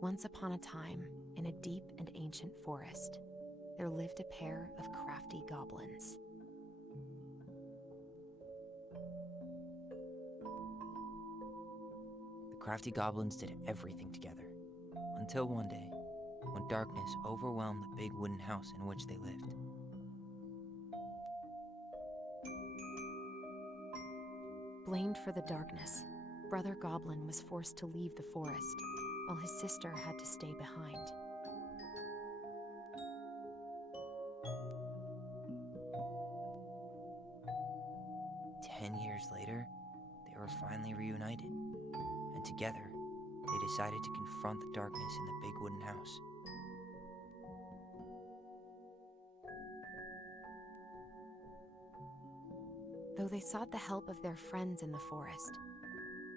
Once upon a time, in a deep and ancient forest, there lived a pair of crafty goblins. The crafty goblins did everything together, until one day, when darkness overwhelmed the big wooden house in which they lived. Blamed for the darkness, Brother Goblin was forced to leave the forest, while his sister had to stay behind. Years later, they were finally reunited, and together, they decided to confront the darkness in the big wooden house. Though they sought the help of their friends in the forest,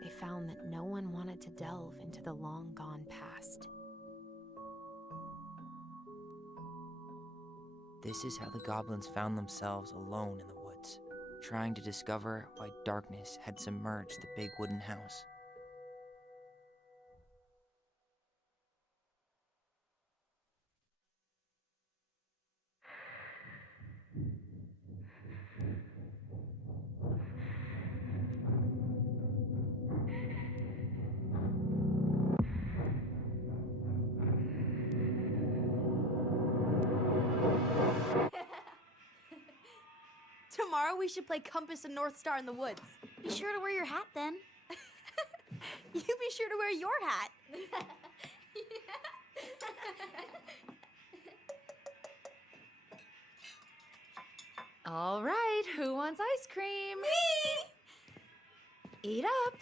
they found that no one wanted to delve into the long-gone past. This is how the goblins found themselves alone in the woods, trying to discover why darkness had submerged the big wooden house. Tomorrow we should play Compass and North Star in the woods. Be sure to wear your hat then. You be sure to wear your hat. All right, who wants ice cream? Me! Eat up.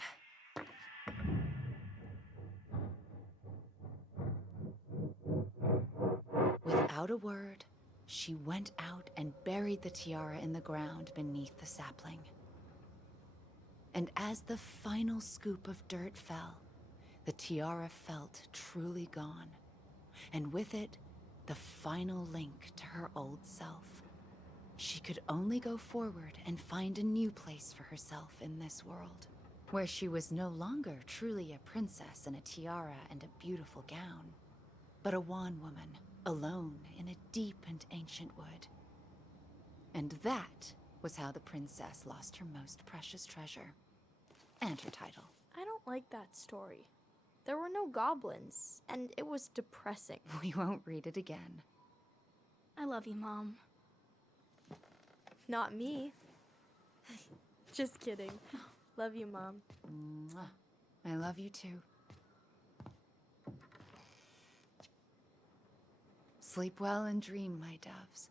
Without a word, she went out and buried the tiara in the ground beneath the sapling. And as the final scoop of dirt fell, the tiara felt truly gone, and with it, the final link to her old self. She could only go forward and find a new place for herself in this world, where she was no longer truly a princess in a tiara and a beautiful gown, but a wan woman, alone in a deep and ancient wood. And that was how the princess lost her most precious treasure, and her title. I don't like that story. There were no goblins, and it was depressing. We won't read it again. I love you, Mom. Not me. Just kidding. Love you, Mom. Mwah. I love you too. Sleep well and dream, my doves.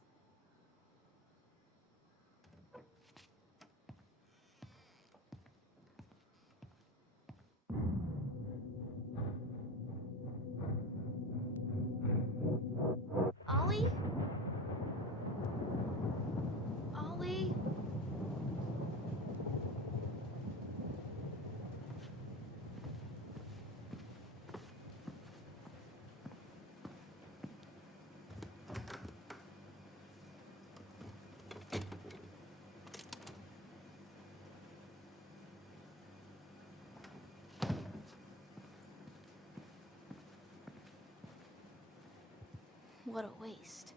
Ollie? Ollie? What a waste.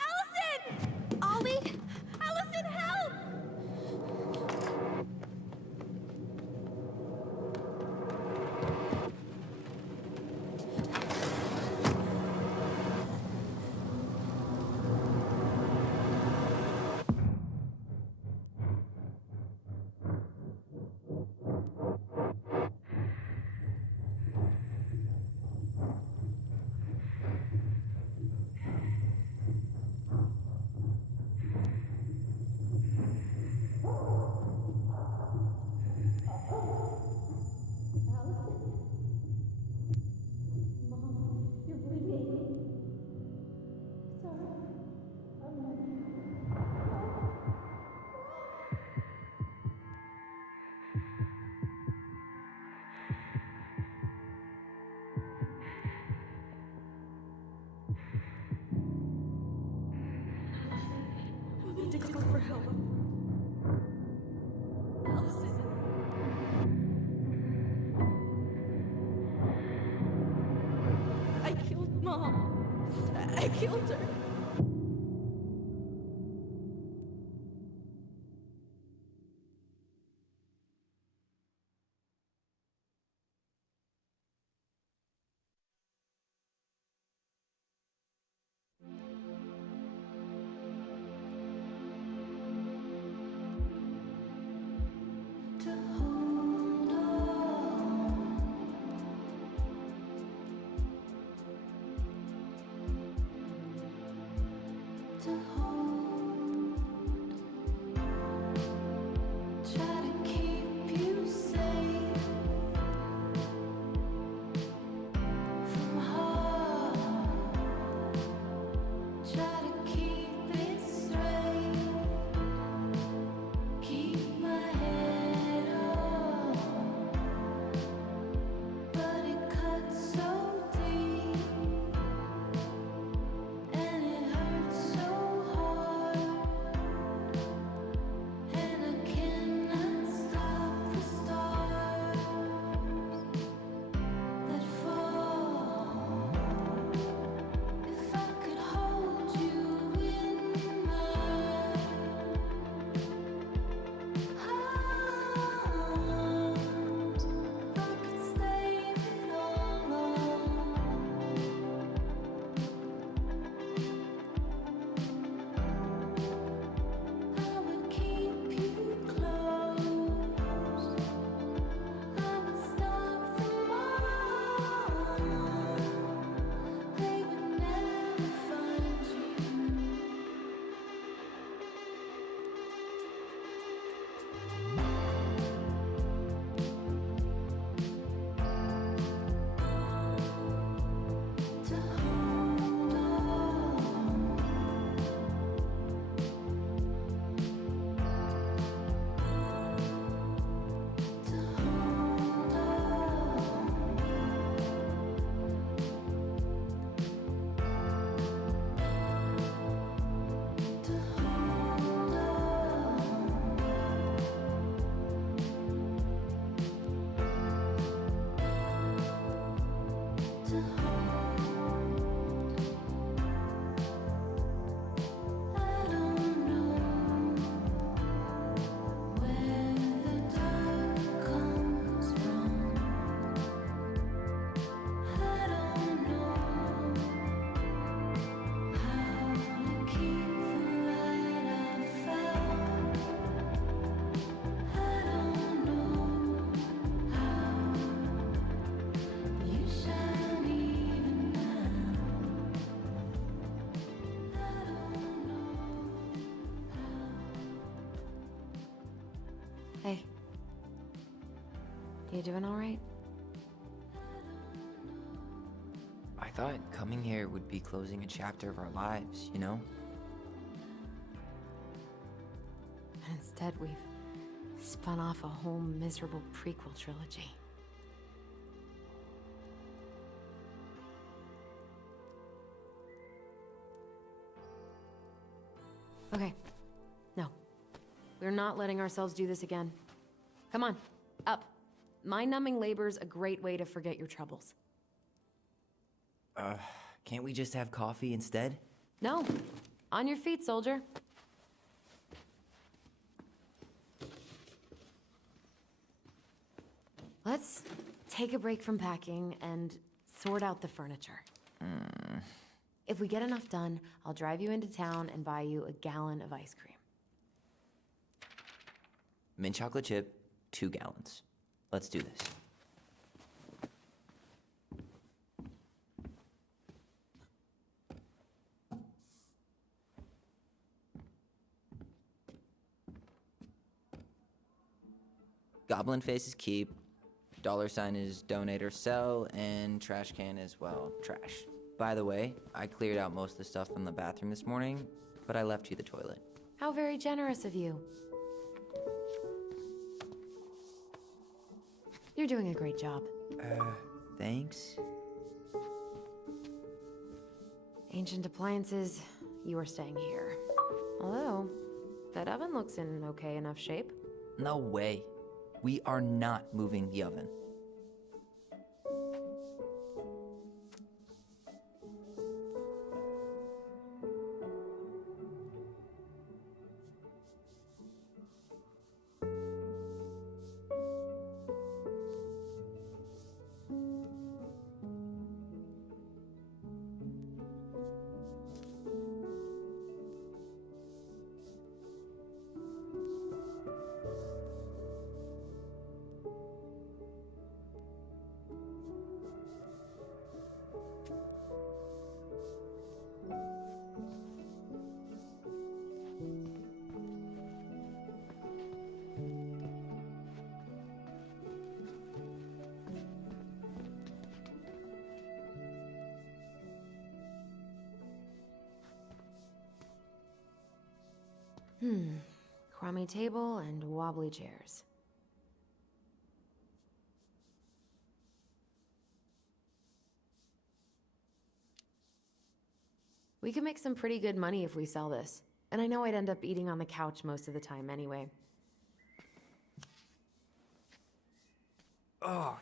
Allison! Ollie! Allison, help! I killed her. Hey. You doing all right? I thought coming here would be closing a chapter of our lives, you know? And instead, we've spun off a whole miserable prequel trilogy. Okay. No. We're not letting ourselves do this again. Come on, up. Mind-numbing labor's a great way to forget your troubles. Can't we just have coffee instead? No. On your feet, soldier. Let's take a break from packing and sort out the furniture. If we get enough done, I'll drive you into town and buy you a gallon of ice cream. Mint chocolate chip, 2 gallons. Let's do this. Goblin face is keep, $sign is donate or sell, and trash can is, well, trash. By the way, I cleared out most of the stuff from the bathroom this morning, but I left you the toilet. How very generous of you. You're doing a great job. Thanks? Ancient appliances, you are staying here. Although, that oven looks in okay enough shape. No way. We are not moving the oven. Crummy table and wobbly chairs. We could make some pretty good money if we sell this. And I know I'd end up eating on the couch most of the time anyway. Oh,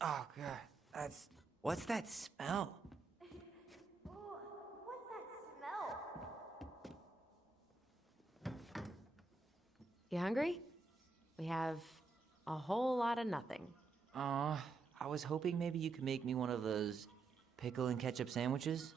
oh god, what's that smell? What's that smell? You hungry? We have a whole lot of nothing. I was hoping maybe you could make me one of those pickle and ketchup sandwiches.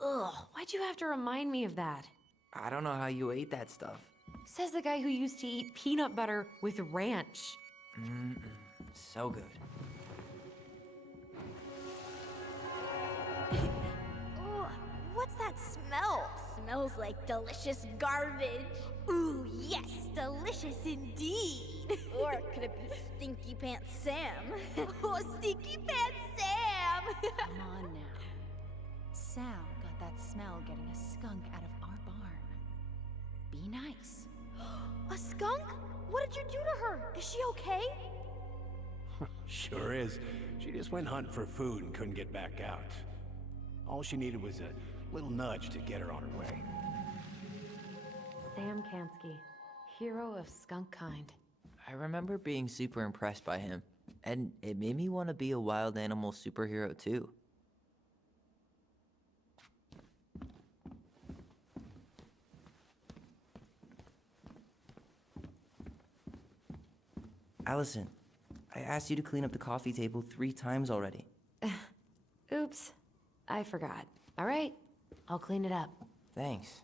Ugh, why'd you have to remind me of that? I don't know how you ate that stuff. Says the guy who used to eat peanut butter with ranch. So good. Ugh, what's that smell? Smells like delicious garbage. Ooh, yes, delicious indeed. Or could it be Stinky Pants Sam? Oh, Stinky Pants Sam! Come on now. Sam got that smell getting a skunk out of our barn. Be nice. A skunk? What did you do to her? Is she okay? Sure is. She just went hunting for food and couldn't get back out. All she needed was a little nudge to get her on her way. Sam Kansky, hero of skunk kind. I remember being super impressed by him, and it made me want to be a wild animal superhero too. Allison, I asked you to clean up the coffee table 3 times already. Oops, I forgot. All right, I'll clean it up. Thanks.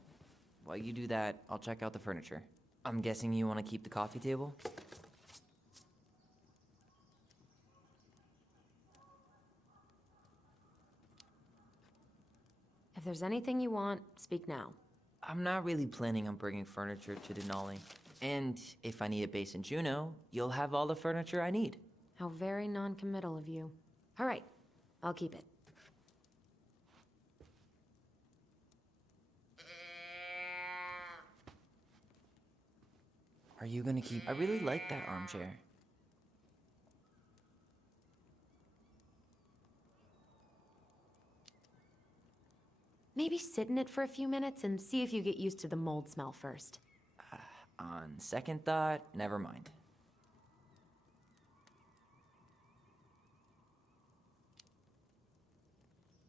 While you do that, I'll check out the furniture. I'm guessing you want to keep the coffee table? If there's anything you want, speak now. I'm not really planning on bringing furniture to Denali. And if I need a base in Juneau, you'll have all the furniture I need. How very non-committal of you. All right, I'll keep it. Are you gonna keep... I really like that armchair. Maybe sit in it for a few minutes and see if you get used to the mold smell first. On second thought, never mind.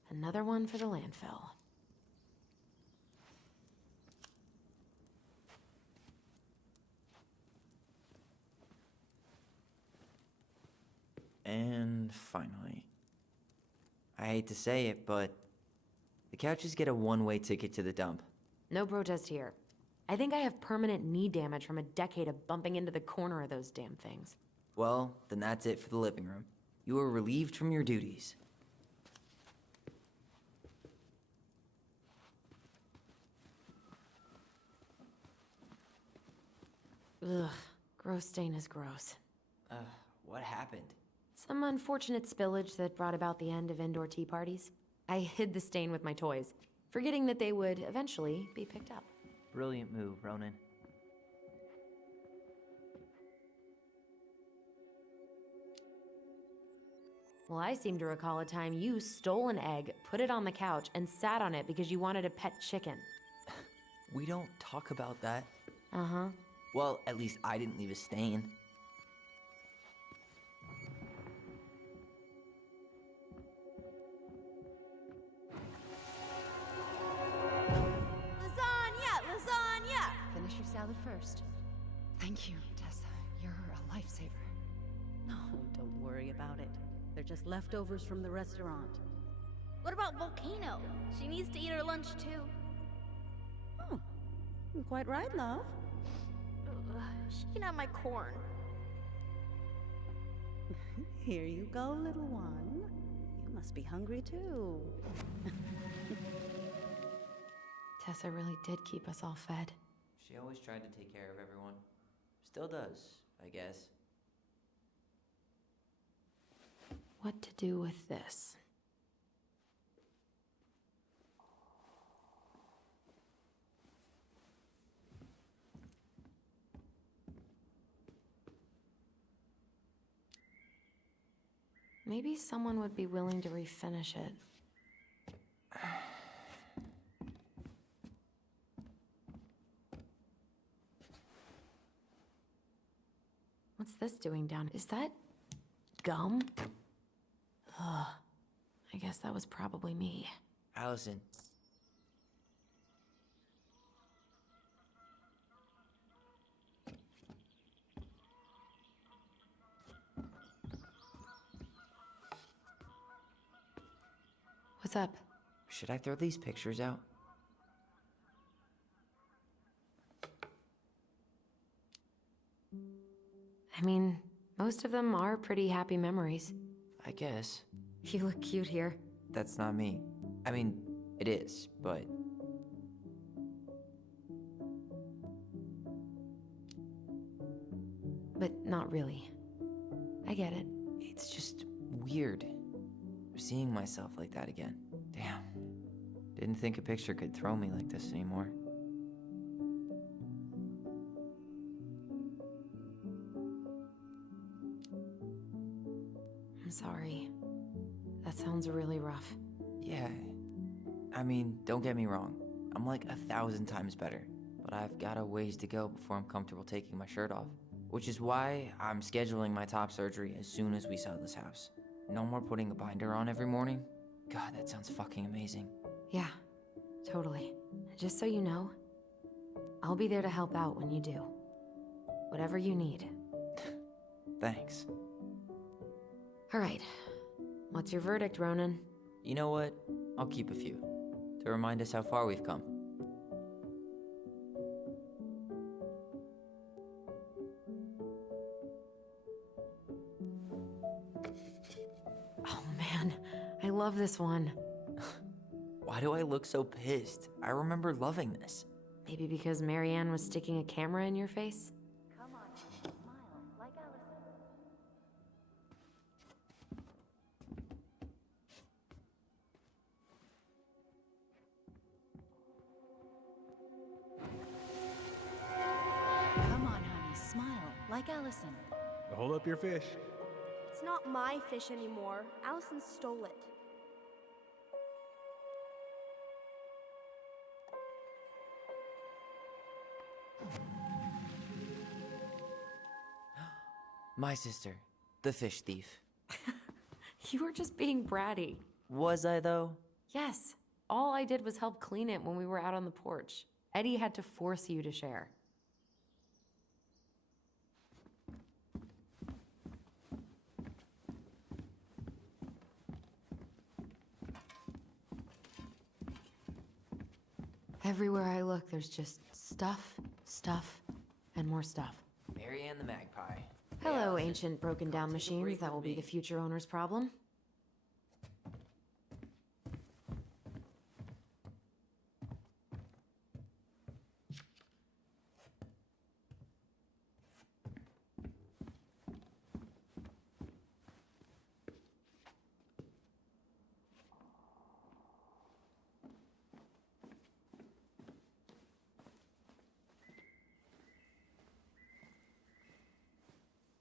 Another one for the landfill. And finally, I hate to say it, but the couches get a one-way ticket to the dump. No protest here. I think I have permanent knee damage from a decade of bumping into the corner of those damn things. Well, then that's it for the living room. You are relieved from your duties. Ugh, gross stain is gross. What happened? Some unfortunate spillage that brought about the end of indoor tea parties. I hid the stain with my toys, forgetting that they would eventually be picked up. Brilliant move, Ronan. Well, I seem to recall a time you stole an egg, put it on the couch, and sat on it because you wanted a pet chicken. We don't talk about that. Uh-huh. Well, at least I didn't leave a stain. Lasagna! Finish your salad first. Thank you, Tessa. You're a lifesaver. No, don't worry about it. They're just leftovers from the restaurant. What about Volcano? She needs to eat her lunch too. Oh, quite right, love. Ugh, she can have my corn. Here you go, little one. You must be hungry too. Tessa really did keep us all fed. She always tried to take care of everyone. Still does, I guess. what to do with this. Maybe someone would be willing to refinish it. What's this doing down? Is that gum? Ugh. I guess that was probably me. Allison. What's up? Should I throw these pictures out? I mean, most of them are pretty happy memories. I guess. You look cute here. That's not me. I mean, it is, but... But not really. I get it. It's just weird. Seeing myself like that again. Damn. Didn't think a picture could throw me like this anymore. I'm sorry. That sounds really rough. Yeah. I mean, don't get me wrong. I'm like 1,000 times better. But I've got a ways to go before I'm comfortable taking my shirt off. Which is why I'm scheduling my top surgery as soon as we sell this house. No more putting a binder on every morning. God, that sounds fucking amazing. Yeah, totally. Just so you know, I'll be there to help out when you do. Whatever you need. Thanks. All right. What's your verdict, Ronan? You know what? I'll keep a few. To remind us how far we've come. Oh man, I love this one. Why do I look so pissed? I remember loving this. Maybe because Marianne was sticking a camera in your face? Come on, smile like Allison. Come on, honey, smile like Allison. Hold up your fish. It's not my fish anymore. Allison stole it. My sister, the fish thief. You were just being bratty. Was I, though? Yes. All I did was help clean it when we were out on the porch. Eddie had to force you to share. Everywhere I look, there's just stuff, stuff, and more stuff. Marianne the Magpie. Hello, Yeah, ancient broken down Take a break machines. That from will be me. the future owner's problem.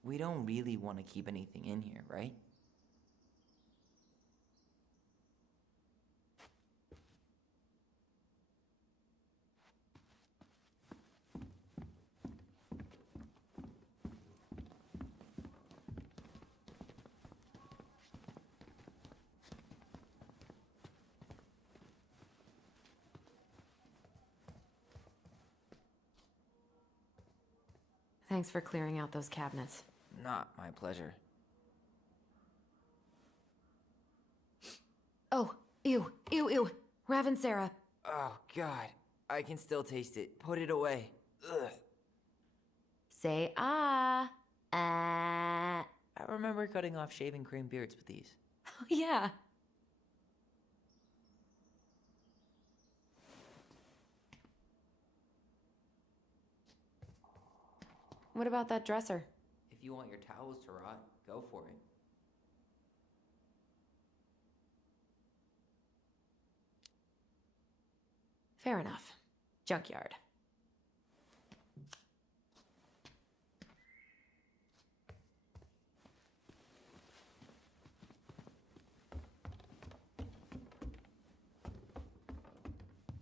We don't really want to keep anything in here, right? Thanks for clearing out those cabinets. Not my pleasure. Oh, ew, ew, ew. Raven Sarah. Oh, God. I can still taste it. Put it away. Ugh. Say ah. Ah. I remember cutting off shaving cream beards with these. Oh, yeah. What about that dresser? If you want your towels to rot, go for it. Fair enough. Junkyard.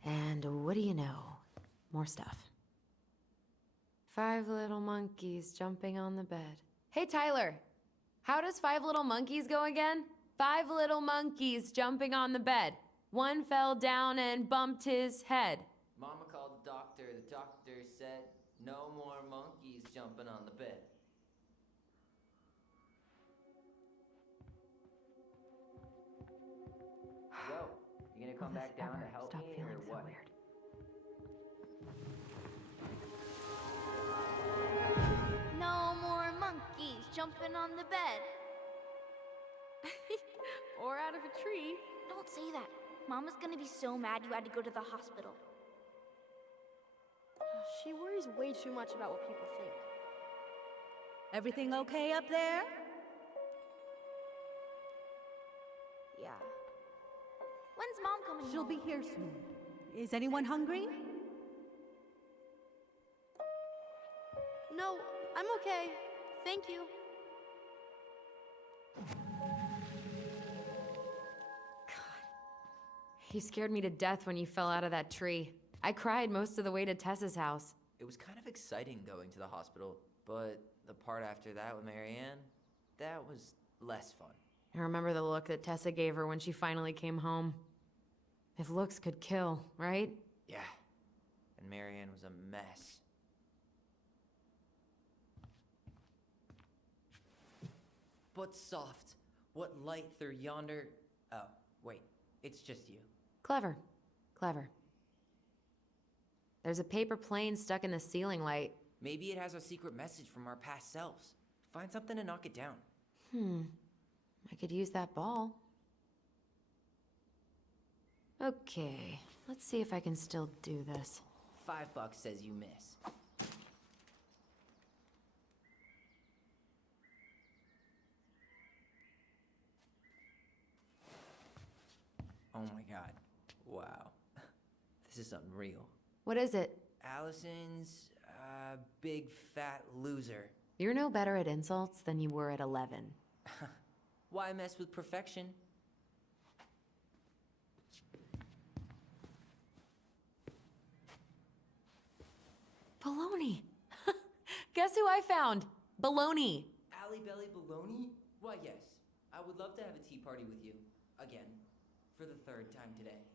And what do you know? More stuff. 5 little monkeys jumping on the bed. Hey, Tyler! How does 5 little monkeys go again? 5 little monkeys jumping on the bed. One fell down and bumped his head. Mama called the doctor. The doctor said, no more monkeys jumping on the bed. So, you gonna come back down to help Stop me, feeling or so what? weird. No more monkeys jumping on the bed. Or out of a tree. Don't say that. Mama's gonna be so mad you had to go to the hospital. She worries way too much about what people think. Everything okay up there? Yeah. When's Mom coming She'll home? be here soon. Is anyone hungry? No, I'm okay. Thank you. You scared me to death when you fell out of that tree. I cried most of the way to Tessa's house. It was kind of exciting going to the hospital, but the part after that with Marianne, that was less fun. I remember the look that Tessa gave her when she finally came home. If looks could kill, right? Yeah. And Marianne was a mess. But soft, what light through yonder... Oh, wait, it's just you. Clever. Clever. There's a paper plane stuck in the ceiling light. Maybe it has a secret message from our past selves. Find something to knock it down. I could use that ball. Okay, let's see if I can still do this. $5 says you miss. Oh my god. Wow. This is unreal. What is it? Allison's, big fat loser. You're no better at insults than you were at 11. Why mess with perfection? Baloney! Guess who I found? Baloney! Allie Belly Baloney? Why, yes. I would love to have a tea party with you. Again. For the 3rd time today.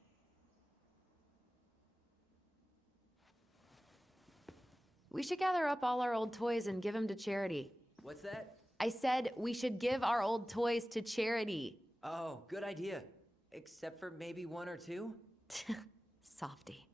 We should gather up all our old toys and give them to charity. What's that? I said we should give our old toys to charity. Oh, good idea. Except for maybe 1 or 2? Softy.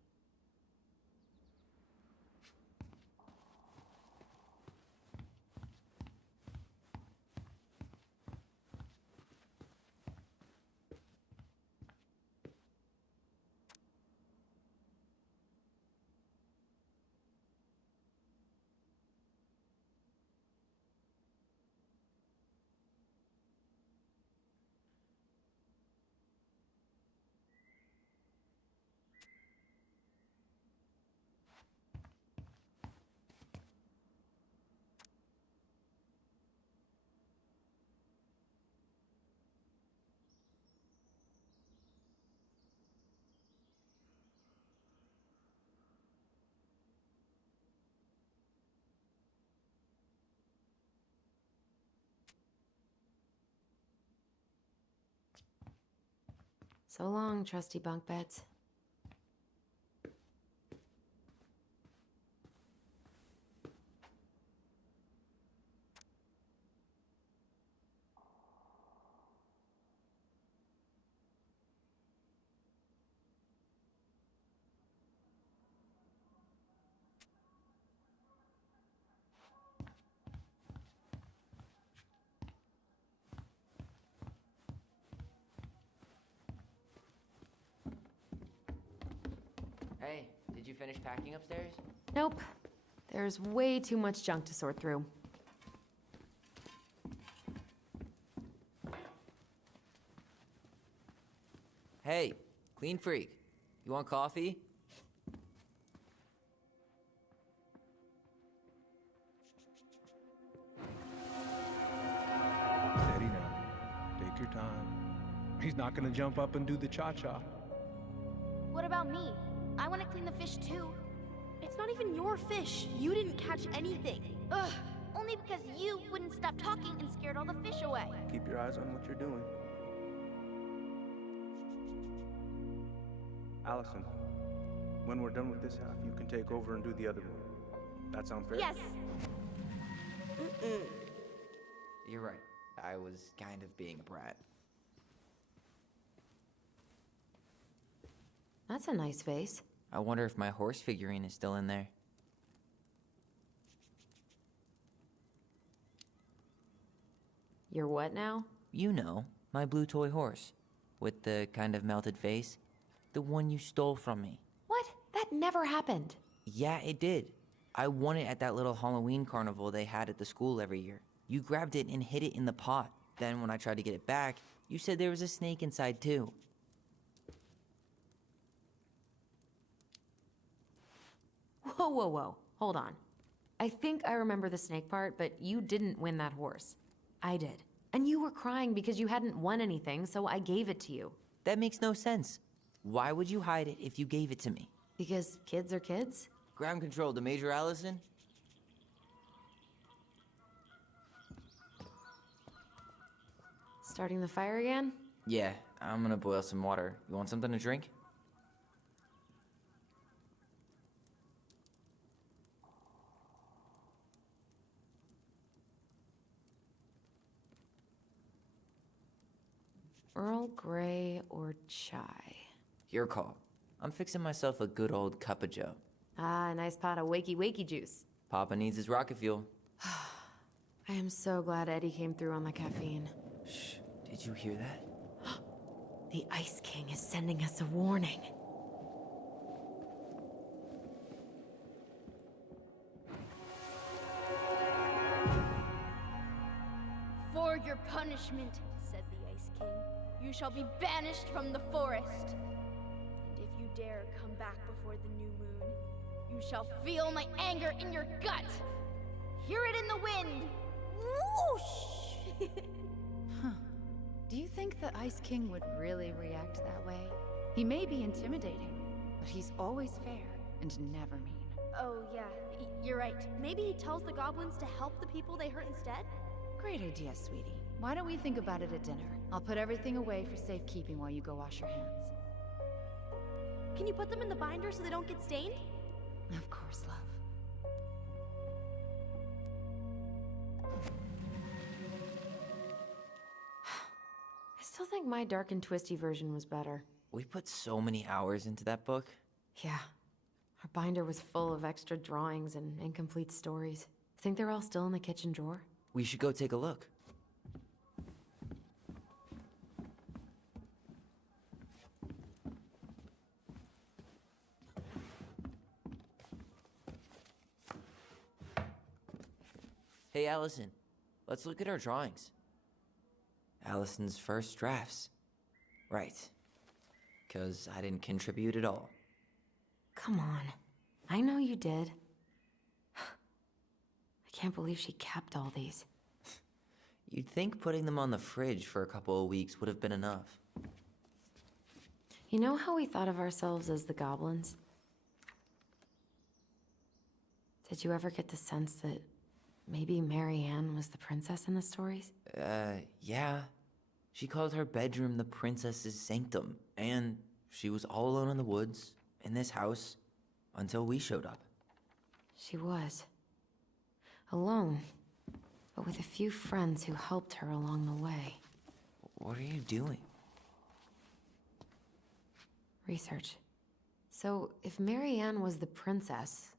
So long, trusty bunk beds. Hey, did you finish packing upstairs? Nope. There's way too much junk to sort through. Hey, clean freak. You want coffee? He's not gonna jump up and do the cha-cha. What about me? I want to clean the fish too. It's not even your fish. You didn't catch anything. Ugh, only because you wouldn't stop talking and scared all the fish away. Keep your eyes on what you're doing. Allison, when we're done with this half, you can take over and do the other one. That sound fair? Yes. You're right. I was kind of being a brat. That's a nice vase. I wonder if my horse figurine is still in there. You're what now? You know, my blue toy horse. With the kind of melted face. The one you stole from me. What? That never happened. Yeah, it did. I won it at that little Halloween carnival they had at the school every year. You grabbed it and hid it in the pot. Then when I tried to get it back, you said there was a snake inside too. Whoa, whoa, whoa. Hold on. I think I remember the snake part, but you didn't win that horse. I did. And you were crying because you hadn't won anything, so I gave it to you. That makes no sense. Why would you hide it if you gave it to me? Because kids are kids? Ground control to Major Allison? Starting the fire again? Yeah, I'm gonna boil some water. You want something to drink? Earl Grey or chai? Your call. I'm fixing myself a good old cup of joe. Ah, a nice pot of wakey wakey juice. Papa needs his rocket fuel. I am so glad Eddie came through on the caffeine. Shh, did you hear that? The Ice King is sending us a warning. For your punishment, said the Ice King, you shall be banished from the forest. And if you dare come back before the new moon, you shall feel my anger in your gut. Hear it in the wind. Whoosh! Do you think the Ice King would really react that way? He may be intimidating, but he's always fair and never mean. Oh, yeah, you're right. Maybe he tells the goblins to help the people they hurt instead? Great idea, sweetie. Why don't we think about it at dinner? I'll put everything away for safekeeping while you go wash your hands. Can you put them in the binder so they don't get stained? Of course, love. I still think my dark and twisty version was better. We put so many hours into that book. Yeah. Our binder was full of extra drawings and incomplete stories. Think they're all still in the kitchen drawer? We should go take a look. Hey, Allison. Let's look at our drawings. Allison's first drafts. Right. 'Cause I didn't contribute at all. Come on. I know you did. I can't believe she kept all these. You'd think putting them on the fridge for a couple of weeks would have been enough. You know how we thought of ourselves as the goblins? Did you ever get the sense that maybe Marianne was the princess in the stories? Yeah. She called her bedroom the princess's sanctum, and she was all alone in the woods, in this house, until we showed up. She was. Alone, but with a few friends who helped her along the way. What are you doing? Research. So, if Marianne was the princess,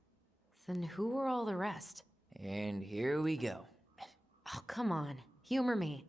then who were all the rest? And here we go. Oh, come on. Humor me.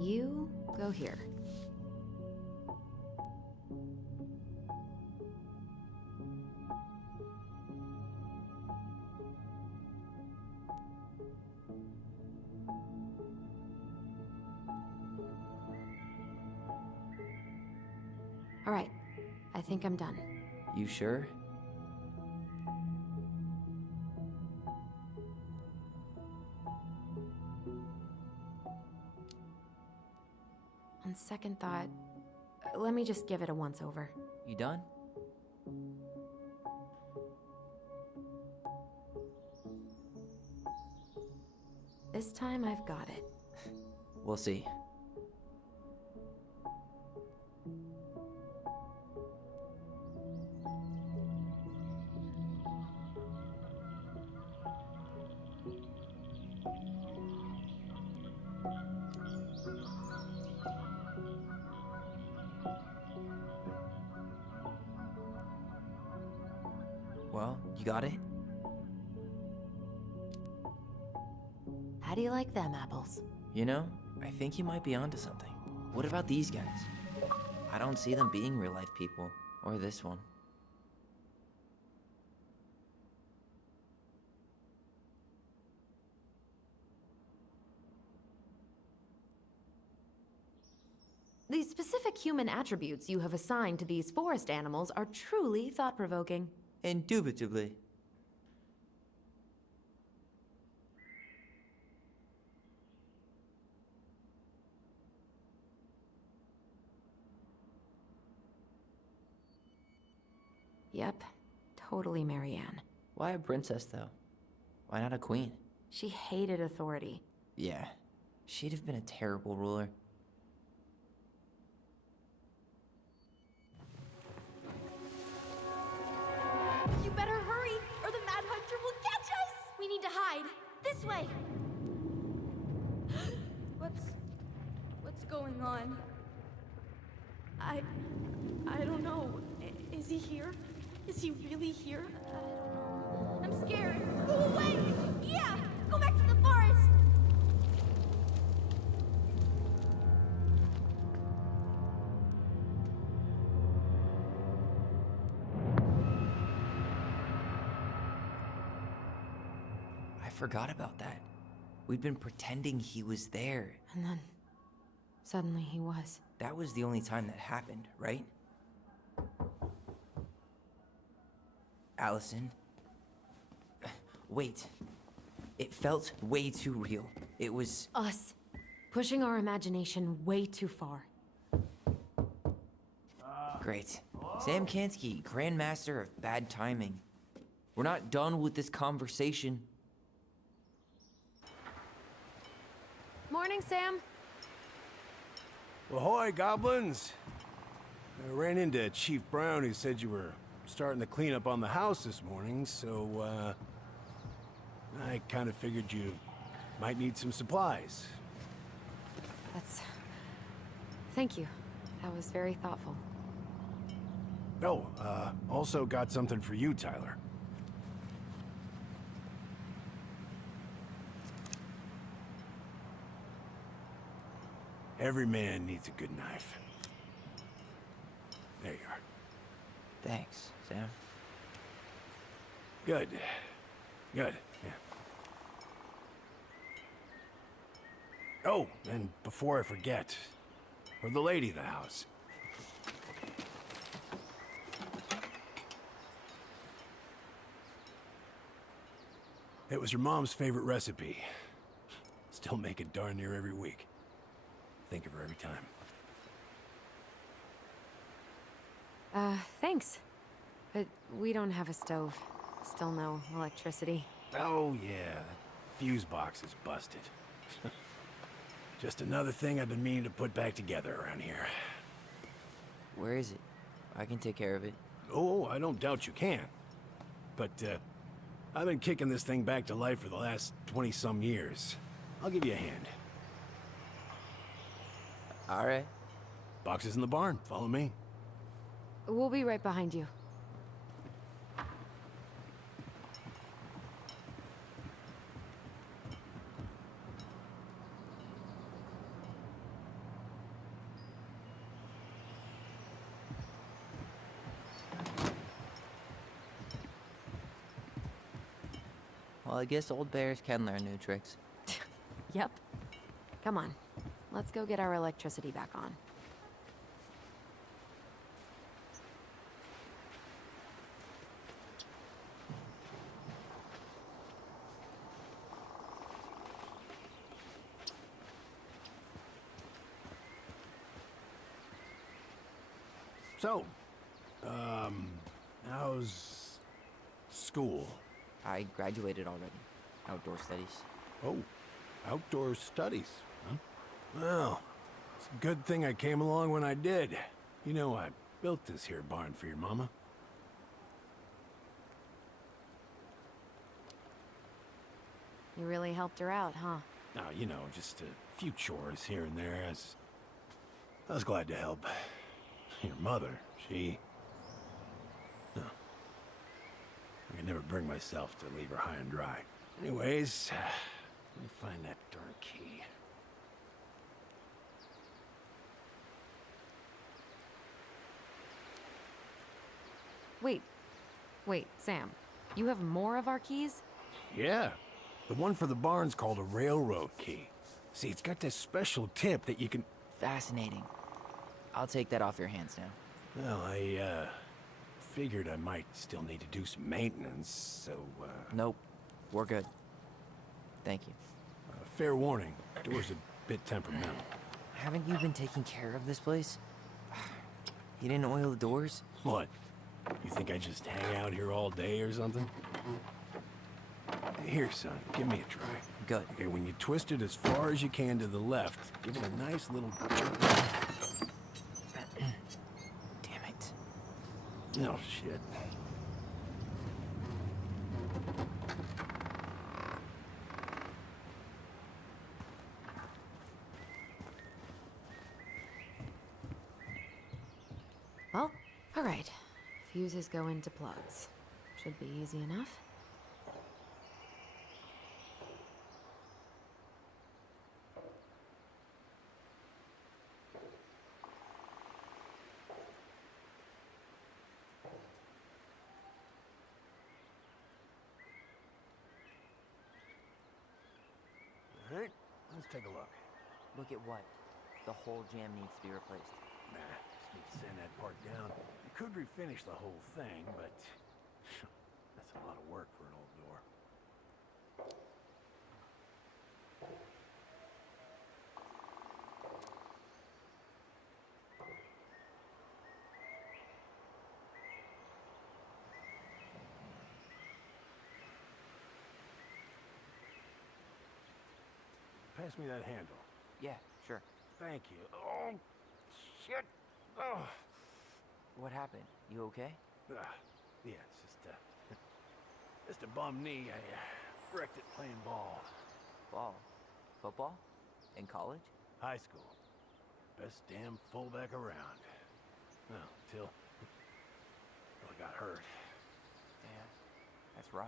You go here. All right, I think I'm done. You sure? On second thought, let me just give it a once-over. You done? This time I've got it. We'll see. Well, you got it? How do you like them apples? You know, I think you might be onto something. What about these guys? I don't see them being real-life people. Or this one. The specific human attributes you have assigned to these forest animals are truly thought-provoking. Indubitably. Yep, totally Marianne. Why a princess, though? Why not a queen? She hated authority. Yeah, she'd have been a terrible ruler. You better hurry, or the Mad Hunter will catch us! We need to hide. This way! What's going on? I don't know. Is he here? Is he really here? I don't know. I'm scared. Go away! Yeah! Go back to the forest! I forgot about that. We'd been pretending he was there. And then, suddenly he was. That was the only time that happened, right? Allison? Wait. It felt way too real. It was... Us. Pushing our imagination way too far. Great. Sam Kansky, Grandmaster of Bad Timing. We're not done with this conversation. Morning, Sam. Ahoy, goblins! I ran into Chief Brown, who said you were starting the cleanup on the house this morning, so, I kind of figured you might need some supplies. Thank you. That was very thoughtful. Oh, also got something for you, Tyler. Every man needs a good knife. There you are. Thanks, Sam. Good. Good, yeah. Oh, and before I forget, for the lady of the house. It was your mom's favorite recipe. Still make it darn near every week. Think of her every time. Thanks. But we don't have a stove. Still no electricity. Oh, yeah. That fuse box is busted. Just another thing I've been meaning to put back together around here. Where is it? I can take care of it. Oh, I don't doubt you can. But, I've been kicking this thing back to life for the last 20-some years. I'll give you a hand. All right. Box is in the barn. Follow me. We'll be right behind you. Well, I guess old bears can learn new tricks. Yep. Come on. Let's go get our electricity back on. So, how's school? I graduated already. Outdoor studies. Oh, outdoor studies, huh? Well, it's a good thing I came along when I did. You know, I built this here barn for your mama. You really helped her out, huh? Now, you know, just a few chores here and there. I was glad to help. Your mother, she... No. I could never bring myself to leave her high and dry. Anyways, let me find that darn key. Wait, Sam. You have more of our keys? Yeah. The one for the barn's called a railroad key. See, it's got this special tip that you can... Fascinating. I'll take that off your hands now. Well, I, figured I might still need to do some maintenance, so, Nope. We're good. Thank you. fair warning. Door's a bit temperamental. Haven't you been taking care of this place? You didn't oil the doors? What? You think I just hang out here all day or something? Here, son, give me a try. Good. Okay, when you twist it as far as you can to the left, give it a nice little jerk. Damn it. Oh, shit. Well, all right. Fuses go into plugs. Should be easy enough. All right, let's take a look. Look at what? The whole jam needs to be replaced. Nah, just need to sand that part down. You could refinish the whole thing, but that's a lot of work for an old door. Pass me that handle. Yeah, sure. Thank you. Oh, shit. Oh. What happened? You okay? Yeah, it's just a bum knee. I wrecked it playing ball. Ball? Football? In college? High school. Best damn fullback around. Well, till I got hurt. Damn. That's rough.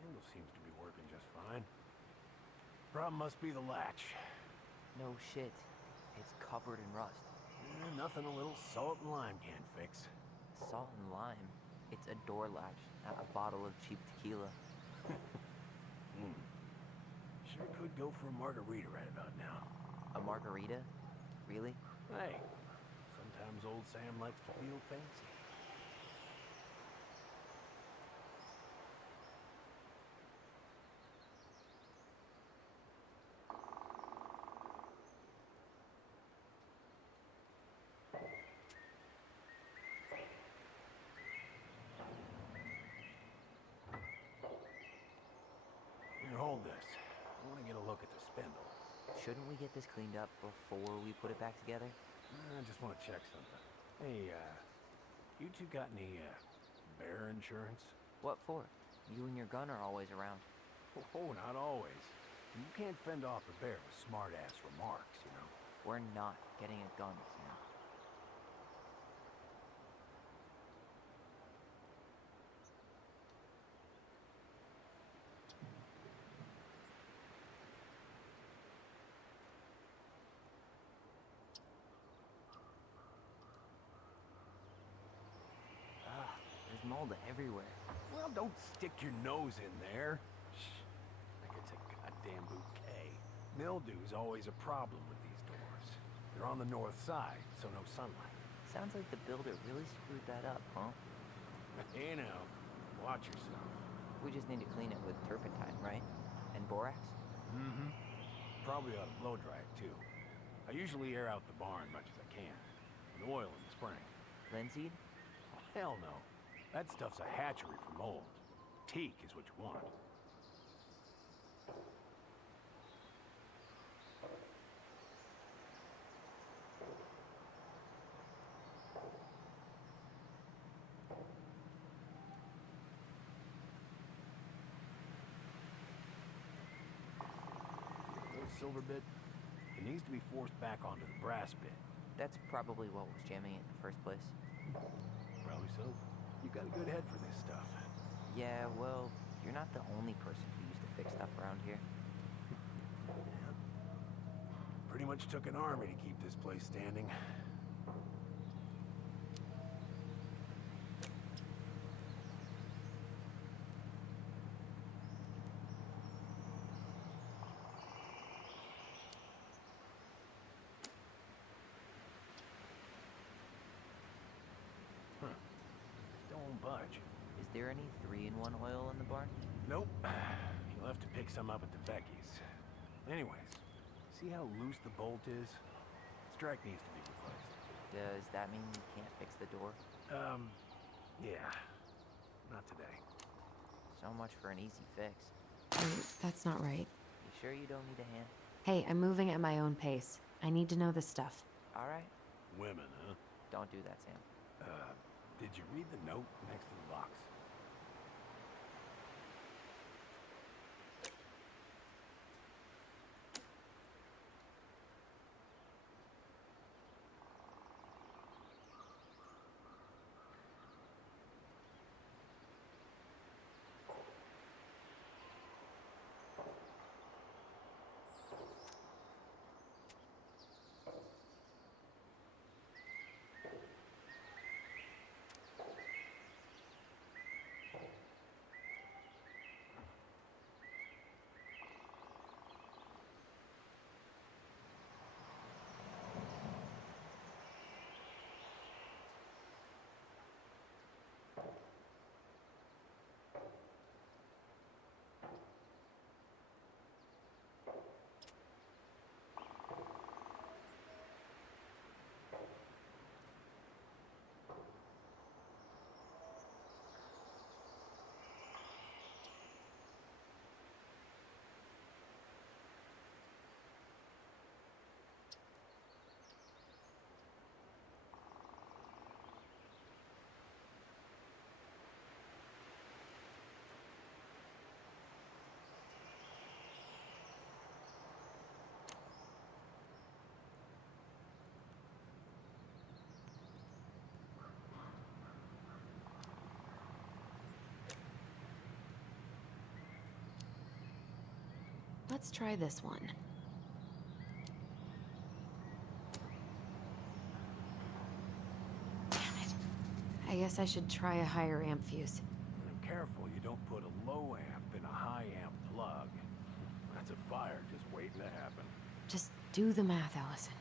Handle seems to be working just fine. Problem must be the latch. No shit. It's covered in rust. Nothing a little salt and lime can't fix. Salt and lime. It's a door latch, not a bottle of cheap tequila. Sure could go for a margarita right about now. A margarita? Really? Hey, sometimes old Sam likes to feel fancy. Here, hold this. I want to get a look at the spindle. Shouldn't we get this cleaned up before we put it back together? I just want to check something. Hey, you two got any, bear insurance? What for? You and your gun are always around. Oh, not always. You can't fend off a bear with smart-ass remarks, you know? We're not getting a gun, Sam. mold everywhere. Well, don't stick your nose in there. Shh. Like it's a goddamn bouquet. Mildew's always a problem with these doors. They're on the north side, so no sunlight. Sounds like the builder really screwed that up, huh? Hey now, watch yourself. We just need to clean it with turpentine, right? And borax? Mm-hmm. Probably ought to blow dry it, too. I usually air out the barn much as I can. With oil in the spring. Linseed? Hell no. That stuff's a hatchery for mold. Teak is what you want. Little silver bit, it needs to be forced back onto the brass bit. That's probably what was jamming it in the first place. Probably so. You got a good head for this stuff. Yeah, well, you're not the only person who used to fix stuff around here. Yeah. Pretty much took an army to keep this place standing. Don't budge. Is there any 3-in-1 oil in the barn? Nope. You'll have to pick some up at the Vecchi's. Anyways, see how loose the bolt is? Strike needs to be replaced. Does that mean you can't fix the door? Yeah. Not today. So much for an easy fix. That's not right. You sure you don't need a hand? Hey, I'm moving at my own pace. I need to know this stuff. All right. Women, huh? Don't do that, Sam. Did you read the note next to the box? Let's try this one. Damn it. I guess I should try a higher amp fuse. And careful you don't put a low amp in a high amp plug. That's a fire just waiting to happen. Just do the math, Allison.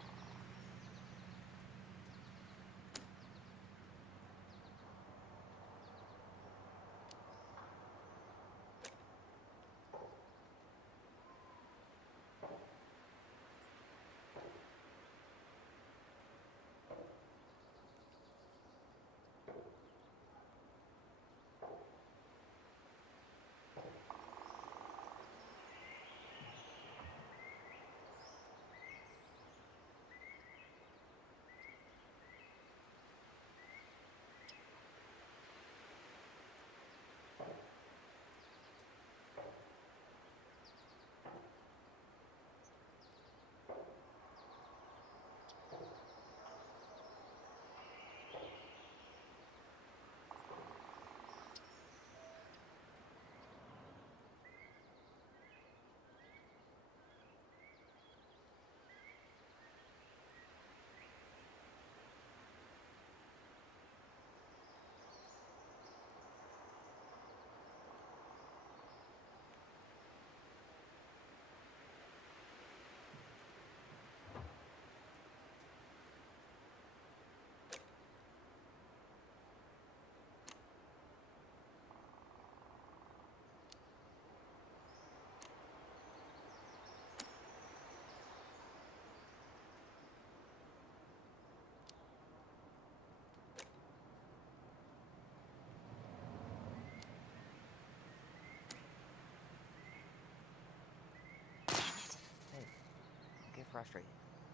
frustrated.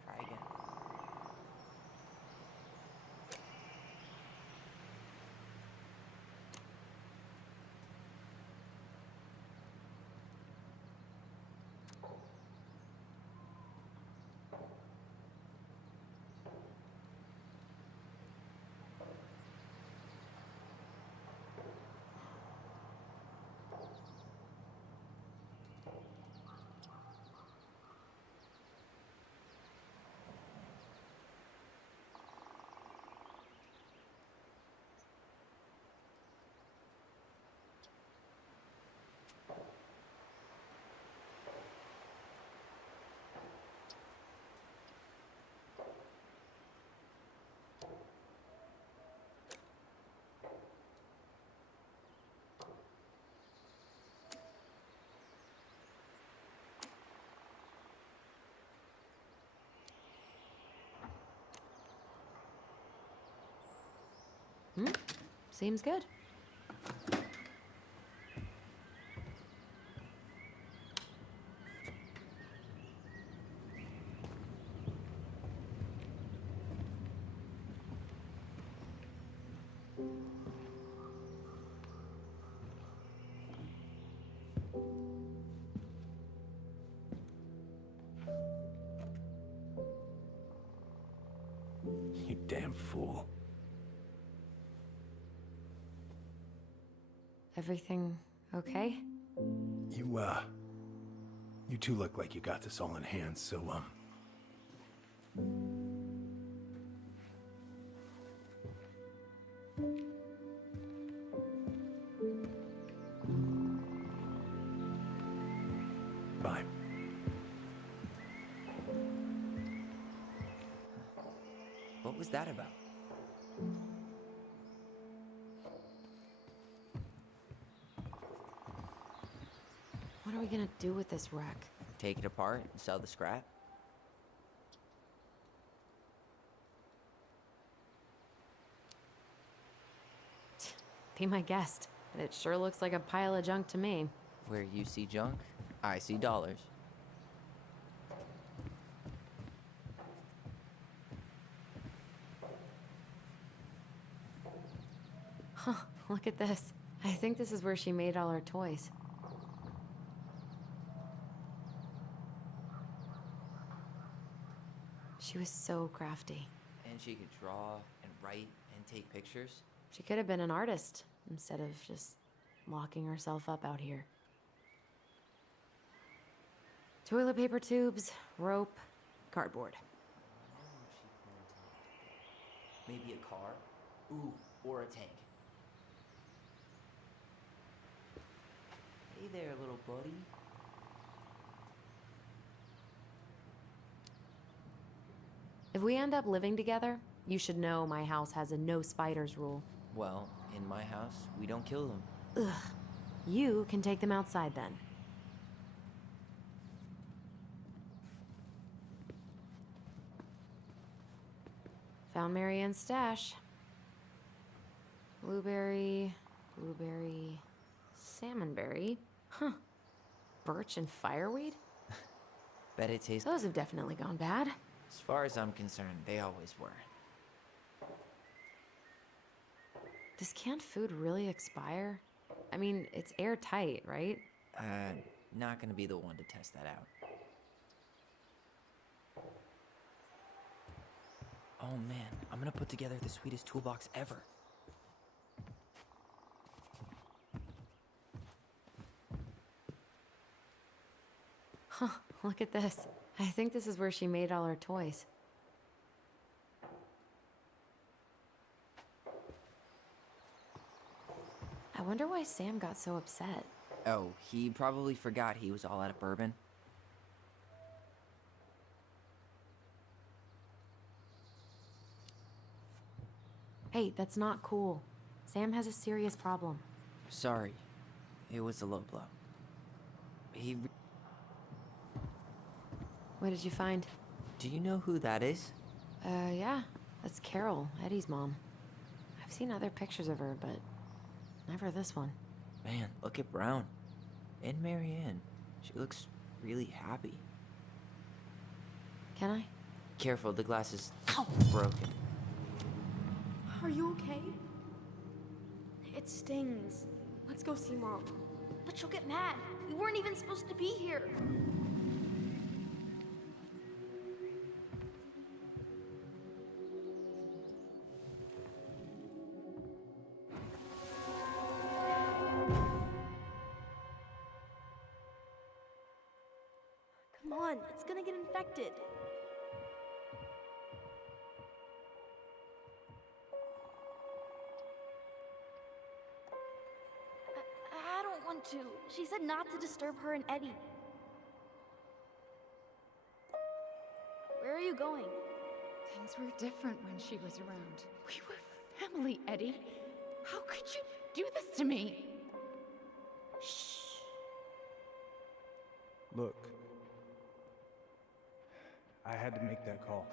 Try again. Seems good. You damn fool. Everything okay? You two look like you got this all in hand, so, bye. What was that about? What are we gonna do with this wreck? Take it apart and sell the scrap? Be my guest. But it sure looks like a pile of junk to me. Where you see junk, I see dollars. Huh, look at this. I think this is where she made all her toys. She was so crafty. And she could draw and write and take pictures. She could have been an artist instead of just locking herself up out here. Toilet paper tubes, rope, cardboard. Maybe a car? Ooh, or a tank. Hey there, little buddy. If we end up living together, you should know my house has a no spiders rule. Well, in my house, we don't kill them. Ugh. You can take them outside then. Found Marianne's stash. Blueberry, salmonberry. Huh. Birch and fireweed? Bet it tastes. Those have definitely gone bad. As far as I'm concerned, they always were. Does canned food really expire? I mean, it's airtight, right? Not gonna be the one to test that out. Oh man, I'm gonna put together the sweetest toolbox ever. Huh, look at this. I think this is where she made all her toys. I wonder why Sam got so upset. Oh, he probably forgot he was all out of bourbon. Hey, that's not cool. Sam has a serious problem. Sorry, it was a low blow. What did you find? Do you know who that is? Yeah. That's Carol, Eddie's mom. I've seen other pictures of her, but never this one. Man, look at Brown. And Marianne. She looks really happy. Can I? Careful, the glass is broken. Are you okay? It stings. Let's go see Mom. But she'll get mad. We weren't even supposed to be here. Come on, it's gonna get infected. I don't want to. She said not to disturb her and Eddie. Where are you going? Things were different when she was around. We were family, Eddie. How could you do this to me? Shh. Look, I had to make that call.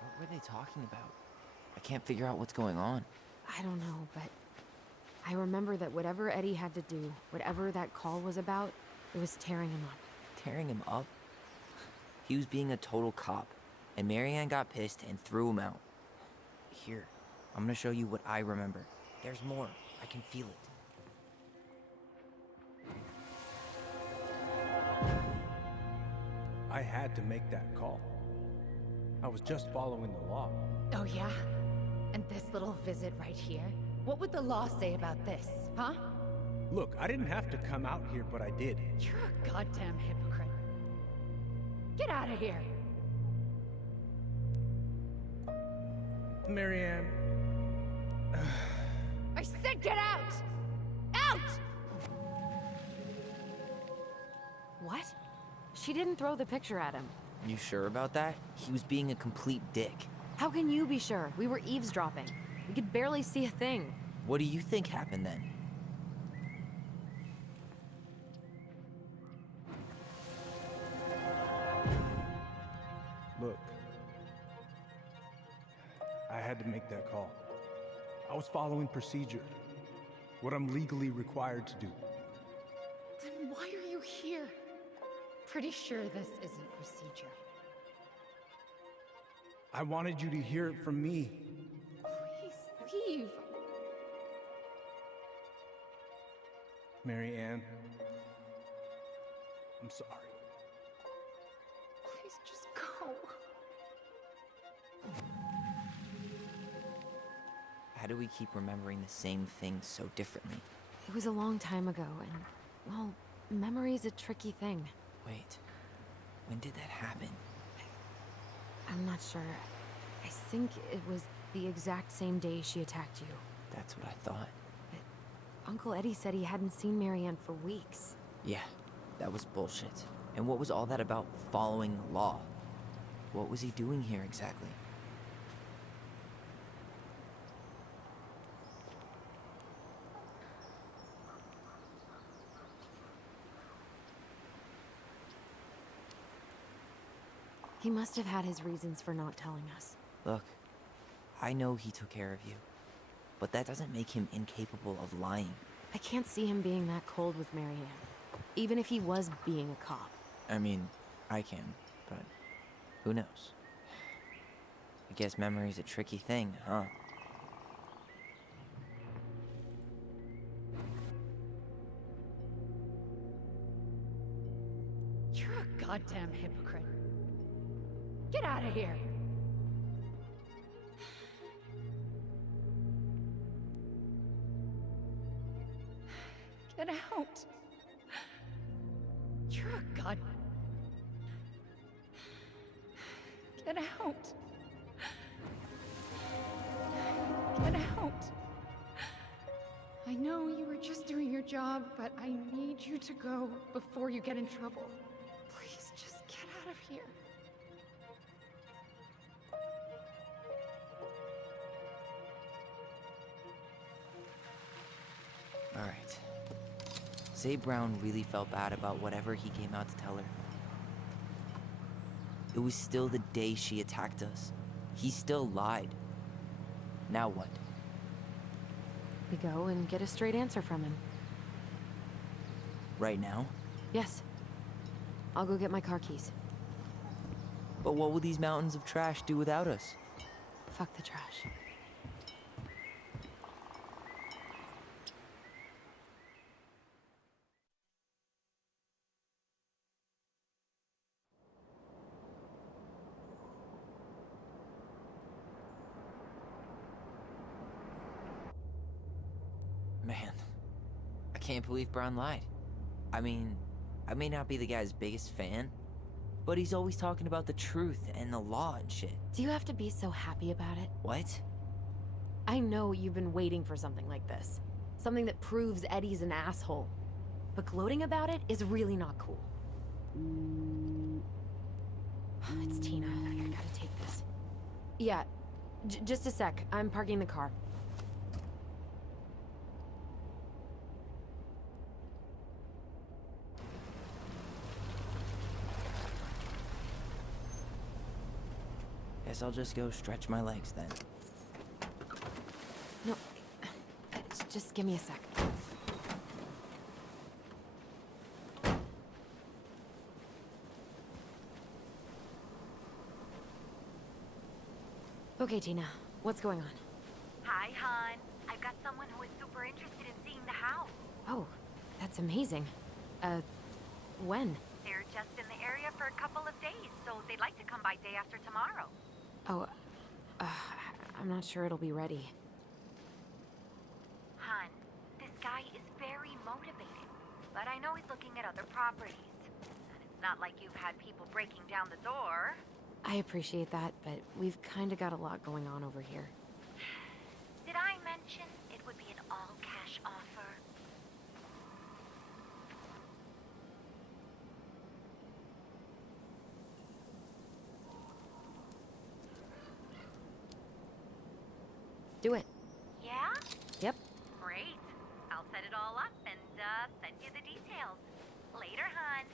What were they talking about? I can't figure out what's going on. I don't know, but I remember that whatever Eddie had to do, whatever that call was about, it was tearing him up. Tearing him up? He was being a total cop, and Marianne got pissed and threw him out. Here, I'm gonna show you what I remember. There's more. I can feel it. I had to make that call. I was just following the law. Oh, yeah? And this little visit right here? What would the law say about this, huh? Look, I didn't have to come out here, but I did. You're a goddamn hypocrite. Get out of here! Marianne, I said get out! Out! What? She didn't throw the picture at him. You sure about that? He was being a complete dick. How can you be sure? We were eavesdropping. We could barely see a thing. What do you think happened then? look. I had to make that call. I was following procedure. What I'm legally required to do. Then why are you here? Pretty sure this isn't procedure. I wanted you to hear it from me. Please leave. Marianne, I'm sorry. Please just go. How do we keep remembering the same thing so differently? It was a long time ago, and, well, memory's a tricky thing. Wait, when did that happen? I'm not sure. I think it was the exact same day she attacked you. That's what I thought. Uncle Eddie said he hadn't seen Marianne for weeks. Yeah, that was bullshit. And what was all that about following law? What was he doing here exactly? He must have had his reasons for not telling us. Look, I know he took care of you, but that doesn't make him incapable of lying. I can't see him being that cold with Marianne, even if he was being a cop. I mean, I can, but who knows? I guess memory's a tricky thing, huh? You're a goddamn hypocrite. Get out of here. Get out. You're a god. Get out. Get out. I know you were just doing your job, but I need you to go before you get in trouble. Please just get out of here. Alright. Say Brown really felt bad about whatever he came out to tell her. It was still the day she attacked us. He still lied. Now what? We go and get a straight answer from him. Right now? Yes. I'll go get my car keys. But what will these mountains of trash do without us? Fuck the trash. Man, I can't believe Brown lied. I mean, I may not be the guy's biggest fan, but he's always talking about the truth and the law and shit. Do you have to be so happy about it? What? I know you've been waiting for something like this. Something that proves Eddie's an asshole. But gloating about it is really not cool. It's Tina. I gotta take this. Yeah, just a sec. I'm parking the car. Guess I'll just go stretch my legs then. No, just give me a sec. Okay, Tina, what's going on? Hi, hon. I've got someone who is super interested in seeing the house. Oh, that's amazing. When? They're just in the area for a couple of days, so they'd like to come by day after tomorrow. Oh, I'm not sure it'll be ready. Hun, this guy is very motivated, but I know he's looking at other properties. And it's not like you've had people breaking down the door. I appreciate that, but we've kinda got a lot going on over here. Did I mention it would be an all-cash offer? Do it. Yeah? Yep. Great. I'll set it all up and, send you the details. Later, hun.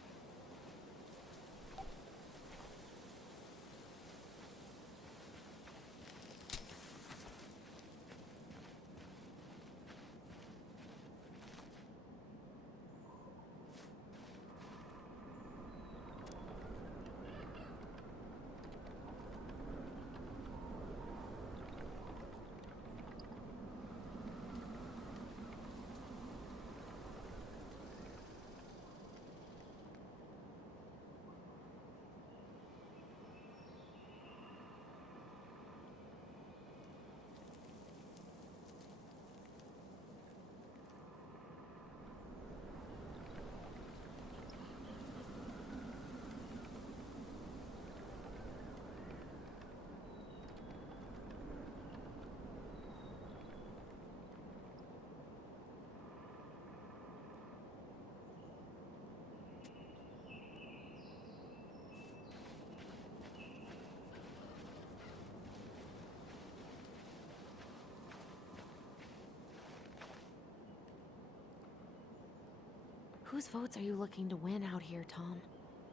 Whose votes are you looking to win out here, Tom?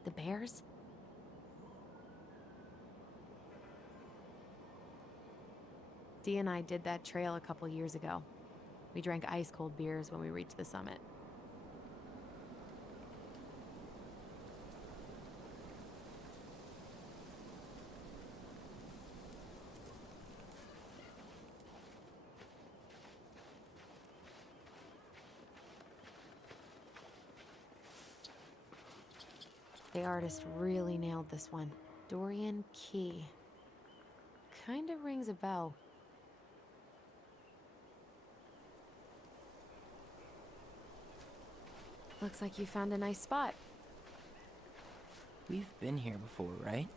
The Bears? Dee and I did that trail a couple years ago. We drank ice-cold beers when we reached the summit. The artist really nailed this one. Dorian Key. Kinda rings a bell. Looks like you found a nice spot. We've been here before, right?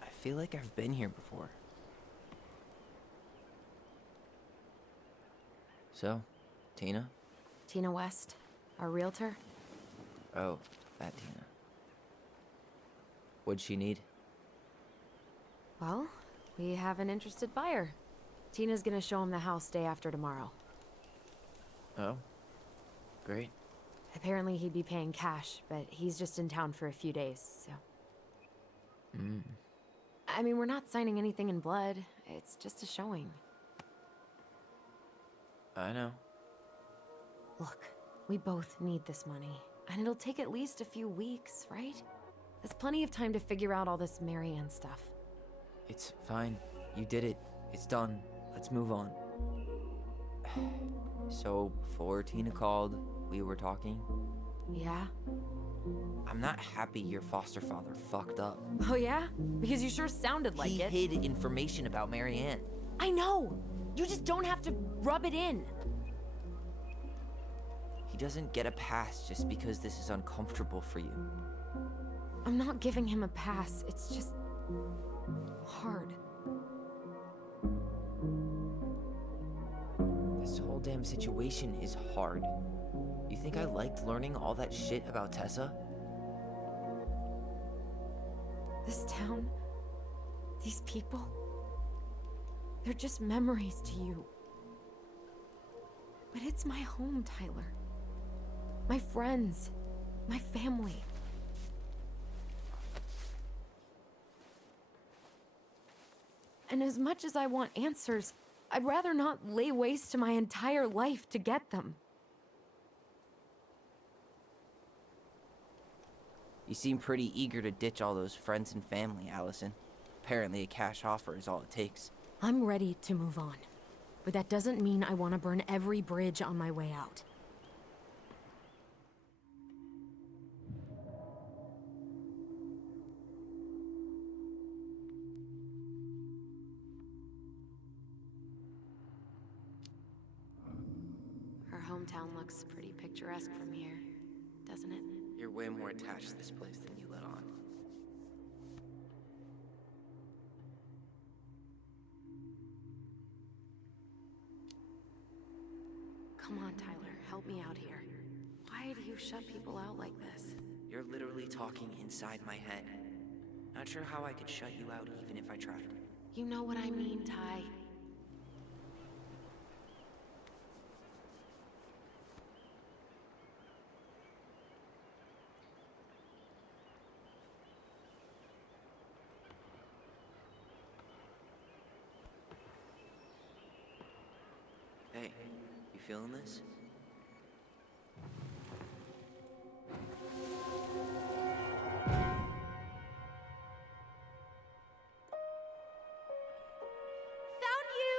I feel like I've been here before. So, Tina? Tina West, our realtor. Oh, that Tina. What'd she need? Well, we have an interested buyer. Tina's gonna show him the house day after tomorrow. Oh, great. Apparently he'd be paying cash, but he's just in town for a few days, so... I mean, we're not signing anything in blood. It's just a showing. I know. Look, we both need this money. And it'll take at least a few weeks, right? There's plenty of time to figure out all this Marianne stuff. It's fine. You did it. It's done. Let's move on. So, before Tina called, we were talking. Yeah? I'm not happy your foster father fucked up. Oh yeah? Because you sure sounded like He it. hid information about Marianne. I know! You just don't have to rub it in. He doesn't get a pass just because this is uncomfortable for you. I'm not giving him a pass. It's just hard. This whole damn situation is hard. You think I liked learning all that shit about Tessa? This town, these people, they're just memories to you. But it's my home, Tyler. My friends, my family. And as much as I want answers, I'd rather not lay waste to my entire life to get them. You seem pretty eager to ditch all those friends and family, Allison. Apparently a cash offer is all it takes. I'm ready to move on. But that doesn't mean I want to burn every bridge on my way out. Her hometown looks pretty picturesque from here, doesn't it? You're way more attached to this place than you let on. Come on, Tyler, help me out here. Why do you shut people out like this? You're literally talking inside my head. Not sure how I could shut you out even if I tried. You know what I mean, Ty. Hey, you feeling this? Found you!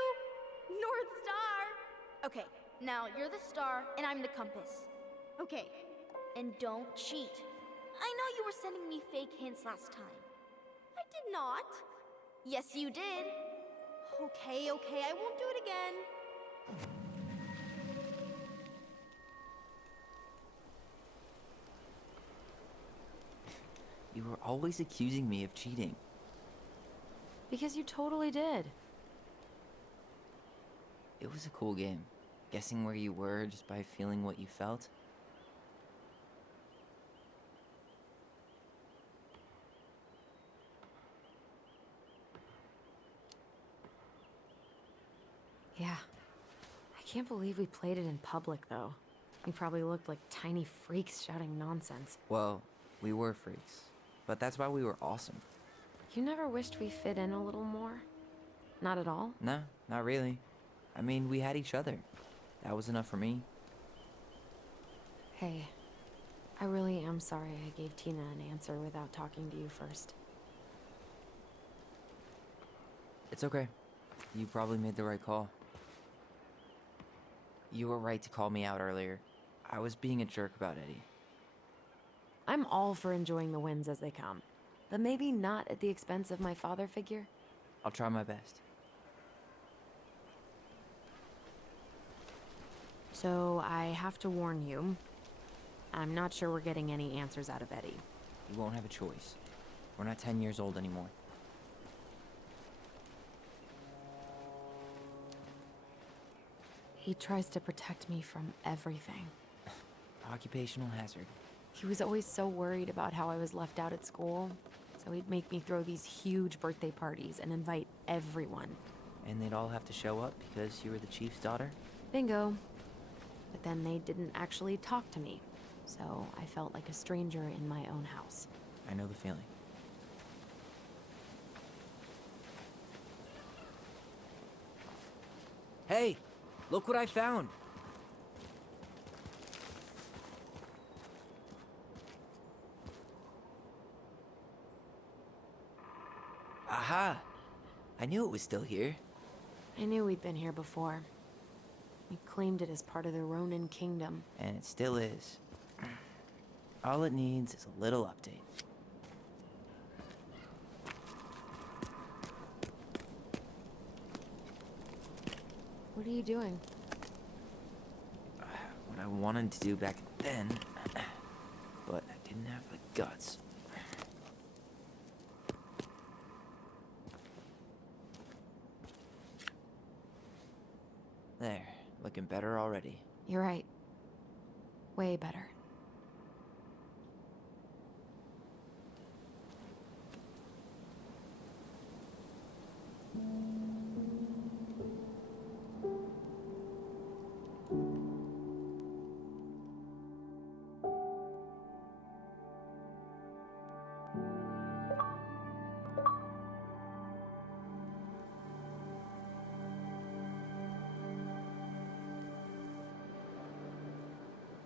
North Star! Okay, now you're the star and I'm the compass. Okay, and don't cheat. I know you were sending me fake hints last time. I did not. Yes, you did. Okay, I won't do it again. You were always accusing me of cheating. Because you totally did. It was a cool game. Guessing where you were just by feeling what you felt. Yeah. I can't believe we played it in public, though. We probably looked like tiny freaks shouting nonsense. Well, we were freaks. But that's why we were awesome. You never wished we fit in a little more? Not at all? No, not really. I mean, we had each other. That was enough for me. Hey, I really am sorry I gave Tina an answer without talking to you first. It's okay. You probably made the right call. You were right to call me out earlier. I was being a jerk about Eddie. I'm all for enjoying the wins as they come, but maybe not at the expense of my father figure. I'll try my best. So I have to warn you, I'm not sure we're getting any answers out of Eddie. You won't have a choice. We're not 10 years old anymore. He tries to protect me from everything. Occupational hazard. He was always so worried about how I was left out at school, so he'd make me throw these huge birthday parties and invite everyone. And they'd all have to show up because you were the chief's daughter? Bingo. But then they didn't actually talk to me, so I felt like a stranger in my own house. I know the feeling. Hey! Look what I found! Aha! I knew it was still here. I knew we'd been here before. We claimed it as part of the Ronin Kingdom. And it still is. All it needs is a little update. What are you doing? What I wanted to do back then, but I didn't have the guts. There, looking better already. You're right. Way better.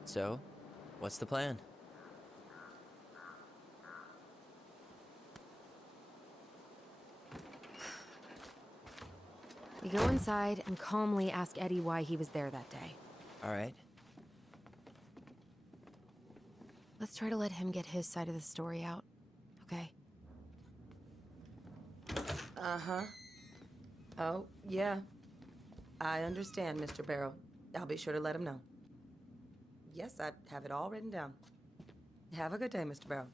So, what's the plan? We go inside and calmly ask Eddie why he was there that day. All right. Let's try to let him get his side of the story out, okay? Uh-huh. Oh, yeah. I understand, Mr. Barrow. I'll be sure to let him know. Yes, I have it all written down. Have a good day, Mr. Barrow.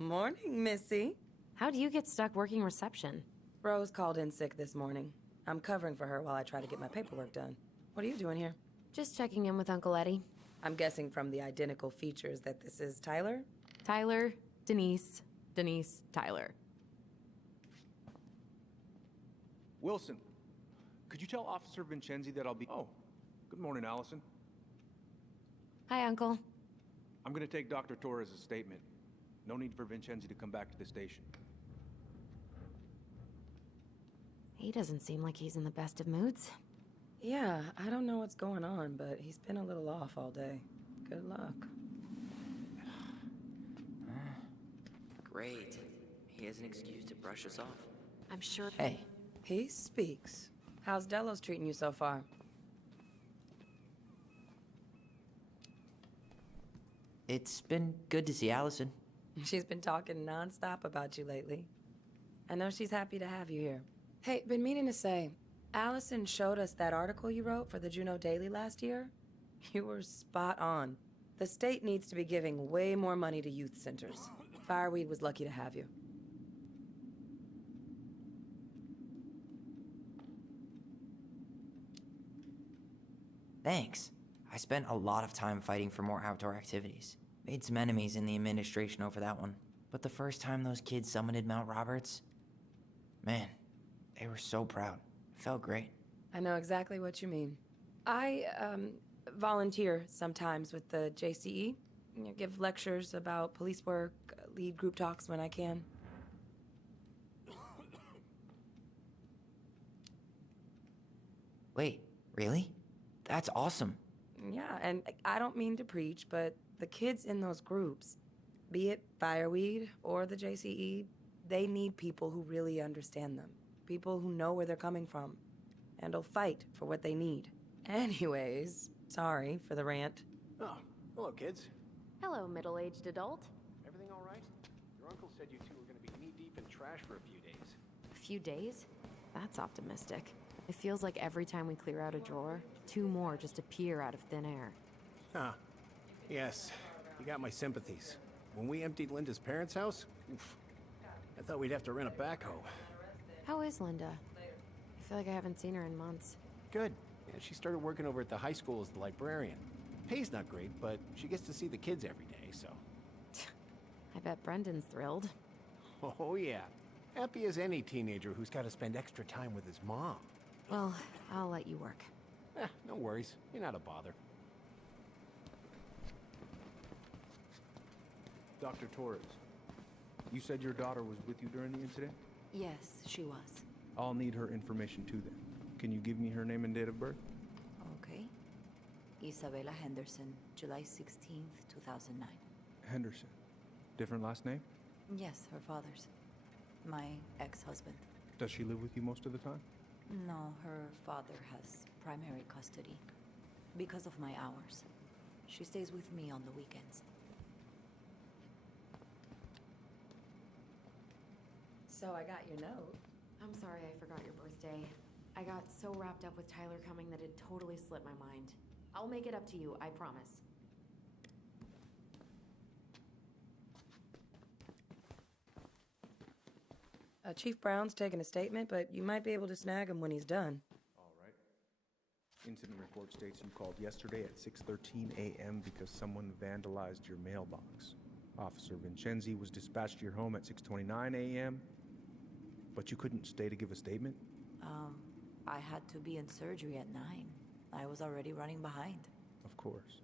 Morning, Missy. How do you get stuck working reception? Rose called in sick this morning. I'm covering for her while I try to get my paperwork done. What are you doing here? Just checking in with Uncle Eddie. I'm guessing from the identical features that this is Tyler? Tyler, Denise, Denise, Tyler. Wilson, could you tell Officer Vincenzi that I'll be... Oh, good morning, Allison. Hi, Uncle. I'm gonna take Dr. Torres' statement. No need for Vincenzi to come back to the station. He doesn't seem like he's in the best of moods. Yeah, I don't know what's going on, but he's been a little off all day. Good luck. Great. He has an excuse to brush us off. I'm sure... Hey, He speaks. How's Delos treating you so far? it's been good to see Allison. She's been talking nonstop about you lately. I know she's happy to have you here. Hey, been meaning to say, Allison showed us that article you wrote for the Juneau Daily last year. You were spot on. The state needs to be giving way more money to youth centers. Fireweed was lucky to have you. Thanks. I spent a lot of time fighting for more outdoor activities. Made some enemies in the administration over that one. But the first time those kids summited Mount Roberts, man, they were so proud. It felt great. I know exactly what you mean. I, volunteer sometimes with the JCE. You know, give lectures about police work, lead group talks when I can. Wait, really? That's awesome. Yeah, and I don't mean to preach, but the kids in those groups, be it Fireweed or the JCE, they need people who really understand them. People who know where they're coming from and will fight for what they need. Anyways, sorry for the rant. Oh, hello, kids. Hello, middle-aged adult. Everything all right? Your uncle said you two were going to be knee-deep in trash for a few days. A few days? That's optimistic. It feels like every time we clear out a drawer, 2 more just appear out of thin air. Huh. Yes, you got my sympathies. When we emptied Linda's parents' house, oof, I thought we'd have to rent a backhoe. How is Linda? I feel like I haven't seen her in months. Good. Yeah, she started working over at the high school as the librarian. Pay's not great, but she gets to see the kids every day, so... I bet Brendan's thrilled. Oh, yeah. Happy as any teenager who's got to spend extra time with his mom. Well, I'll let you work. No worries. You're not a bother. Dr. Torres, you said your daughter was with you during the incident? Yes, she was. I'll need her information too then. Can you give me her name and date of birth? Okay. Isabella Henderson, July 16th, 2009. Henderson. Different last name? Yes, her father's. My ex-husband. Does she live with you most of the time? No, her father has primary custody. Because of my hours. She stays with me on the weekends. So I got your note. I'm sorry I forgot your birthday. I got so wrapped up with Tyler coming that it totally slipped my mind. I'll make it up to you, I promise. Chief Brown's taking a statement, but you might be able to snag him when he's done. All right. Incident report states you called yesterday at 6:13 a.m. because someone vandalized your mailbox. Officer Vincenzi was dispatched to your home at 6:29 a.m., but you couldn't stay to give a statement? I had to be in surgery at 9. I was already running behind. Of course.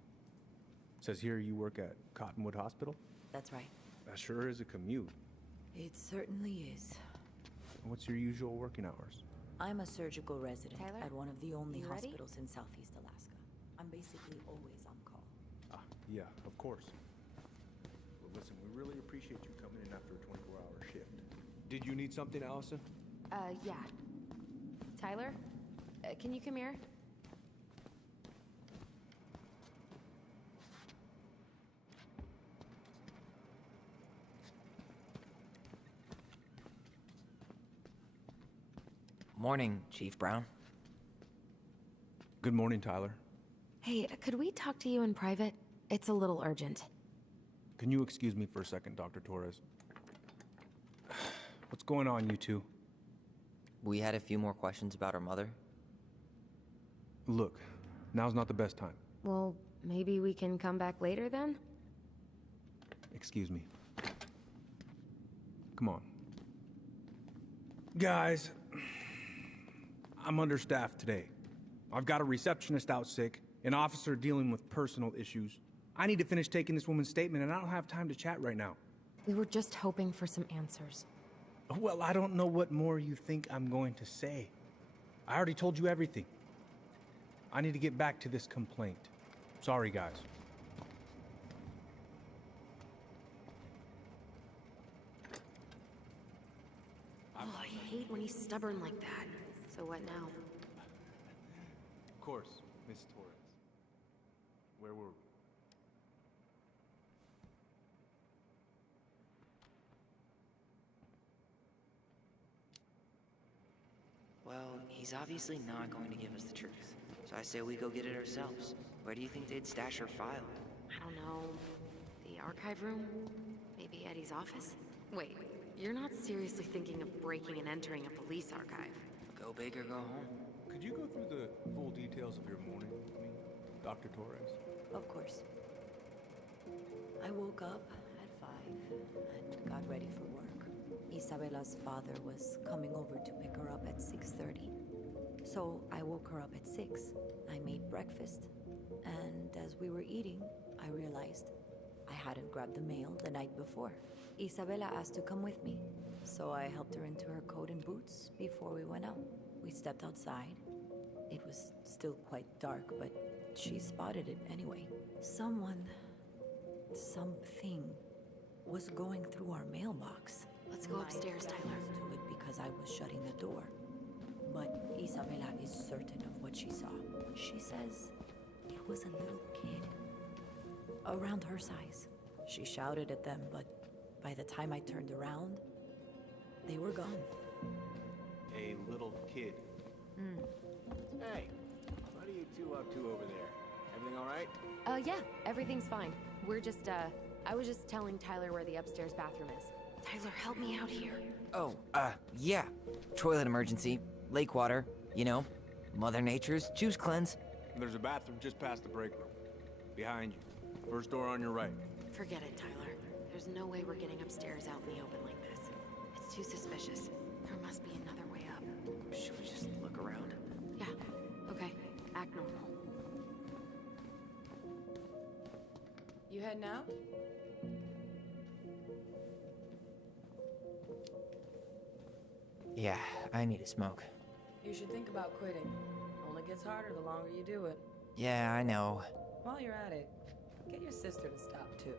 Says here you work at Cottonwood Hospital? That's right. That sure is a commute. It certainly is. What's your usual working hours? I'm a surgical resident Tyler, at one of the only you ready? hospitals in Southeast Alaska. I'm basically always on call. Yeah, of course. Well, listen, we really appreciate you coming in after a 24-hour shift. Did you need something, Allison? Yeah. Tyler, can you come here? Morning, Chief Brown. Good morning, Tyler. Hey, could we talk to you in private? It's a little urgent. Can you excuse me for a second, Dr. Torres? What's going on, you two? We had a few more questions about our mother. Look, now's not the best time. Well, maybe we can come back later then? Excuse me. Come on. Guys, I'm understaffed today. I've got a receptionist out sick, an officer dealing with personal issues. I need to finish taking this woman's statement, and I don't have time to chat right now. We were just hoping for some answers. Well, I don't know what more you think I'm going to say. I already told you everything. I need to get back to this complaint. Sorry, guys. Oh, I hate when he's stubborn like that. So what now? Of course, Miss Torres. Where were we? Well, he's obviously not going to give us the truth. So I say we go get it ourselves. Where do you think they'd stash her file? I don't know. The archive room? Maybe Eddie's office? Wait, you're not seriously thinking of breaking and entering a police archive? Go big or go home. Could you go through the full details of your morning with me, Dr. Torres? Of course. I woke up at 5 and got ready for work. Isabella's father was coming over to pick her up at 6:30. So I woke her up at 6. I made breakfast, and as we were eating, I realized I hadn't grabbed the mail the night before. Isabella asked to come with me, so I helped her into her coat and boots before we went out. We stepped outside. It was still quite dark, but she spotted it anyway. Something was going through our mailbox. Let's go upstairs, Tyler. To it because I was shutting the door. But Isabella is certain of what she saw. She says it was a little kid, around her size. She shouted at them, but by the time I turned around, they were gone. A little kid. Hey, what are you two up to over there? Everything all right? Yeah, everything's fine. We're just, I was just telling Tyler where the upstairs bathroom is. Tyler, help me out here. Oh, yeah. Toilet emergency. Lake water. You know, Mother Nature's juice cleanse. There's a bathroom just past the break room. Behind you. First door on your right. Forget it, Tyler. There's no way we're getting upstairs out in the open like this. It's too suspicious. There must be another way up. Should we just look around? Yeah, okay. Act normal. You heading out? Yeah, I need a smoke. You should think about quitting. Only gets harder the longer you do it. Yeah, I know. While you're at it, get your sister to stop too.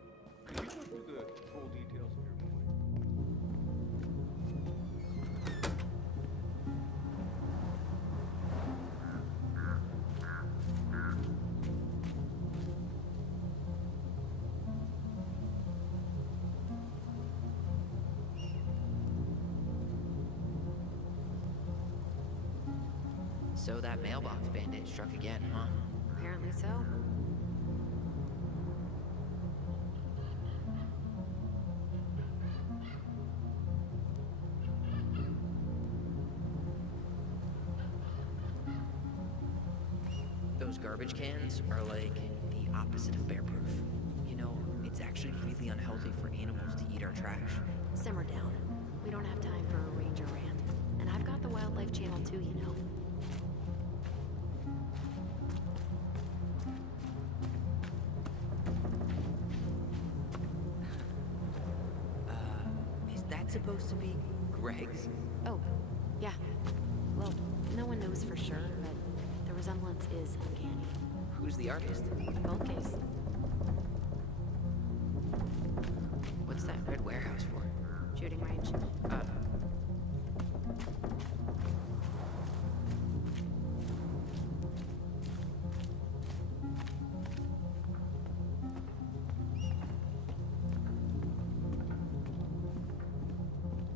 Could you go through the full details of your morning? So that mailbox bandit struck again, huh? Apparently so. Those garbage cans are like the opposite of bear-proof. You know, it's actually really unhealthy for animals to eat our trash. Simmer down. We don't have time for a ranger rant. And I've got the Wildlife Channel too, you know. Is that supposed to be Greg's? Oh, yeah. Well, no one knows for sure, but the resemblance is uncanny. Who's the artist? Cold case. What's that red warehouse for? Shooting range.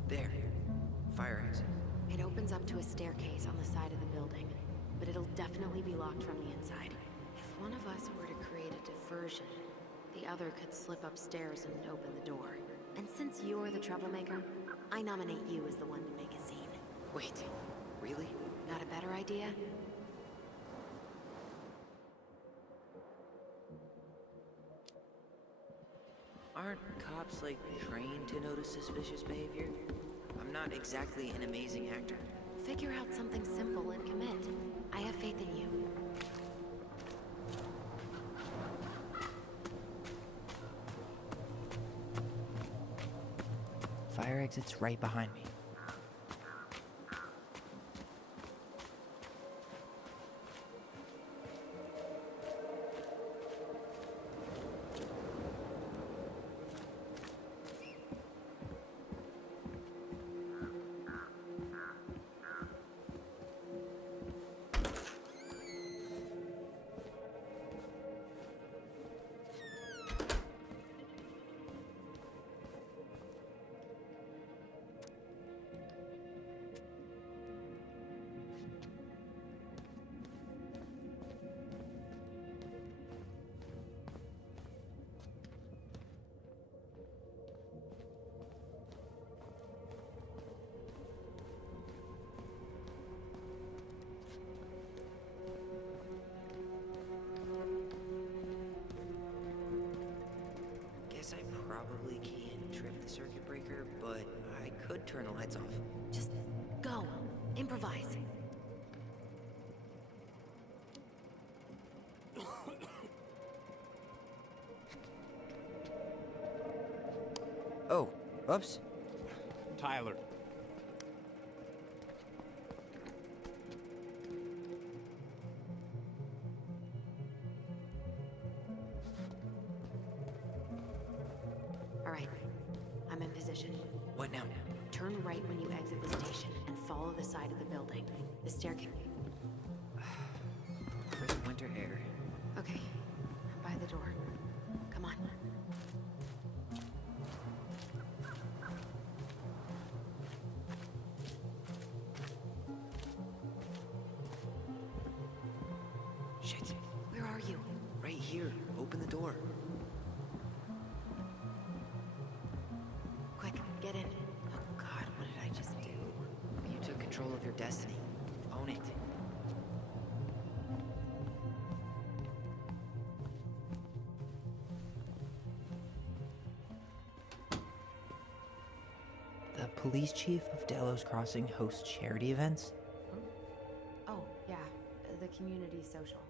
There. Fire exit. It opens up to a staircase on the side of the building, but it'll definitely be locked from the inside. If one of us were to create a diversion, the other could slip upstairs and open the door. And since you're the troublemaker, I nominate you as the one to make a scene. Wait, really? Got a better idea? Aren't cops, like, trained to notice suspicious behavior? I'm not exactly an amazing actor. Figure out something simple and commit. I have faith in you. Fire exit's right behind me. Guess I probably can't trip the circuit breaker, but I could turn the lights off. Just go. Improvise. Oh, oops. Tyler. All right. I'm in position. What now? Turn right when you exit the station and follow the side of the building. The staircase. Crisp winter air. Okay. I'm by the door. Come on. Shit. Where are you? Right here. Open the door. Quick, get in. Oh God, what did I just do? You took control of your destiny. Own it. The police chief of Delos Crossing hosts charity events? Oh, yeah. The community social.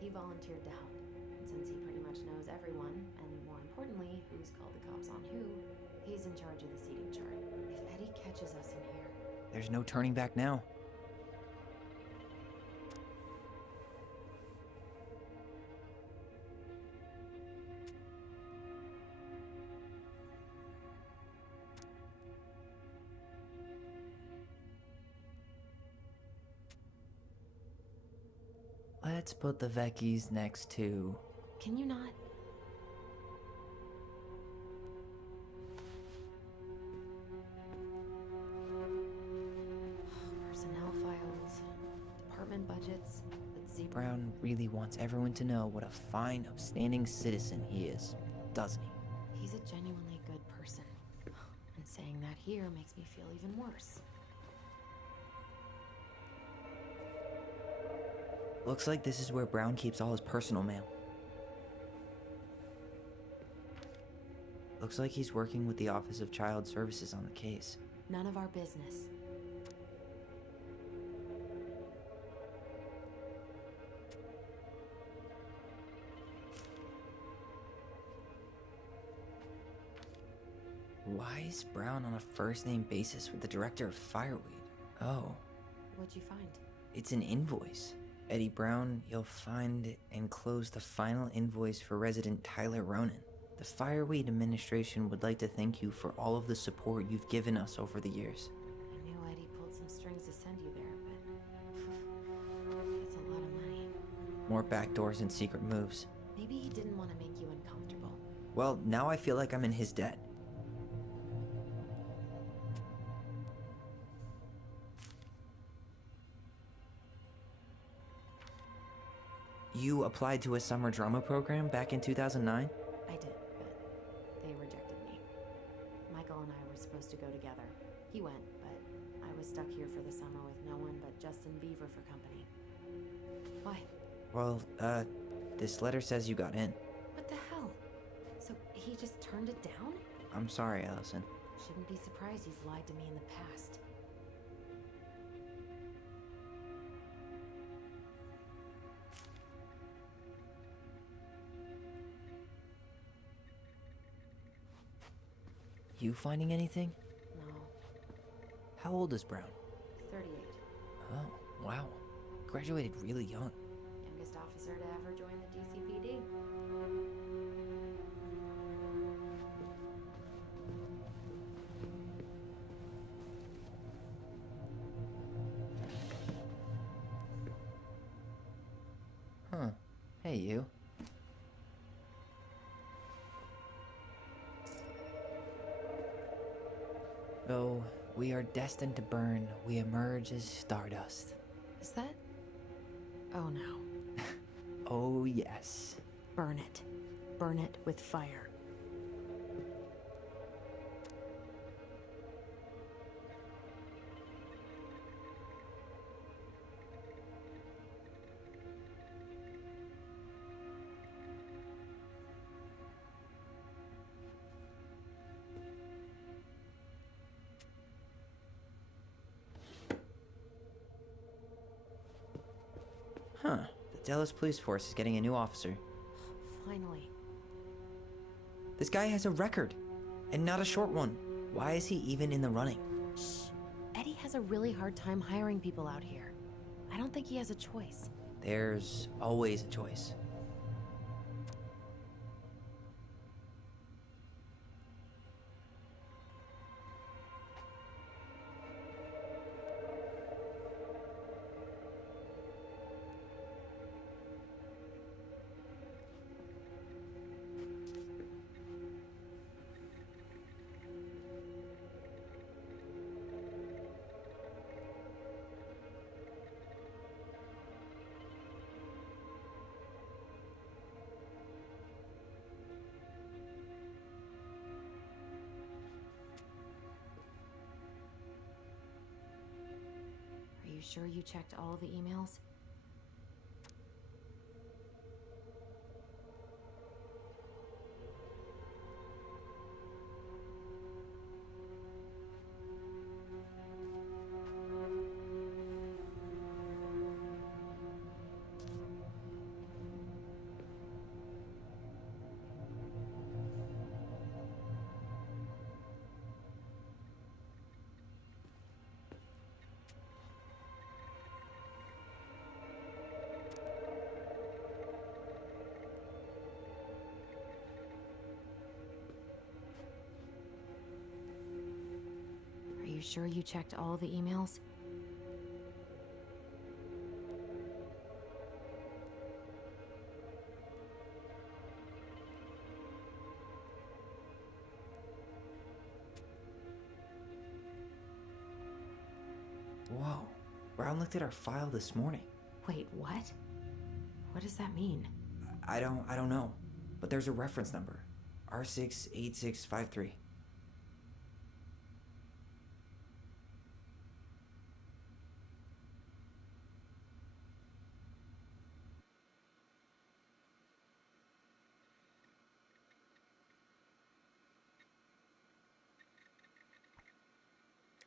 He volunteered to help. And since he pretty much knows everyone, and more importantly, who's called the cops on who, he's in charge of the seating chart. If Eddie catches us in here... There's no turning back now. Let's put the Vecchies next to... Can you not? Personnel files, department budget. Brown really wants everyone to know what a fine, upstanding citizen he is, doesn't he? He's a genuinely good person. And saying that here makes me feel even worse. Looks like this is where Brown keeps all his personal mail. Looks like he's working with the Office of Child Services on the case. None of our business. Why is Brown on a first-name basis with the director of Fireweed? Oh, What'd you find? it's an invoice. Eddie Brown, you'll find enclosed the final invoice for resident Tyler Ronan. The Fireweed administration would like to thank you for all of the support you've given us over the years. I knew Eddie pulled some strings to send you there, but that's a lot of money. More backdoors and secret moves. Maybe he didn't want to make you uncomfortable. Well, now I feel like I'm in his debt. You applied to a summer drama program back in 2009? I did, but they rejected me. Michael and I were supposed to go together. He went, but I was stuck here for the summer with no one but Justin Beaver for company. Why? Well, this letter says you got in. What the hell? So he just turned it down? I'm sorry, Allison. Shouldn't be surprised he's lied to me in the past. You finding anything? No. How old is Brown? 38. Oh, wow. Graduated really young. Youngest officer to ever join the DCPD. Huh. Hey, you. Though we are destined to burn, we emerge as stardust. Is that? Oh no. Oh, yes. Burn it. Burn it with fire. Huh. The Dallas Police Force is getting a new officer. Finally. This guy has a record, and not a short one. Why is he even in the running? Shh. Eddie has a really hard time hiring people out here. I don't think he has a choice. There's always a choice. Are you sure you checked all the emails? Are you sure you checked all the emails? Whoa. Brown looked at our file this morning. Wait, what? What does that mean? I don't know. But there's a reference number. R68653.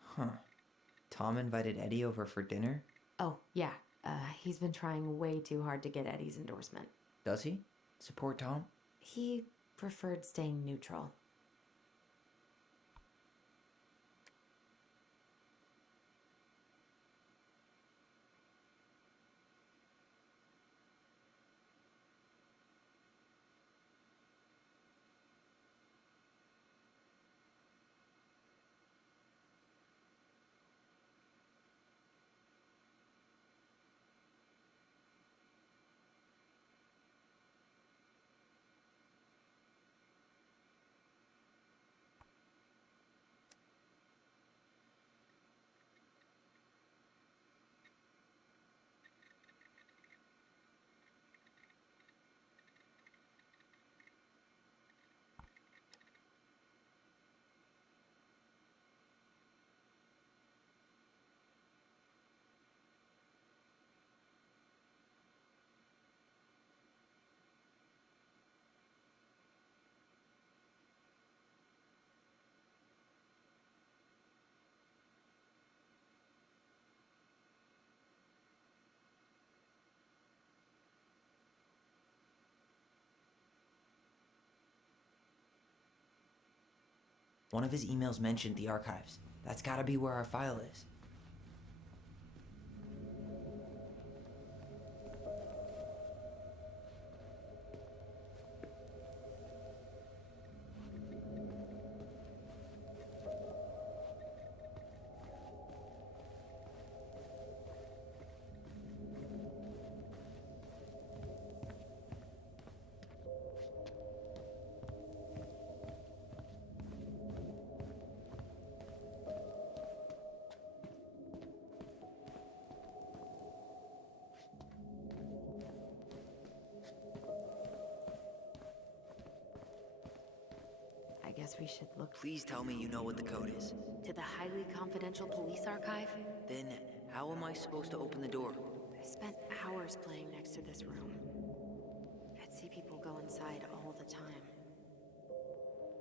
Huh. Tom invited Eddie over for dinner? Oh, yeah. He's been trying way too hard to get Eddie's endorsement. Does he? Support Tom? He preferred staying neutral. One of his emails mentioned the archives. That's gotta be where our file is. I guess we should look Please tell me you know what the code is. to the highly confidential police archive. Then, how am I supposed to open the door? I spent hours playing next to this room. I'd see people go inside all the time.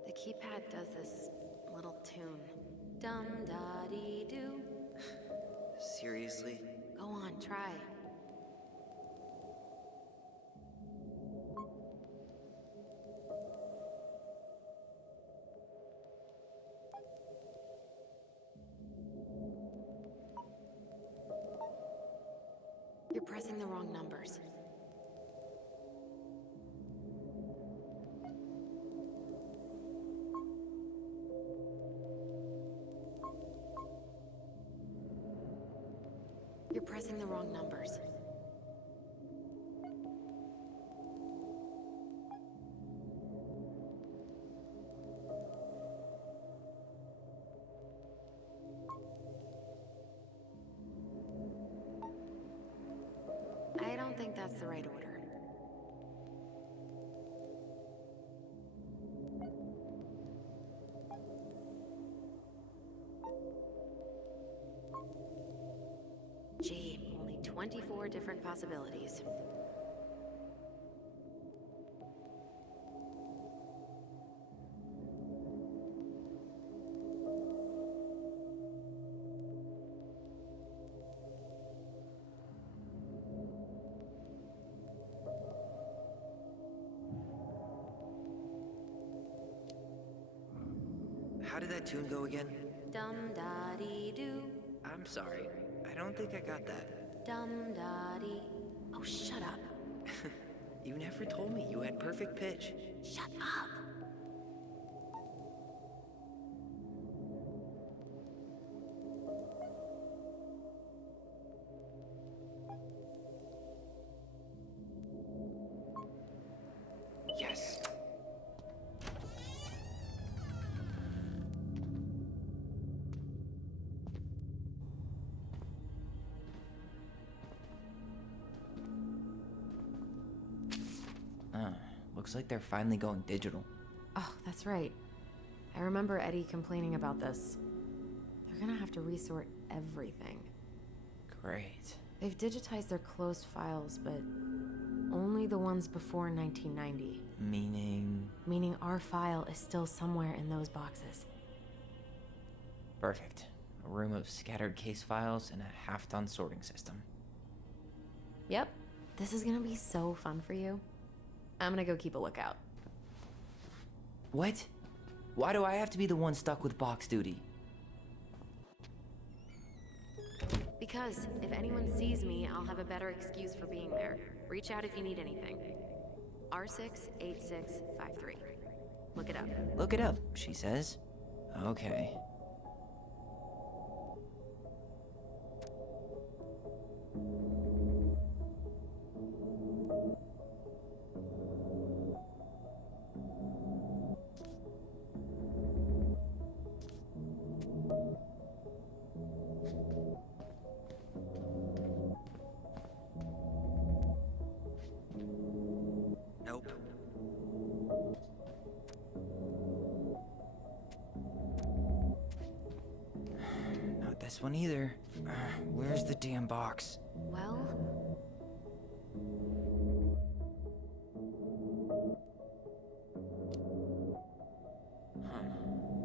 The keypad does this little tune. Dum-da-dee-doo. Seriously? Go on, try. You're pressing the wrong numbers. You're pressing the wrong numbers. I don't think that's the right order. Gee, only 24 different possibilities. How did that tune go again? Dum-da-dee-doo. I'm sorry. I don't think I got that. Dum-da-dee. Oh, shut up. You never told me you had perfect pitch. Shut up. Yes. Looks like they're finally going digital. Oh, that's right. I remember Eddie complaining about this. They're gonna have to resort everything. Great. They've digitized their closed files, but only the ones before 1990. Meaning? Meaning our file is still somewhere in those boxes. Perfect. A room of scattered case files and a half-done sorting system. Yep. This is gonna be so fun for you. I'm gonna go keep a lookout. What? Why do I have to be the one stuck with box duty? Because if anyone sees me, I'll have a better excuse for being there. Reach out if you need anything. R68653. Look it up. Look it up, she says. Okay. Nope. Not this one either. Where's the damn box? Well,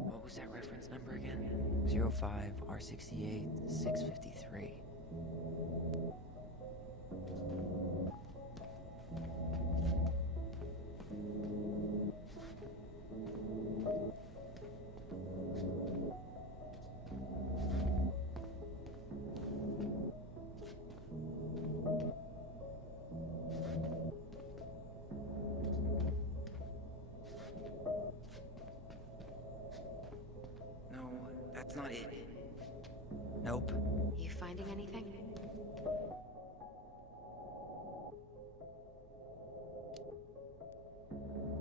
What was that reference number again? 05 R68 653. No, that's not it. Nope. you finding anything?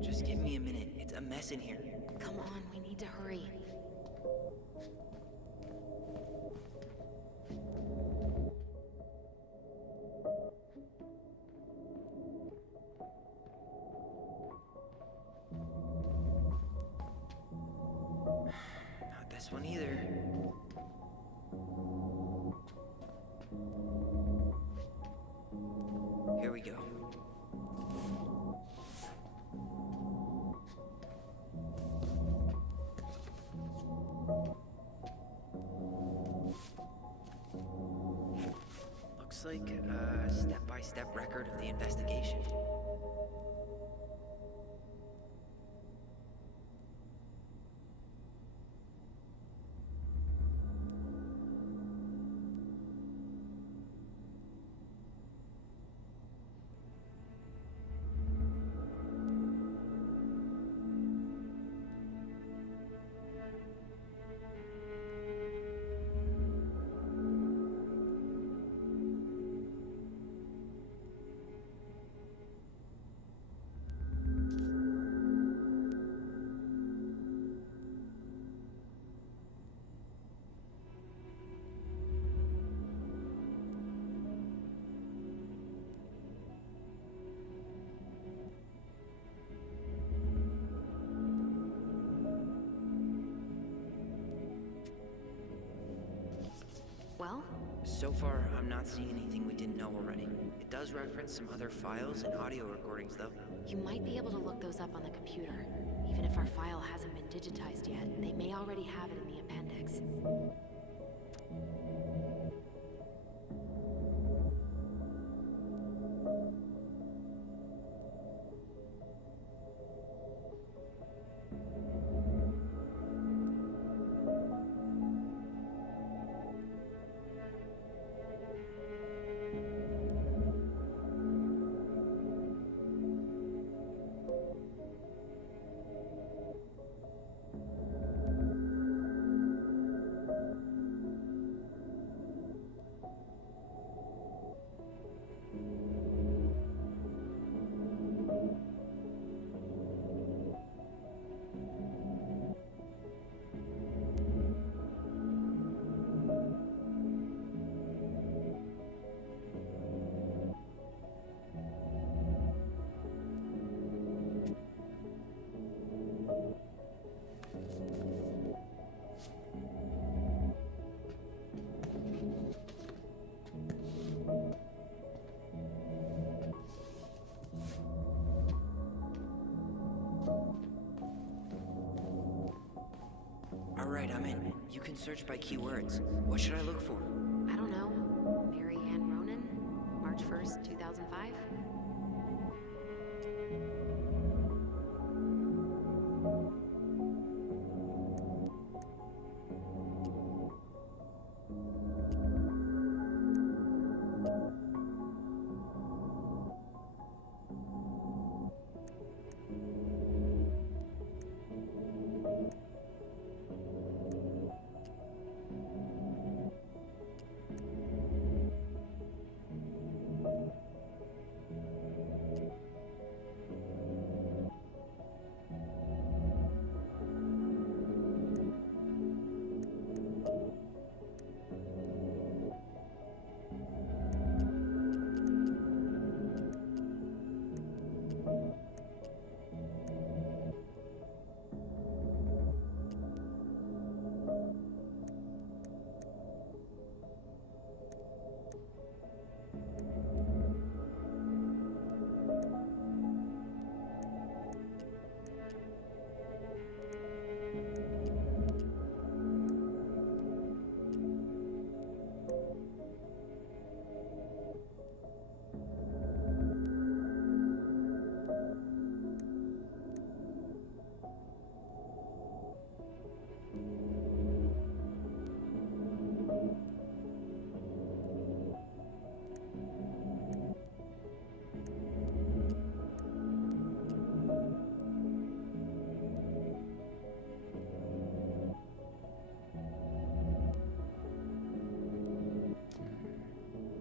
Just give me a minute. It's a mess in here. Come on, we need to hurry. Not this one either. Here we go. Looks like a step-by-step record of the investigation. Well, So far, I'm not seeing anything we didn't know already. It does reference some other files and audio recordings, though. you might be able to look those up on the computer. Even if our file hasn't been digitized yet, they may already have it in the appendix. Alright, I'm in. You can search by keywords. What should I look for? I don't know. Mary Ann Ronan? March 1st, 2005?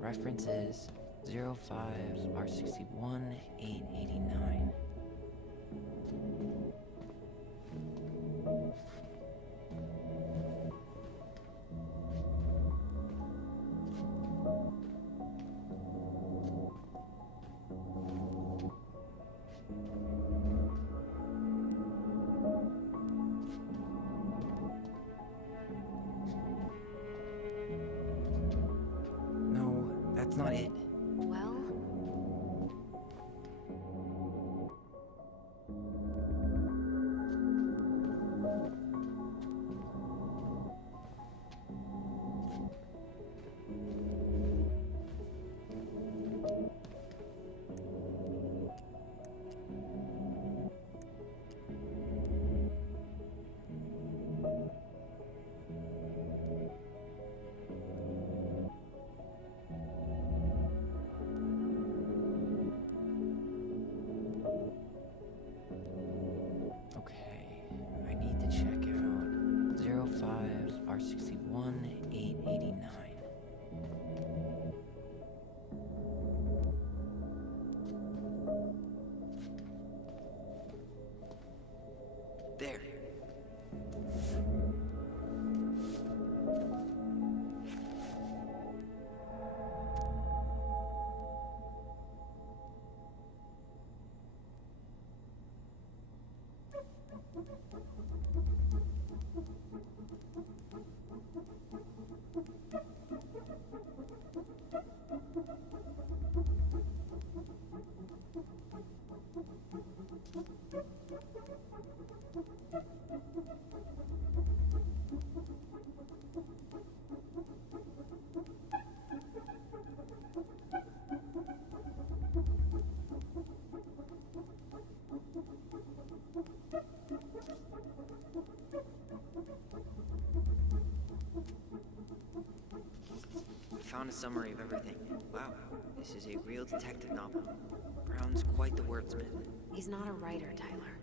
References 05 R61 889. No, that's not it. Well, Okay, I need to check out 05 R61 889. There. I found a summary of everything. Wow, this is a real detective novel. Brown's quite the wordsmith. he's not a writer, Tyler.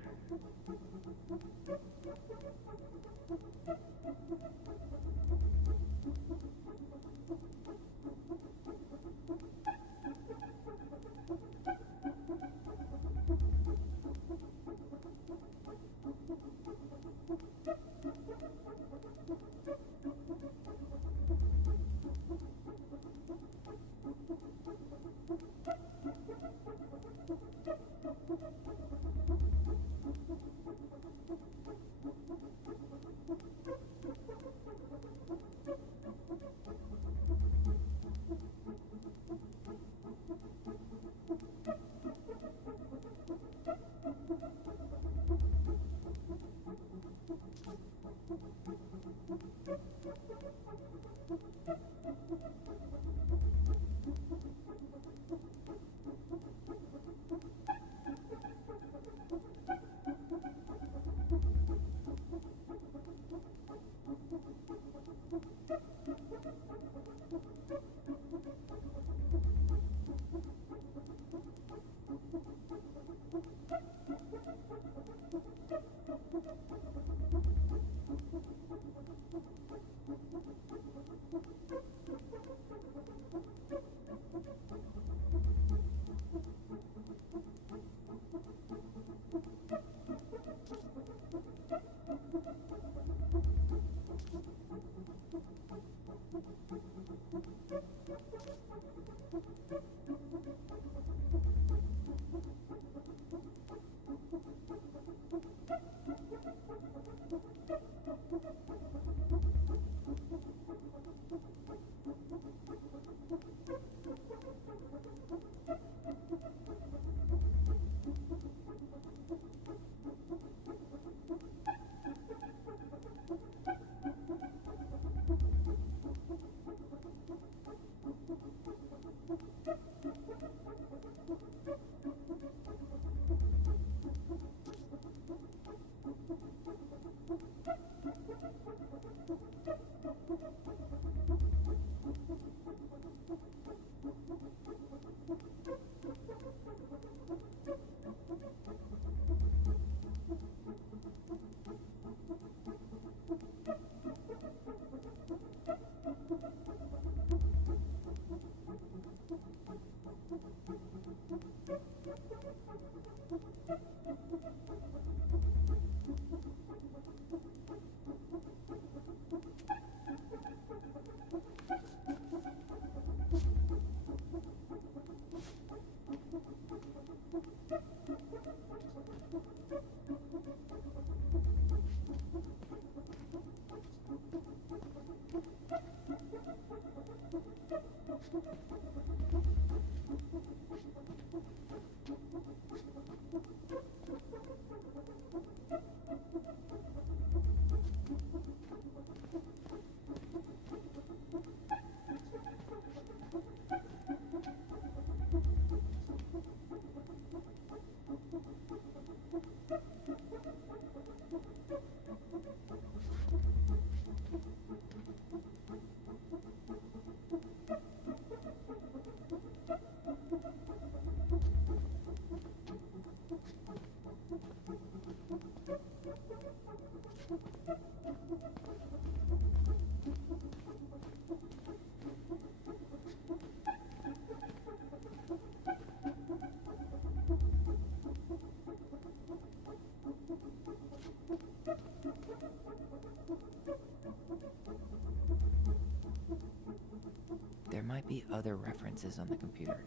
There might be other references on the computer.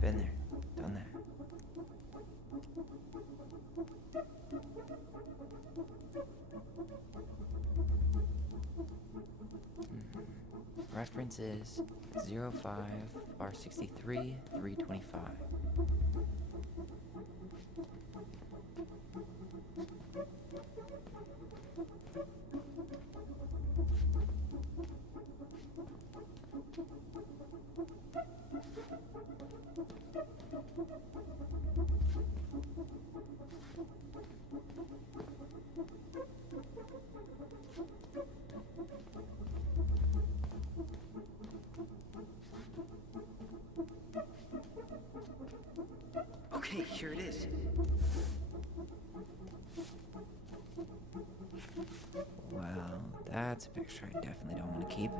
Been there, done that. References 05 R63 325. Okay, here it is. Well, that's a picture I definitely don't want to keep.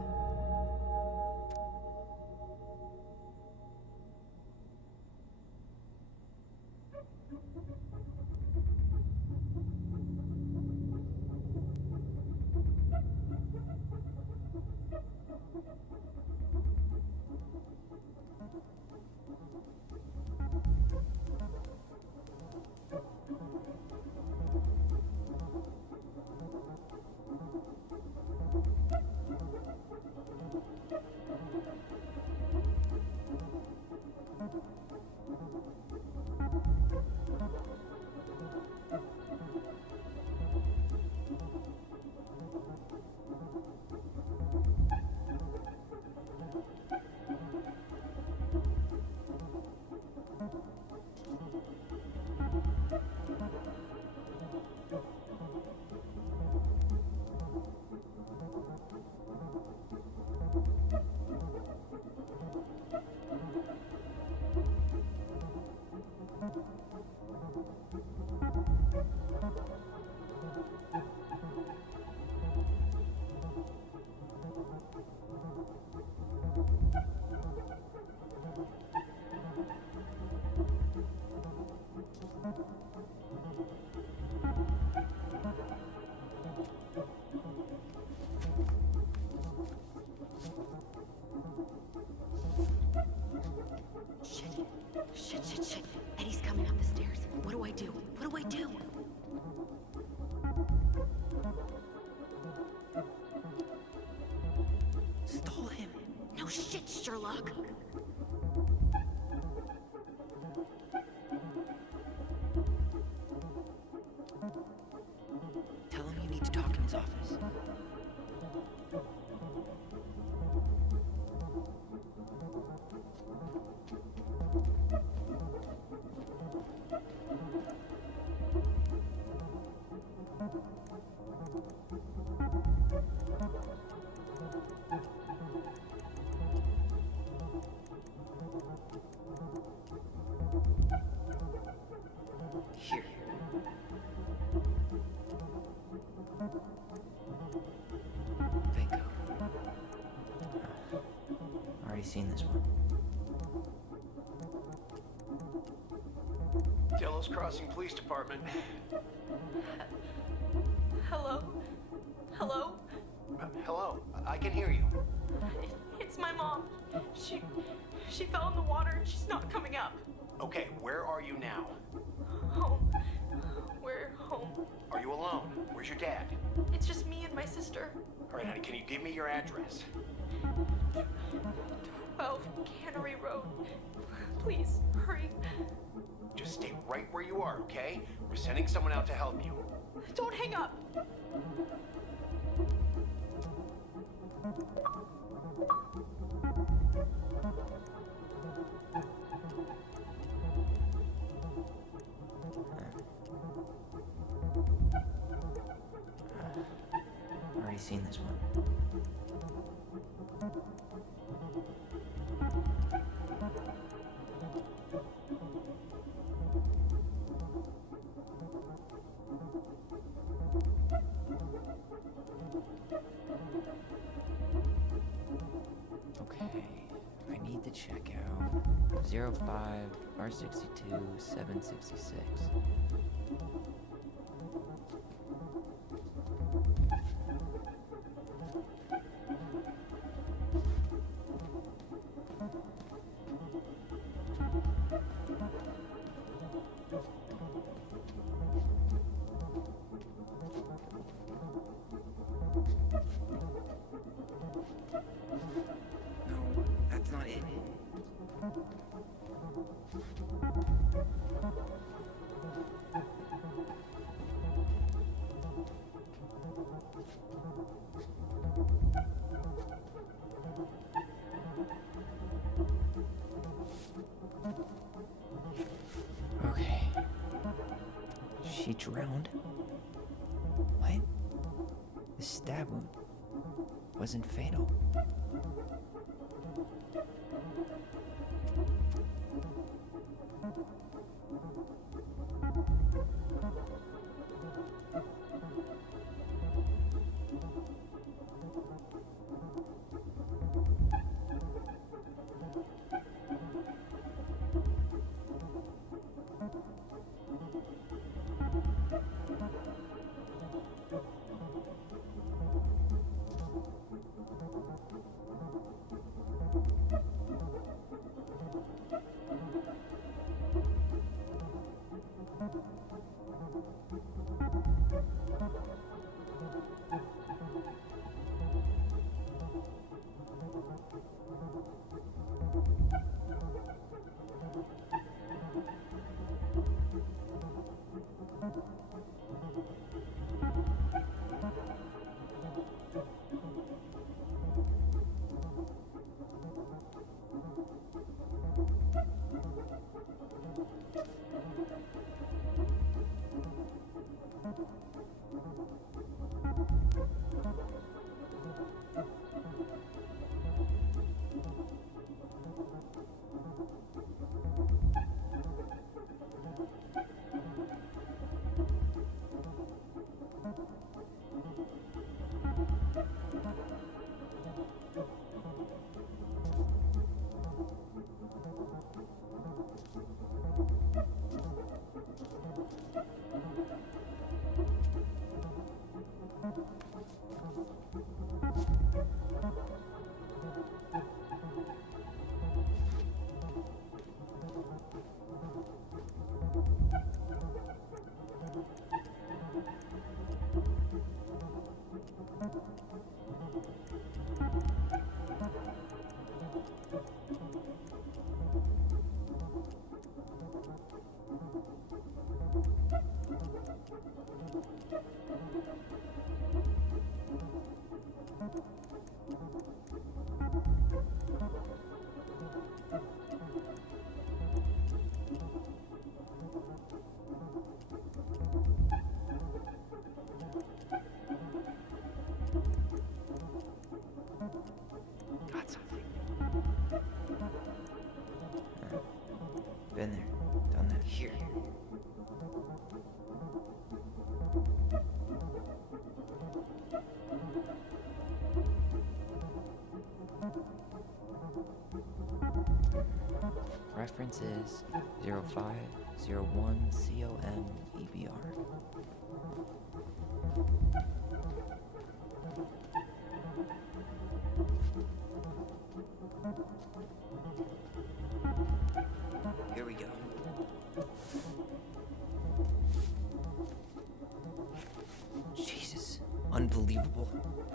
Shit, Sherlock. Tell him you need to talk in his office. Here. Bingo. Already seen this one. Delos Crossing Police Department. Hello? Hello? Hello, I can hear you. It's my mom. She fell in the water and she's not coming up. Okay, where are you now? Home. We're home. Are you alone? Where's your dad? It's just me and my sister. All right, honey, can you give me your address? 12 Cannery Road. Please, hurry. Just stay right where you are, okay? We're sending someone out to help you. Don't hang up. Already seen this one. Okay, I need to check out 05 R62 766. No, that's not it. Okay. She drowned? What? The stab wound wasn't fatal. Been there, done that. Here. Reference is 0501 COM EBR. Here we go. Jesus. Unbelievable.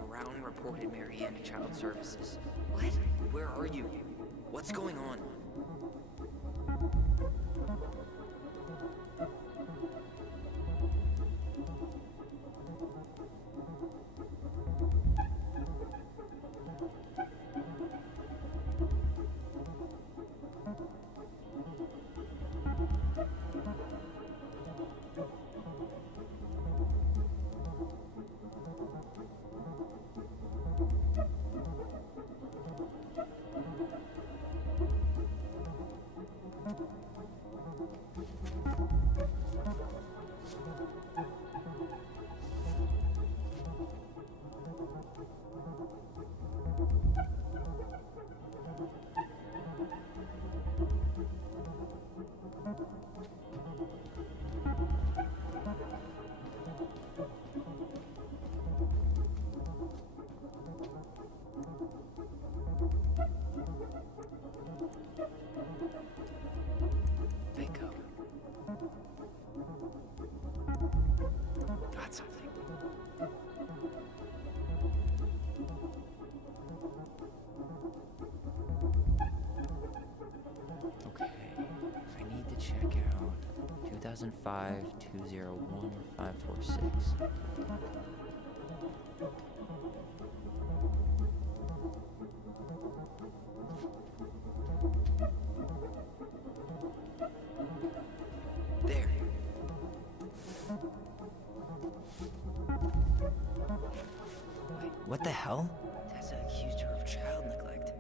Brown reported Marianne to Child Services. What? Where are you? What's going on? Bingo. Got something. Okay, I need to check out 2005-201-546. There. Wait, what the hell? Tessa accused her of child neglect.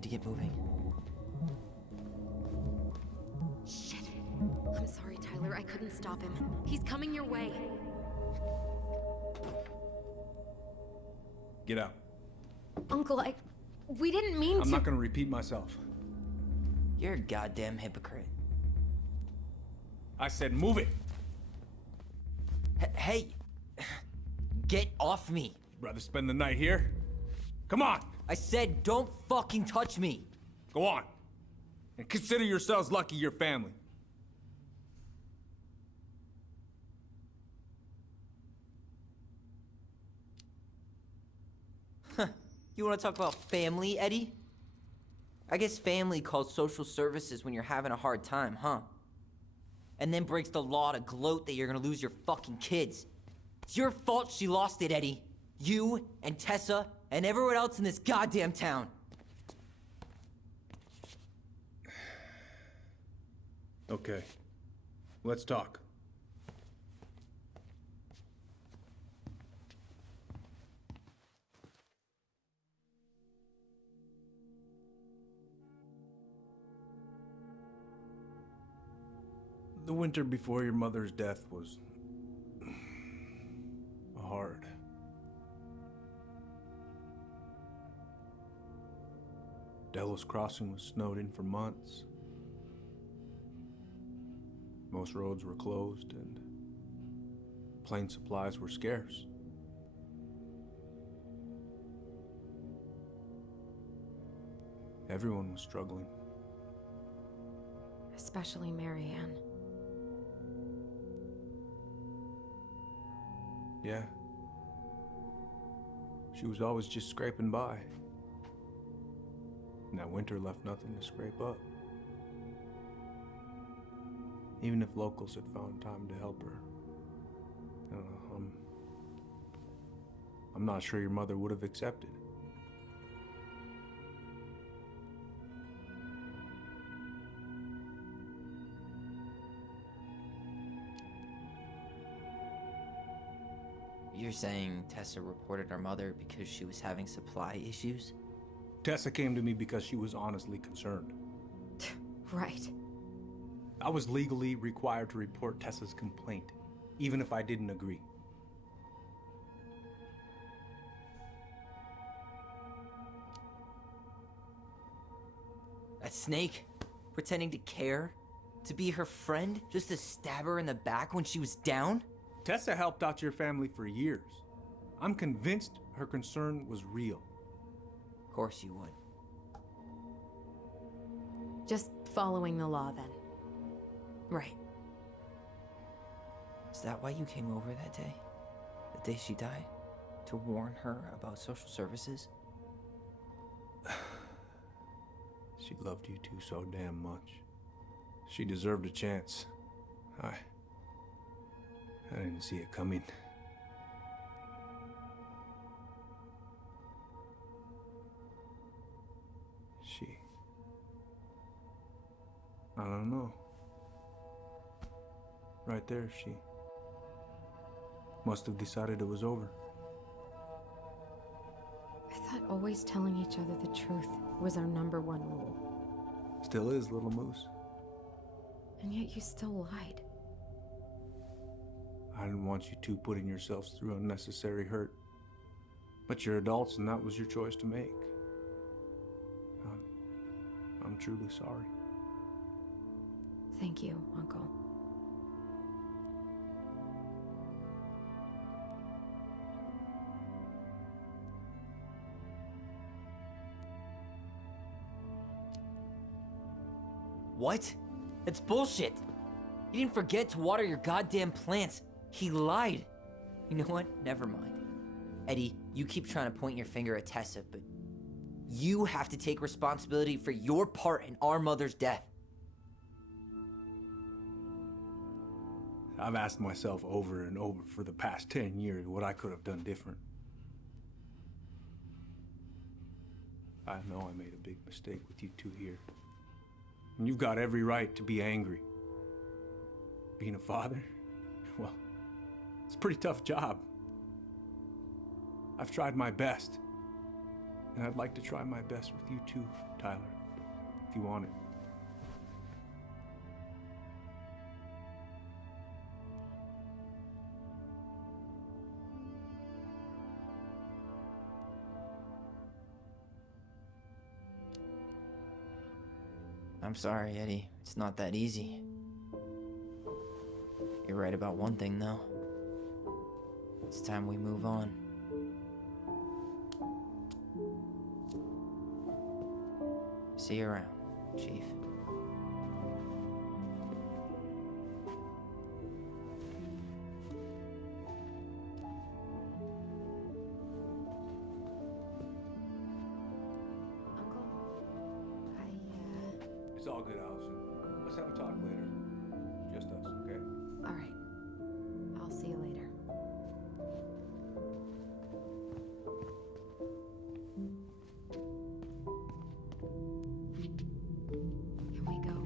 To get moving. Shit. I'm sorry, Tyler. I couldn't stop him. He's coming your way. Get out. Uncle, We didn't mean to. I'm not gonna repeat myself. You're a goddamn hypocrite. I said move it! Hey! Get off me! Rather spend the night here? Come on! I said don't fucking touch me! Go on. And consider yourselves lucky you're family. You wanna talk about family, Eddie? I guess family calls social services when you're having a hard time, huh? And then breaks the law to gloat that you're gonna lose your fucking kids. It's your fault she lost it, Eddie. You and Tessa and everyone else in this goddamn town. Okay. Let's talk. The winter before your mother's death was hard. Delos Crossing was snowed in for months. Most roads were closed and plane supplies were scarce. Everyone was struggling. Especially Marianne. Yeah. She was always just scraping by. And that winter left nothing to scrape up. Even if locals had found time to help her. I don't know, I'm not sure your mother would have accepted. You're saying Tessa reported her mother because she was having supply issues? Tessa came to me because she was honestly concerned. Right. I was legally required to report Tessa's complaint, even if I didn't agree. That snake? Pretending to care? To be her friend? Just to stab her in the back when she was down? Tessa helped out your family for years. I'm convinced her concern was real. Of course you would. Just following the law then. Right. Is that why you came over that day? The day she died? To warn her about social services? She loved you two so damn much. She deserved a chance. I didn't see it coming. I don't know. Right there, she must have decided it was over. I thought always telling each other the truth was our #1 rule. Still is, little moose. And yet you still lied. I didn't want you two putting yourselves through unnecessary hurt. But you're adults and that was your choice to make. I'm truly sorry. Thank you, Uncle. What? That's bullshit! He didn't forget to water your goddamn plants. He lied. You know what? Never mind. Eddie, you keep trying to point your finger at Tessa, but you have to take responsibility for your part in our mother's death. I've asked myself over and over for the past 10 years what I could have done different. I know I made a big mistake with you two here. And you've got every right to be angry. Being a father? Well, it's a pretty tough job. I've tried my best. And I'd like to try my best with you too, Tyler, if you want it. I'm sorry, Eddie. It's not that easy. You're right about one thing, though. It's time we move on. See you around, Chief. Uncle, It's all good, Allison. Let's have a talk later. Just us, okay? all right. I'll see you later. Can we go?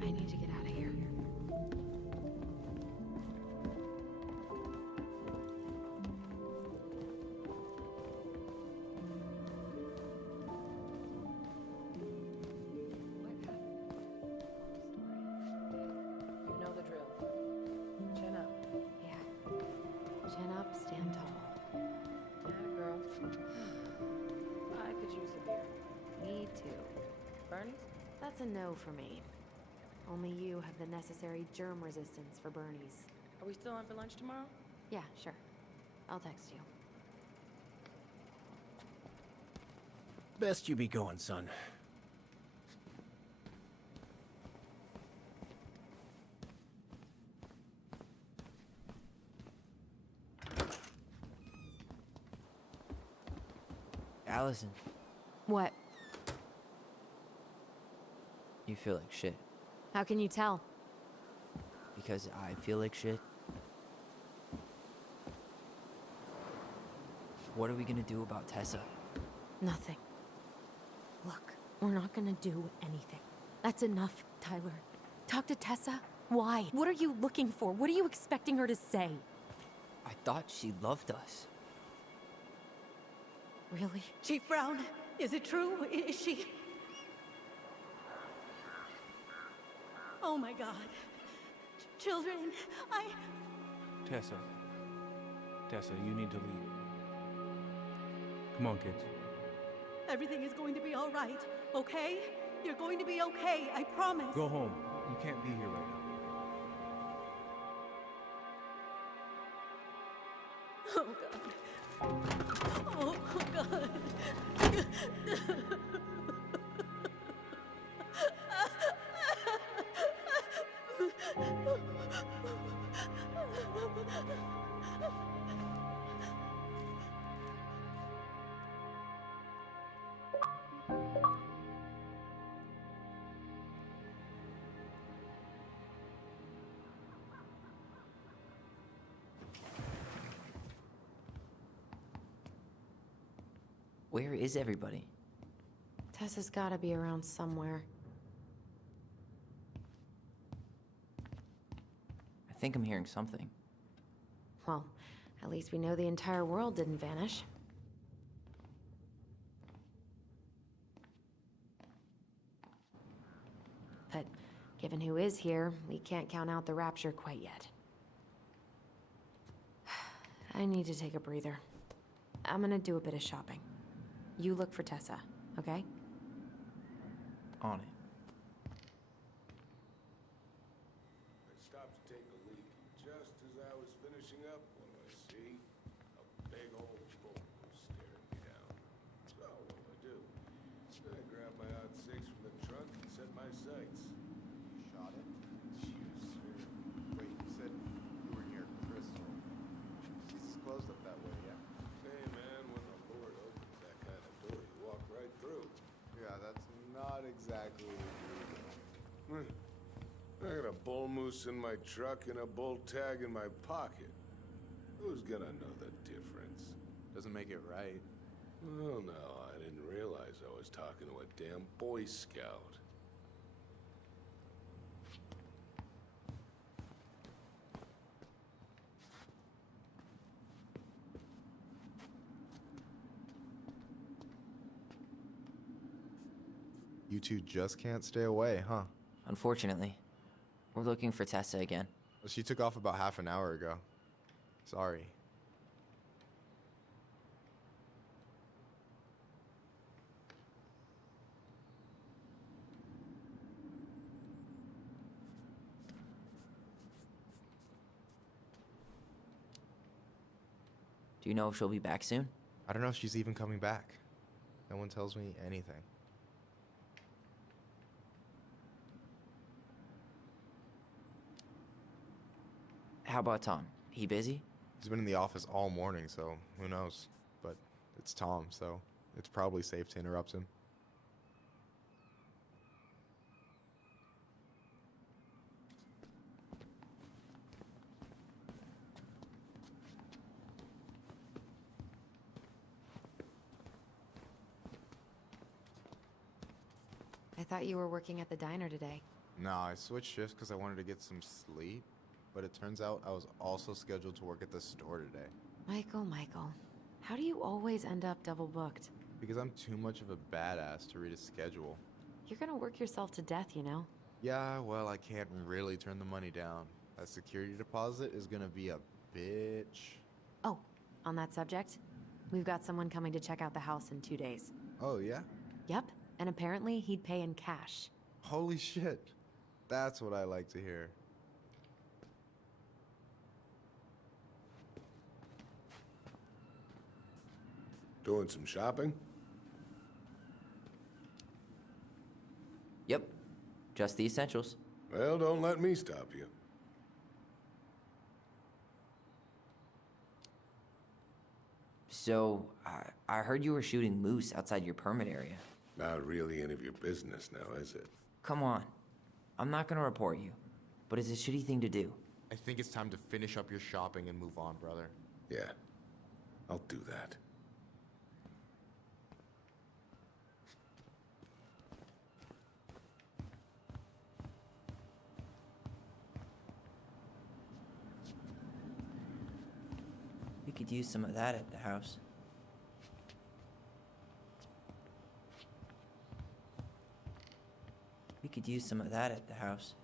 I need to get out of here. You know the drill. Chin up. Yeah. Chin up, stand tall. Atta girl. I could use a beer. Me too. Bernie's? That's a no for me. Only you have the necessary germ resistance for Bernie's. Are we still on for lunch tomorrow? Yeah, sure. I'll text you. Best you be going, son. Allison, What? you feel like shit. How can you tell? Because I feel like shit. What are we gonna do about Tessa? Nothing. Look, we're not gonna do anything. That's enough, Tyler. Talk to Tessa. Why? What are you looking for? What are you expecting her to say? I thought she loved us. Really? Chief Brown, is it true? Is she... Oh my God. Children, Tessa. Tessa, you need to leave. Come on, kids. Everything is going to be all right, okay? You're going to be okay, I promise. Go home. You can't be here right now. Oh God. Oh God. Where is everybody? Tessa's gotta be around somewhere. I think I'm hearing something. Well, at least we know the entire world didn't vanish. But given who is here, we can't count out the rapture quite yet. I need to take a breather. I'm gonna do a bit of shopping. You look for Tessa, okay? On it. I stopped to take a leak, just as I was finishing up when I see a big old bull staring me down. So what do? I grabbed my odd six from the trunk and set my sights. You shot it? Jeez. Wait, you said you were near Crystal. She's closed up that way, yeah? Hey man, when the Lord opens that kind of door, you walk right through. Yeah, that's not exactly what I got a bull moose in my truck and a bull tag in my pocket. Who's gonna know the difference? doesn't make it right. Oh no, I didn't realize I was talking to a damn Boy Scout. You two just can't stay away, huh? Unfortunately, we're looking for Tessa again. Well, she took off about half an hour ago. Sorry. Do you know if she'll be back soon? I don't know if she's even coming back. No one tells me anything. How about Tom? He busy? He's been in the office all morning, so who knows? But it's Tom, so it's probably safe to interrupt him. I thought you were working at the diner today. Nah, I switched shifts because I wanted to get some sleep, but it turns out I was also scheduled to work at the store today. Michael, how do you always end up double booked? Because I'm too much of a badass to read a schedule. You're gonna work yourself to death, you know? Yeah, well, I can't really turn the money down. That security deposit is gonna be a bitch. Oh, on that subject, we've got someone coming to check out the house in 2 days. Oh, yeah? Yep, and apparently he'd pay in cash. Holy shit. That's what I like to hear. Doing some shopping? Yep. Just the essentials. Well, don't let me stop you. So, I heard you were shooting moose outside your permit area. Not really any of your business now, is it? Come on. I'm not gonna report you, but it's a shitty thing to do. I think it's time to finish up your shopping and move on, brother. Yeah, I'll do that. We could use some of that at the house. We could use some of that at the house.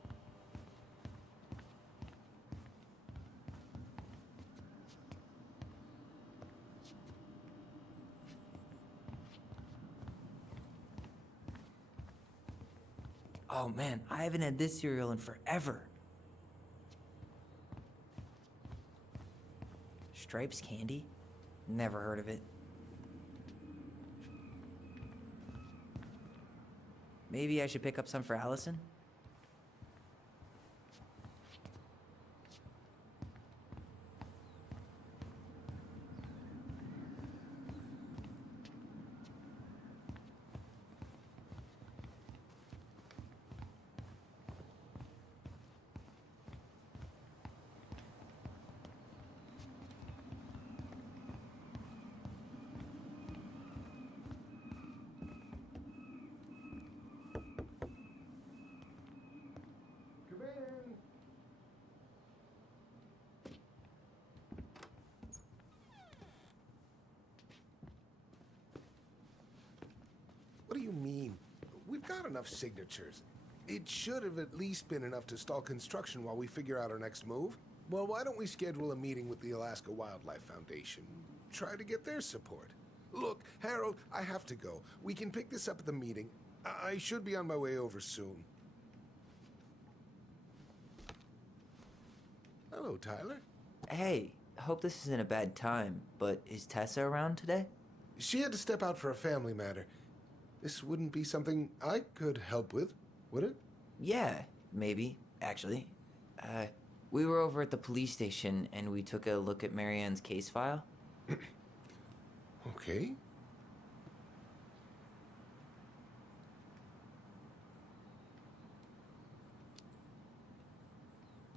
Oh man, I haven't had this cereal in forever. Stripes candy? Never heard of it. Maybe I should pick up some for Allison? What do you mean? We've got enough signatures. It should have at least been enough to stall construction while we figure out our next move. Well, why don't we schedule a meeting with the Alaska Wildlife Foundation? Try to get their support. Look, Harold, I have to go. We can pick this up at the meeting. I should be on my way over soon. Hello, Tyler. Hey, hope this isn't a bad time, but is Tessa around today? She had to step out for a family matter. This wouldn't be something I could help with, would it? Yeah, maybe, actually. We were over at the police station and we took a look at Marianne's case file. Okay.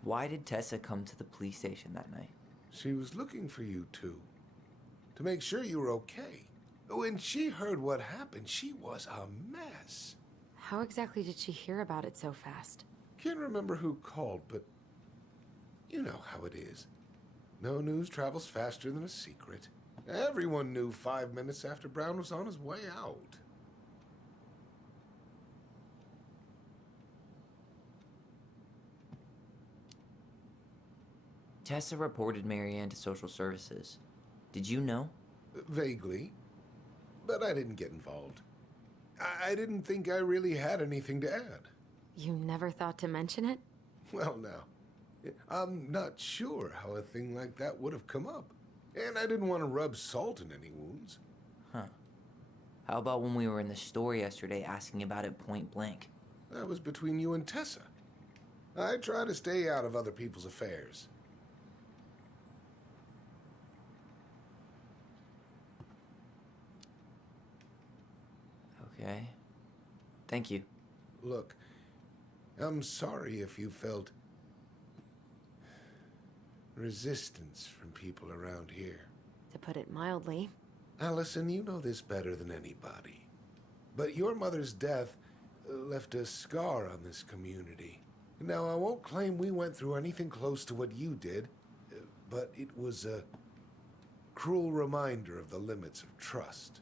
Why did Tessa come to the police station that night? She was looking for you two. To make sure you were okay. When she heard what happened, she was a mess. How exactly did she hear about it so fast? Can't remember who called, but you know how it is. No news travels faster than a secret. Everyone knew 5 minutes after Brown was on his way out. Tessa reported Marianne to social services. Did you know? Vaguely. But I didn't get involved. I didn't think I really had anything to add. You never thought to mention it? Well, now, I'm not sure how a thing like that would have come up. And I didn't want to rub salt in any wounds. Huh. How about when we were in the store yesterday asking about it point blank? That was between you and Tessa. I try to stay out of other people's affairs. Okay. Thank you. Look, I'm sorry if you felt resistance from people around here. To put it mildly. Allison, you know this better than anybody. But your mother's death left a scar on this community. Now, I won't claim we went through anything close to what you did, but it was a cruel reminder of the limits of trust.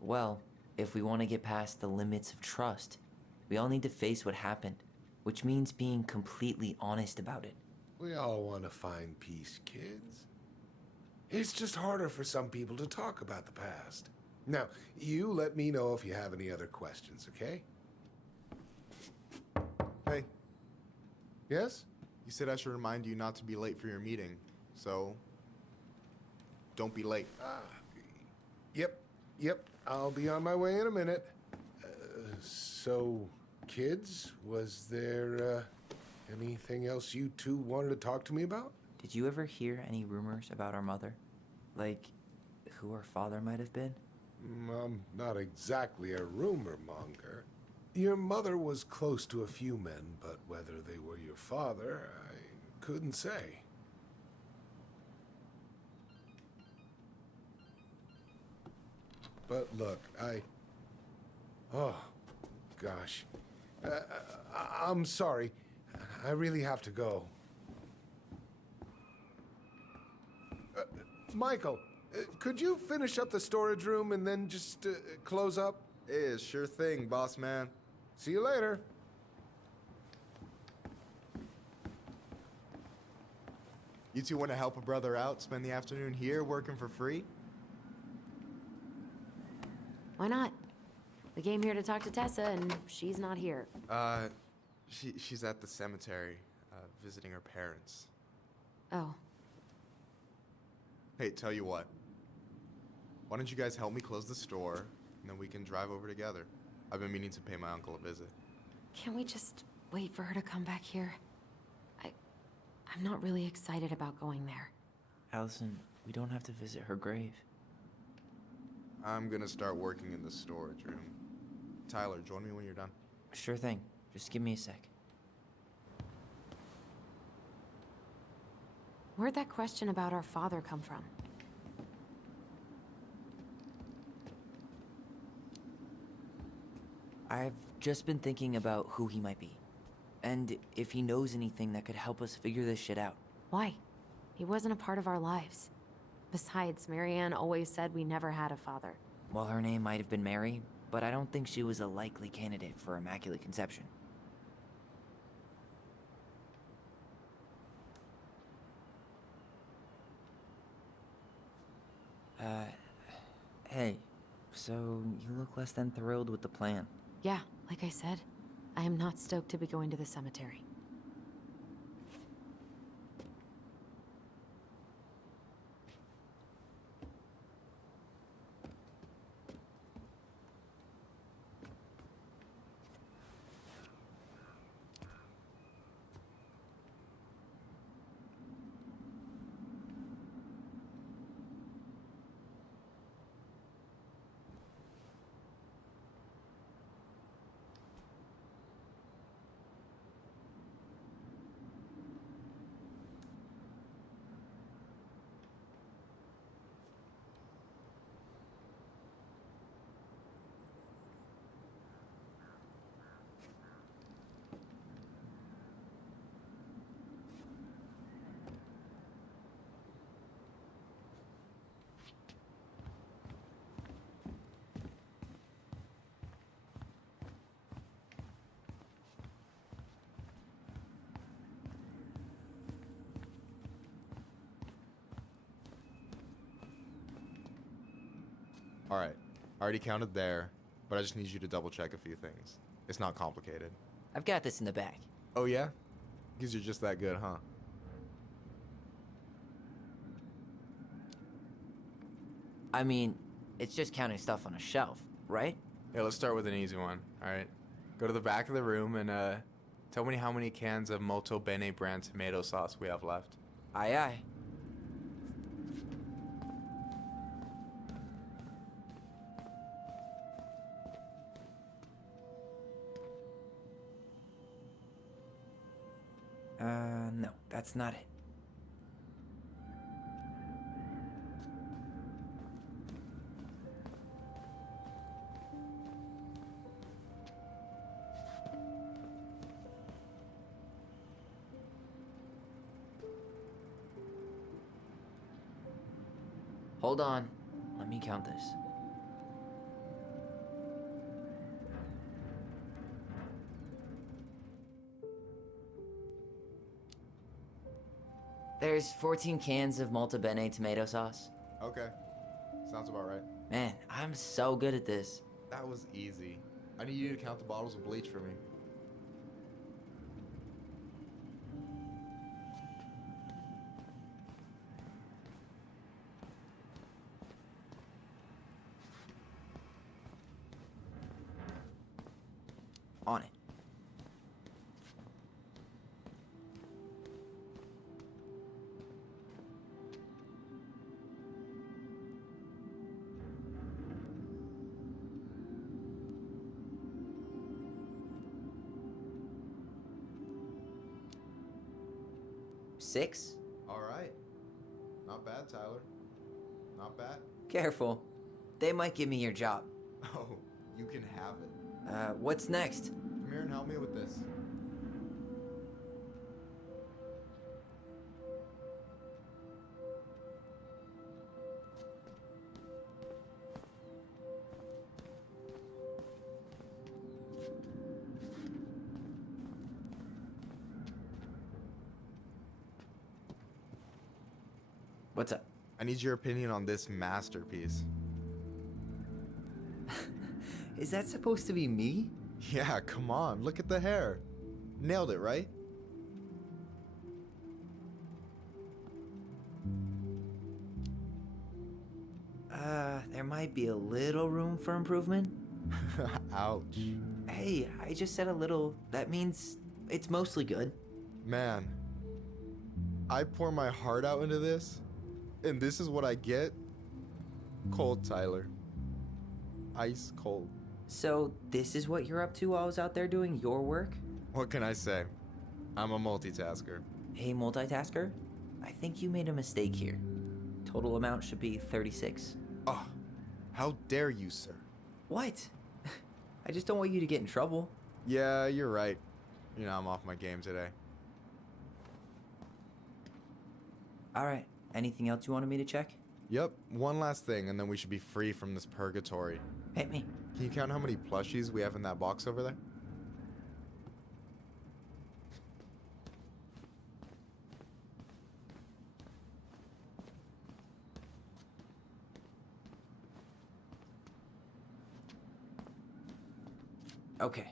Well, if we want to get past the limits of trust, we all need to face what happened, which means being completely honest about it. We all want to find peace, kids. It's just harder for some people to talk about the past. Now, you let me know if you have any other questions, okay? Hey, Yes? you said I should remind you not to be late for your meeting, so don't be late. Yep. I'll be on my way in a minute. So, kids, was there anything else you two wanted to talk to me about? Did you ever hear any rumors about our mother? Like, who our father might have been? I'm not exactly a rumor monger. Your mother was close to a few men, but whether they were your father, I couldn't say. But look, oh, gosh. I'm sorry. I really have to go. Michael, could you finish up the storage room and then just close up? Yeah, sure thing, boss man. See you later. You two want to help a brother out, spend the afternoon here working for free? Why not? We came here to talk to Tessa, and she's not here. She's at the cemetery, visiting her parents. Oh. Hey, tell you what. Why don't you guys help me close the store, and then we can drive over together? I've been meaning to pay my uncle a visit. Can't we just wait for her to come back here? I'm not really excited about going there. Allison, we don't have to visit her grave. I'm gonna start working in the storage room. Tyler, join me when you're done. Sure thing. Just give me a sec. Where'd that question about our father come from? I've just been thinking about who he might be. And if he knows anything that could help us figure this shit out. Why? He wasn't a part of our lives. Besides, Marianne always said we never had a father. Well, her name might have been Mary, but I don't think she was a likely candidate for Immaculate Conception. Hey, so you look less than thrilled with the plan. Yeah, like I said, I am not stoked to be going to the cemetery. All right, already counted there, but I just need you to double check a few things. It's not complicated. I've got this in the bag. Oh yeah? Because you're just that good, huh? I mean, it's just counting stuff on a shelf, right? Yeah, let's start with an easy one, alright? Go to the back of the room and tell me how many cans of Molto Bene brand tomato sauce we have left. Aye aye. No, that's not it. Hold on. Let me count this. There's 14 cans of Molto Bene tomato sauce. Okay. Sounds about right. Man, I'm so good at this. That was easy. I need you to count the bottles of bleach for me. On it. Six? All right. Not bad, Tyler. Not bad. Careful. They might give me your job. Oh, you can have it. What's next? Come here and help me with this. What's up? I need your opinion on this masterpiece. Is that supposed to be me? Yeah, come on. Look at the hair. Nailed it, right? There might be a little room for improvement. Ouch. Hey, I just said a little. That means it's mostly good. Man, I pour my heart out into this, and this is what I get? Cold, Tyler. Ice cold. So, this is what you're up to while I was out there doing your work? What can I say? I'm a multitasker. Hey, multitasker. I think you made a mistake here. Total amount should be 36. Oh, how dare you, sir? What? I just don't want you to get in trouble. Yeah, you're right. You know, I'm off my game today. Alright, anything else you wanted me to check? Yep, one last thing, and then we should be free from this purgatory. Hit me. Can you count how many plushies we have in that box over there? Okay.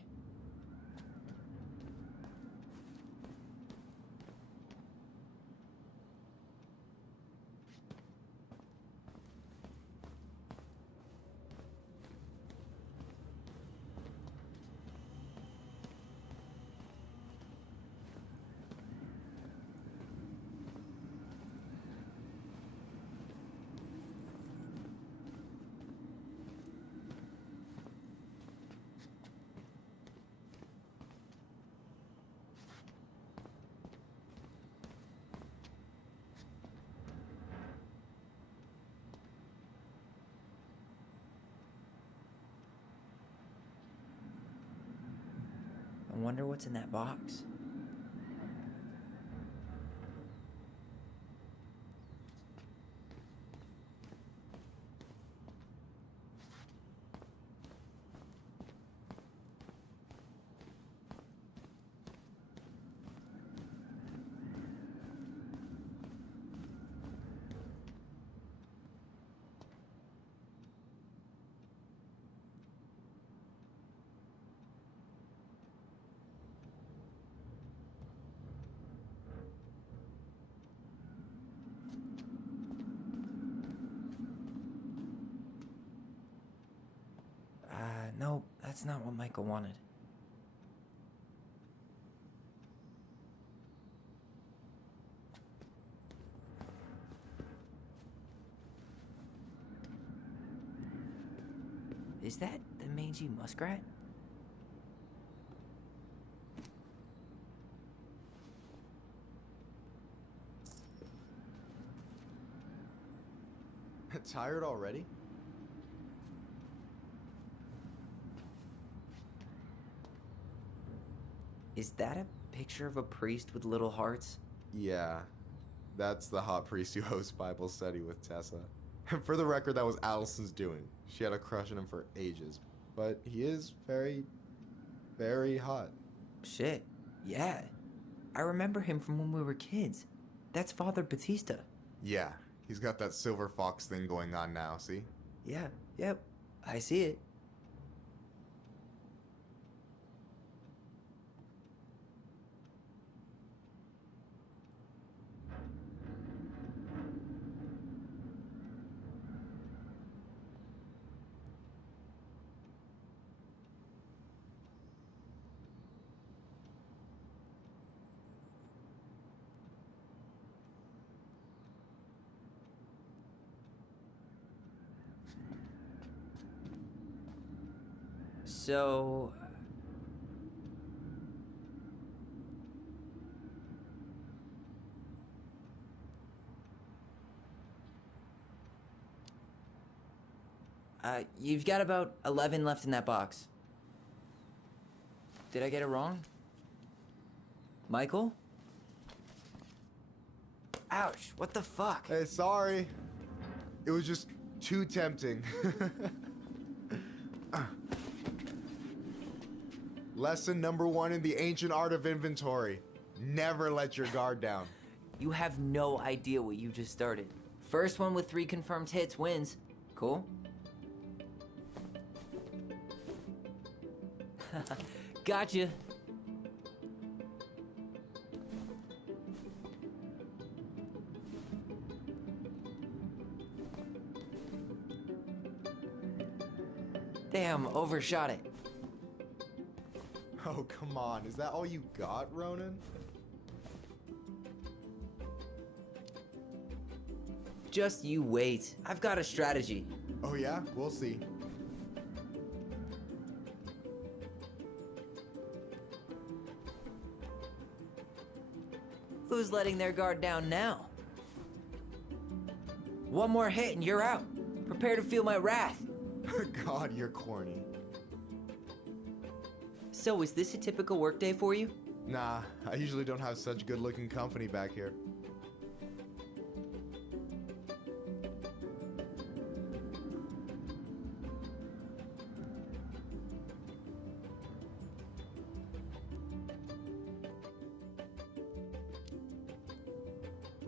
I wonder what's in that box. That's not what Michael wanted. Is that the mangy muskrat? Tired already? Is that a picture of a priest with little hearts? Yeah, that's the hot priest who hosts Bible study with Tessa. For the record, that was Allison's doing. She had a crush on him for ages, but he is very, very hot. Shit, yeah. I remember him from when we were kids. That's Father Batista. Yeah, he's got that silver fox thing going on now, see? Yeah, yep, I see it. So... you've got about 11 left in that box. Did I get it wrong? Michael? Ouch, what the fuck? Hey, sorry. It was just too tempting. Lesson number 1 in the ancient art of inventory. Never let your guard down. You have no idea what you just started. First one with 3 confirmed hits wins. Cool? Gotcha. Damn, overshot it. Oh, come on. Is that all you got, Ronan? Just you wait. I've got a strategy. Oh, yeah? We'll see. Who's letting their guard down now? One more hit and you're out. Prepare to feel my wrath. God, you're corny. So, is this a typical workday for you? Nah, I usually don't have such good-looking company back here.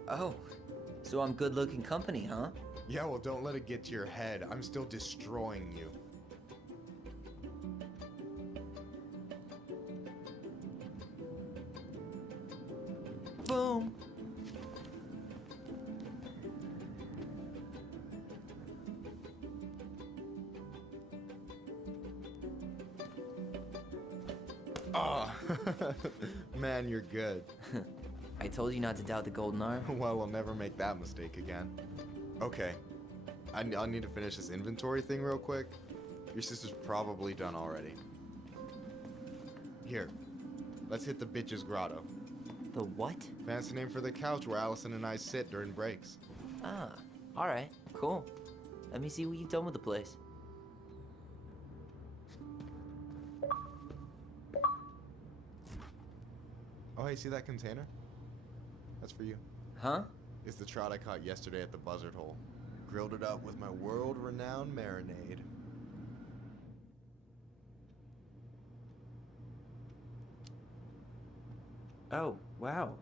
Oh, so I'm good-looking company, huh? Yeah, well, don't let it get to your head. I'm still destroying you. Boom. Ah, man, you're good. I told you not to doubt the golden arm. Well, we'll never make that mistake again. Okay, I'll need to finish this inventory thing real quick. Your sister's probably done already. Here, let's hit the bitch's grotto. The what? Fancy name for the couch where Allison and I sit during breaks. Ah, alright, cool. Let me see what you've done with the place. Oh, hey, see that container? That's for you. Huh? It's the trout I caught yesterday at the buzzard hole. Grilled it up with my world-renowned marinade. Oh, wow.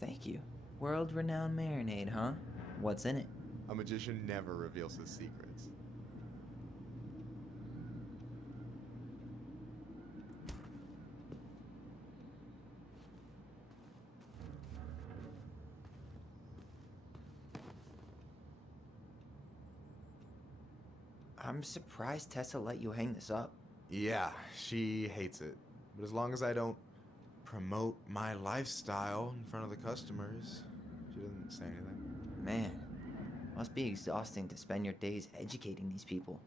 Thank you. World-renowned marinade, huh? What's in it? A magician never reveals his secrets. I'm surprised Tessa let you hang this up. Yeah, she hates it. But as long as I don't promote my lifestyle in front of the customers, she doesn't say anything. Man, must be exhausting to spend your days educating these people.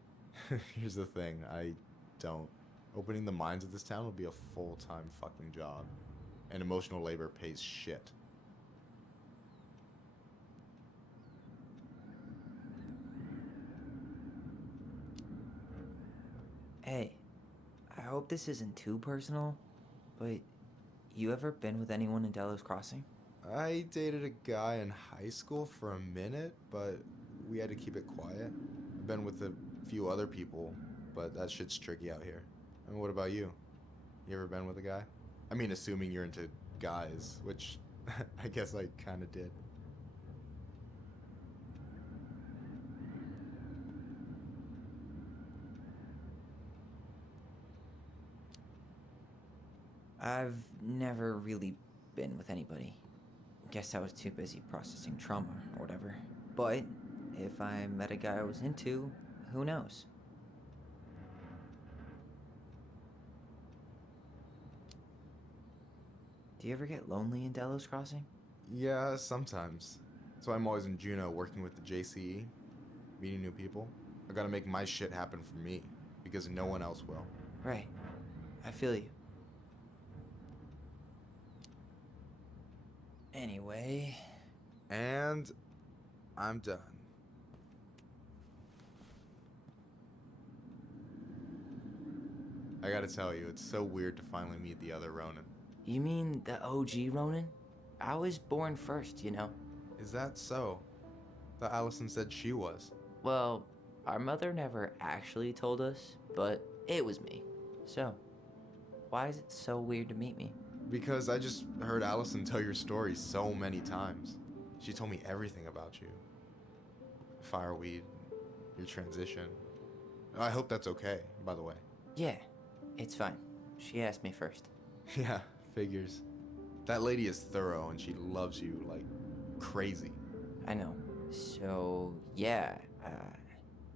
Here's the thing, I don't. Opening the mines of this town will be a full-time fucking job. And emotional labor pays shit. Hey, I hope this isn't too personal, but you ever been with anyone in Delos Crossing? I dated a guy in high school for a minute, but we had to keep it quiet. I've been with a few other people, but that shit's tricky out here. And what about you? You ever been with a guy? I mean, assuming you're into guys, which I guess I kinda did. I've never really been with anybody. Guess I was too busy processing trauma or whatever. But if I met a guy I was into, who knows? Do you ever get lonely in Delos Crossing? Yeah, sometimes. So I'm always in Juneau working with the JCE, meeting new people. I gotta make my shit happen for me, because no one else will. Right. I feel you. Anyway. And I'm done. I gotta tell you, it's so weird to finally meet the other Ronan. You mean the OG Ronan? I was born first, you know. Is that so? Thought Allison said she was. Well, our mother never actually told us, but it was me. So, why is it so weird to meet me? Because I just heard Allison tell your story so many times. She told me everything about you. Fireweed, your transition. I hope that's okay, by the way. Yeah, it's fine. She asked me first. Yeah, figures. That lady is thorough and she loves you like crazy. I know. So, yeah,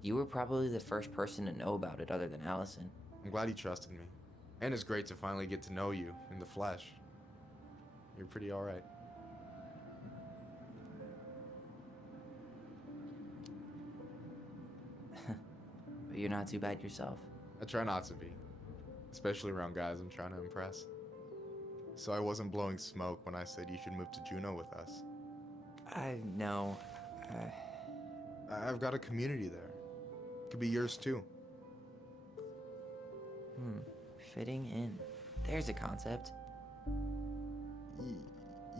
you were probably the first person to know about it other than Allison. I'm glad he trusted me. And it's great to finally get to know you in the flesh. You're pretty alright. But you're not too bad yourself. I try not to be. Especially around guys I'm trying to impress. So I wasn't blowing smoke when I said you should move to Juneau with us. I know. I've got a community there. Could be yours too. Fitting in. There's a concept.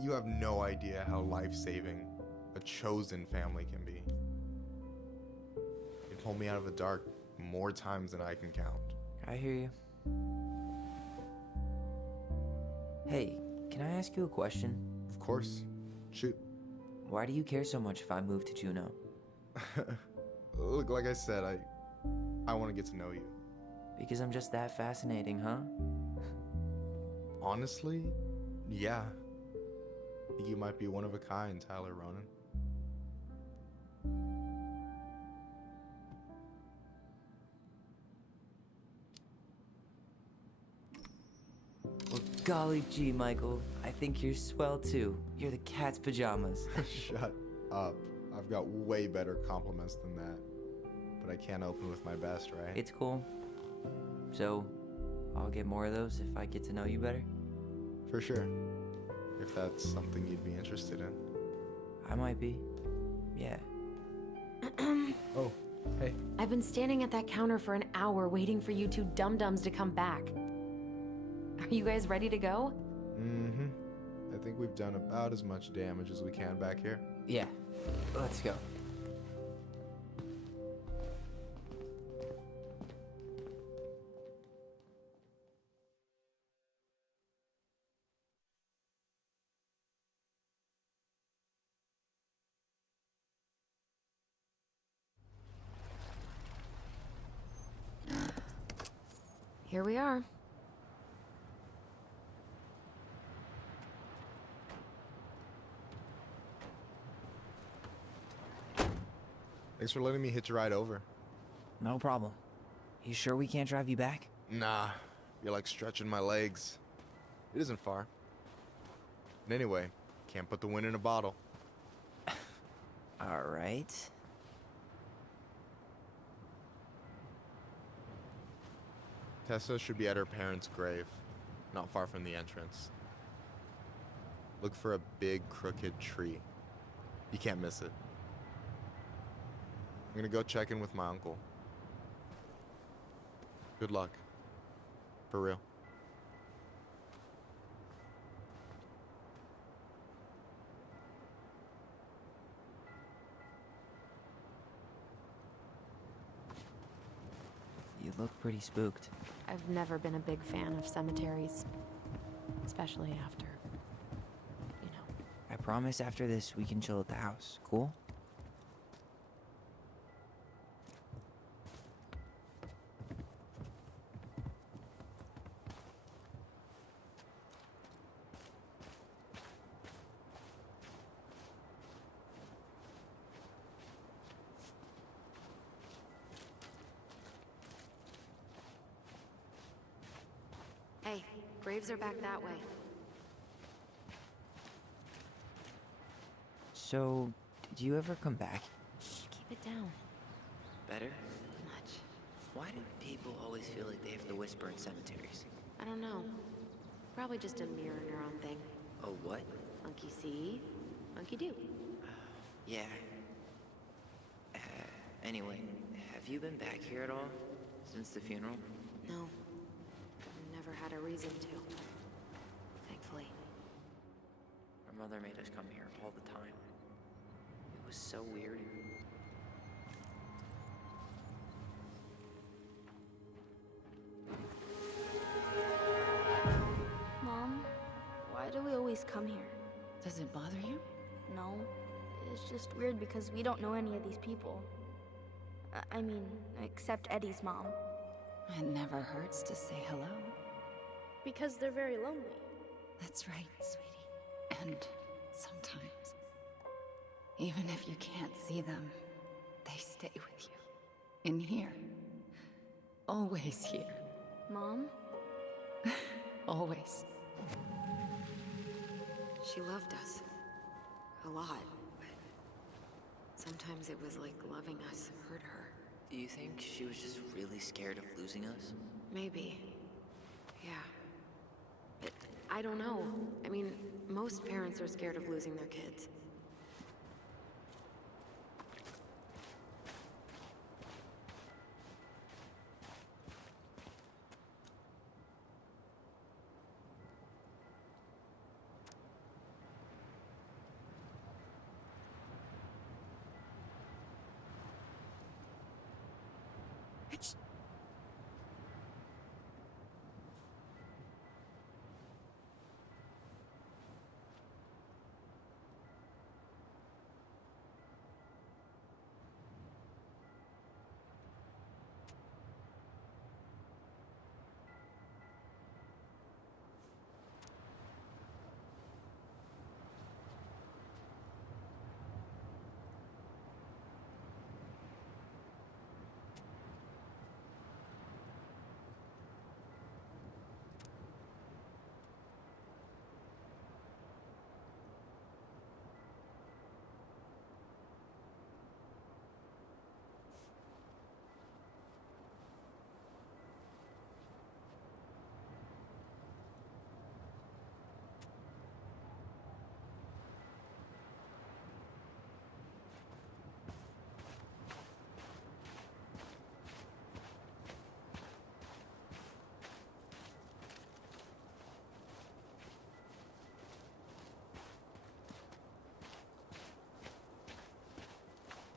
You have no idea how life-saving a chosen family can be. It pulled me out of the dark more times than I can count. I hear you. Hey, can I ask you a question? Of course. Shoot. Why do you care so much if I move to Juneau? Look, like I said, I want to get to know you. Because I'm just that fascinating, huh? Honestly, yeah. You might be one of a kind, Tyler Ronan. Well, golly gee, Michael. I think you're swell too. You're the cat's pajamas. Shut up. I've got way better compliments than that. But I can't open with my best, right? It's cool. So, I'll get more of those if I get to know you better? For sure. If that's something you'd be interested in. I might be. Yeah. Oh, hey. I've been standing at that counter for an hour waiting for you two dum-dums to come back. Are you guys ready to go? Mm-hmm. I think we've done about as much damage as we can back here. Yeah. Let's go. Here we are. Thanks for letting me hitch a ride over. No problem. You sure we can't drive you back? Nah, you're like stretching my legs. It isn't far. And anyway, can't put the wind in a bottle. All right. Tessa should be at her parents' grave, not far from the entrance. Look for a big crooked tree. You can't miss it. I'm gonna go check in with my uncle. Good luck. For real. You look pretty spooked. I've never been a big fan of cemeteries, especially after, you know. I promise after this we can chill at the house. Cool? Hey, graves are back that way. So, did you ever come back? Shh, keep it down. Better? Much. Why do people always feel like they have to whisper in cemeteries? I don't know. Probably just a mirror neuron thing. Oh, what? Monkey see, monkey do. Yeah. Anyway, have you been back here at all? Since the funeral? No. Never had a reason to. Thankfully. Our mother made us come here all the time. It was so weird. Mom, why do we always come here? Does it bother you? No. It's just weird because we don't know any of these people. I mean, except Eddie's mom. It never hurts to say hello. Because they're very lonely. That's right, sweetie. And sometimes, even if you can't see them, they stay with you. In here. Always here. Mom? Always. She loved us. A lot. But sometimes it was like loving us hurt her. Do you think she was just really scared of losing us? Maybe. Yeah. But I don't know. I mean, most parents are scared of losing their kids.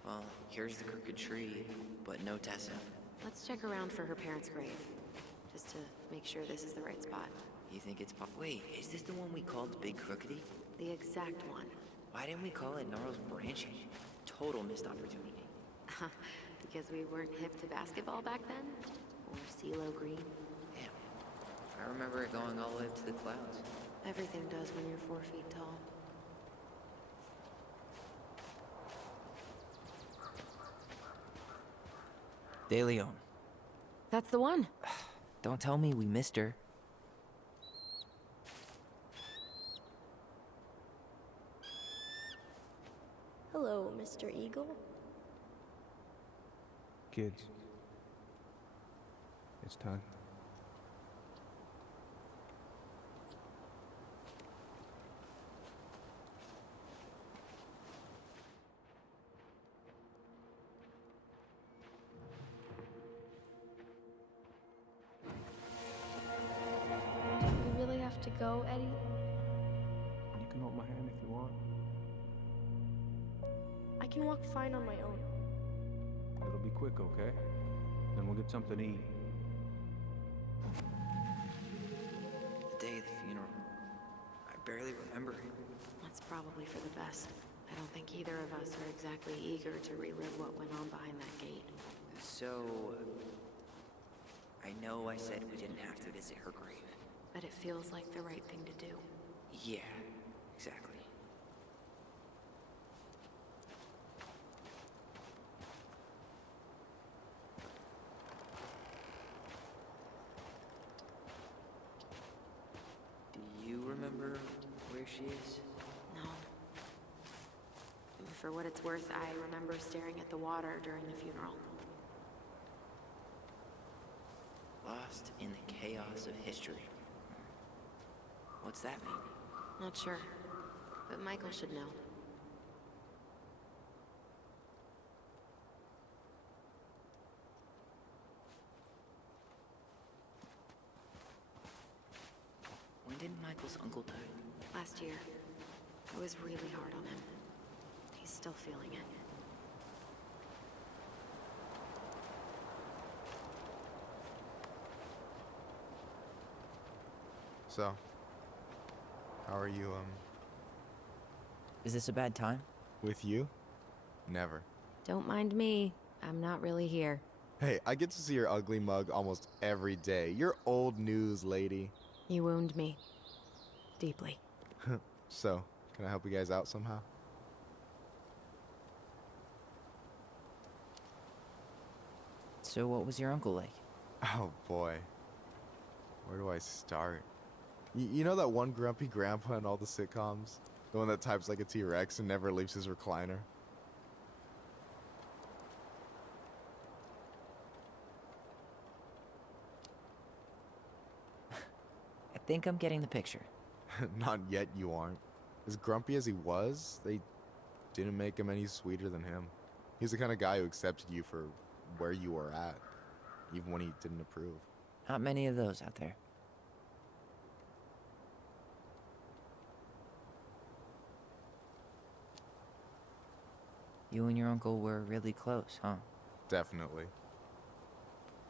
Well, here's the crooked tree, but no Tessa. Let's check around for her parents' grave. Just to make sure this is the right spot. You think it's Wait, is this the one we called Big Crookedy? The exact one. Why didn't we call it Gnarls Branching? Total missed opportunity. Because we weren't hip to basketball back then? Or CeeLo Green? Damn. I remember it going all the way up to the clouds. Everything does when you're 4 feet tall. De Leon. That's the one. Don't tell me we missed her. Hello, Mr. Eagle. Kids. It's time. Do we really have to go, Eddie? You can hold my hand if you want. I can walk fine on my own. It'll be quick, okay? Then we'll get something to eat. The day of the funeral. I barely remember it. That's probably for the best. I don't think either of us are exactly eager to relive what went on behind that gate. So, I know I said we didn't have to visit her grave. But it feels like the right thing to do. Yeah, exactly. Do you remember where she is? No. For what it's worth, I remember staring at the water during the funeral. Lost in the chaos of history. What's that mean? Not sure. But Michael should know. When did Michael's uncle die? Last year. It was really hard on him. He's still feeling it. So, how are you, Is this a bad time? with you? Never. Don't mind me. I'm not really here. Hey, I get to see your ugly mug almost every day. You're old news, lady. You wound me. Deeply. So, can I help you guys out somehow? So what was your uncle like? Oh boy. Where do I start? You know that one grumpy grandpa in all the sitcoms? The one that types like a T-Rex and never leaves his recliner? I think I'm getting the picture. Not yet, you aren't. As grumpy as he was, they didn't make him any sweeter than him. He's the kind of guy who accepted you for where you were at, even when he didn't approve. Not many of those out there. You and your uncle were really close, huh? Definitely.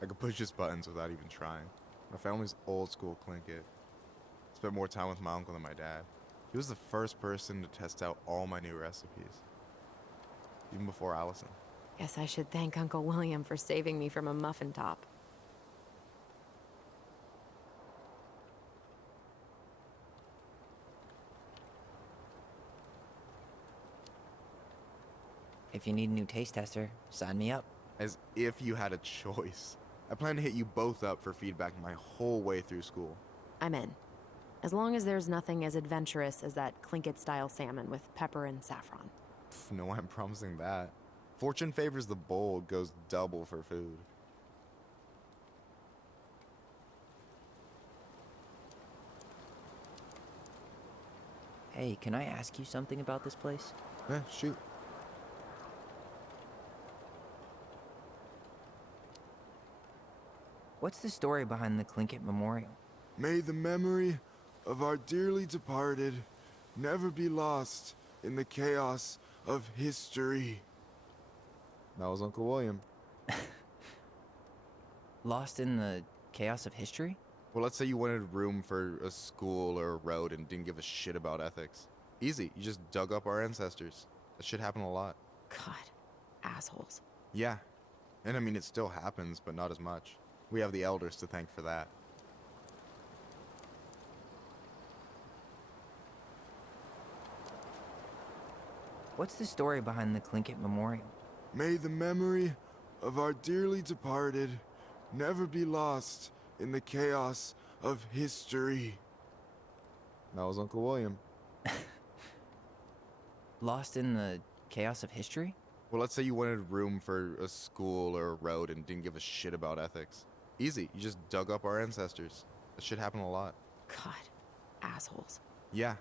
I could push his buttons without even trying. My family's old school Tlingit. Spent more time with my uncle than my dad. He was the first person to test out all my new recipes. Even before Allison. Guess I should thank Uncle William for saving me from a muffin top. If you need a new taste tester, sign me up. As if you had a choice. I plan to hit you both up for feedback my whole way through school. I'm in. As long as there's nothing as adventurous as that Tlingit-style salmon with pepper and saffron. No way I'm promising that. Fortune favors the bold, goes double for food. Hey, can I ask you something about this place? Shoot. What's the story behind the Tlingit Memorial? May the memory of our dearly departed never be lost in the chaos of history. That was Uncle William. Lost in the chaos of history? Well, let's say you wanted room for a school or a road and didn't give a shit about ethics. Easy, you just dug up our ancestors. That shit happened a lot. God, assholes. Yeah, and I mean, it still happens, but not as much. We have the elders to thank for that. What's the story behind the Tlingit Memorial? May the memory of our dearly departed never be lost in the chaos of history. That was Uncle William. Lost in the chaos of history? Well, let's say you wanted room for a school or a road and didn't give a shit about ethics. Easy, you just dug up our ancestors. That shit happened a lot. God, assholes. Yeah.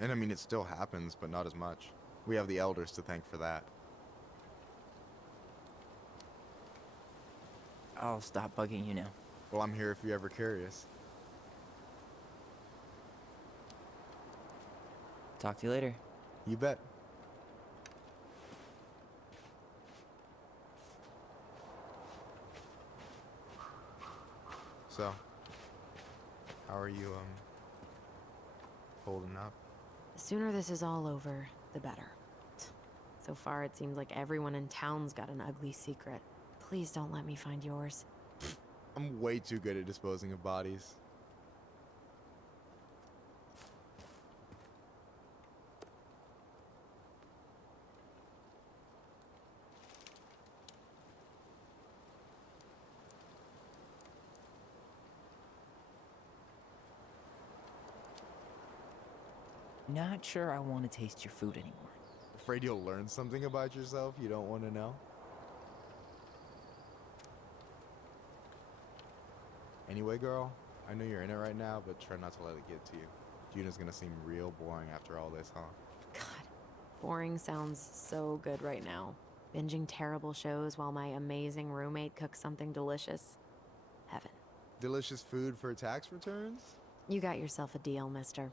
And I mean, it still happens, but not as much. We have the elders to thank for that. I'll stop bugging you now. Well, I'm here if you're ever curious. Talk to you later. You bet. So, how are you, holding up? The sooner this is all over, the better. So far, it seems like everyone in town's got an ugly secret. Please don't let me find yours. I'm way too good at disposing of bodies. Not sure I want to taste your food anymore. Afraid you'll learn something about yourself you don't want to know? Anyway, girl, I know you're in it right now, but try not to let it get to you. Juna's gonna seem real boring after all this, huh? God, boring sounds so good right now. Binging terrible shows while my amazing roommate cooks something delicious. Heaven. Delicious food for tax returns? You got yourself a deal, mister.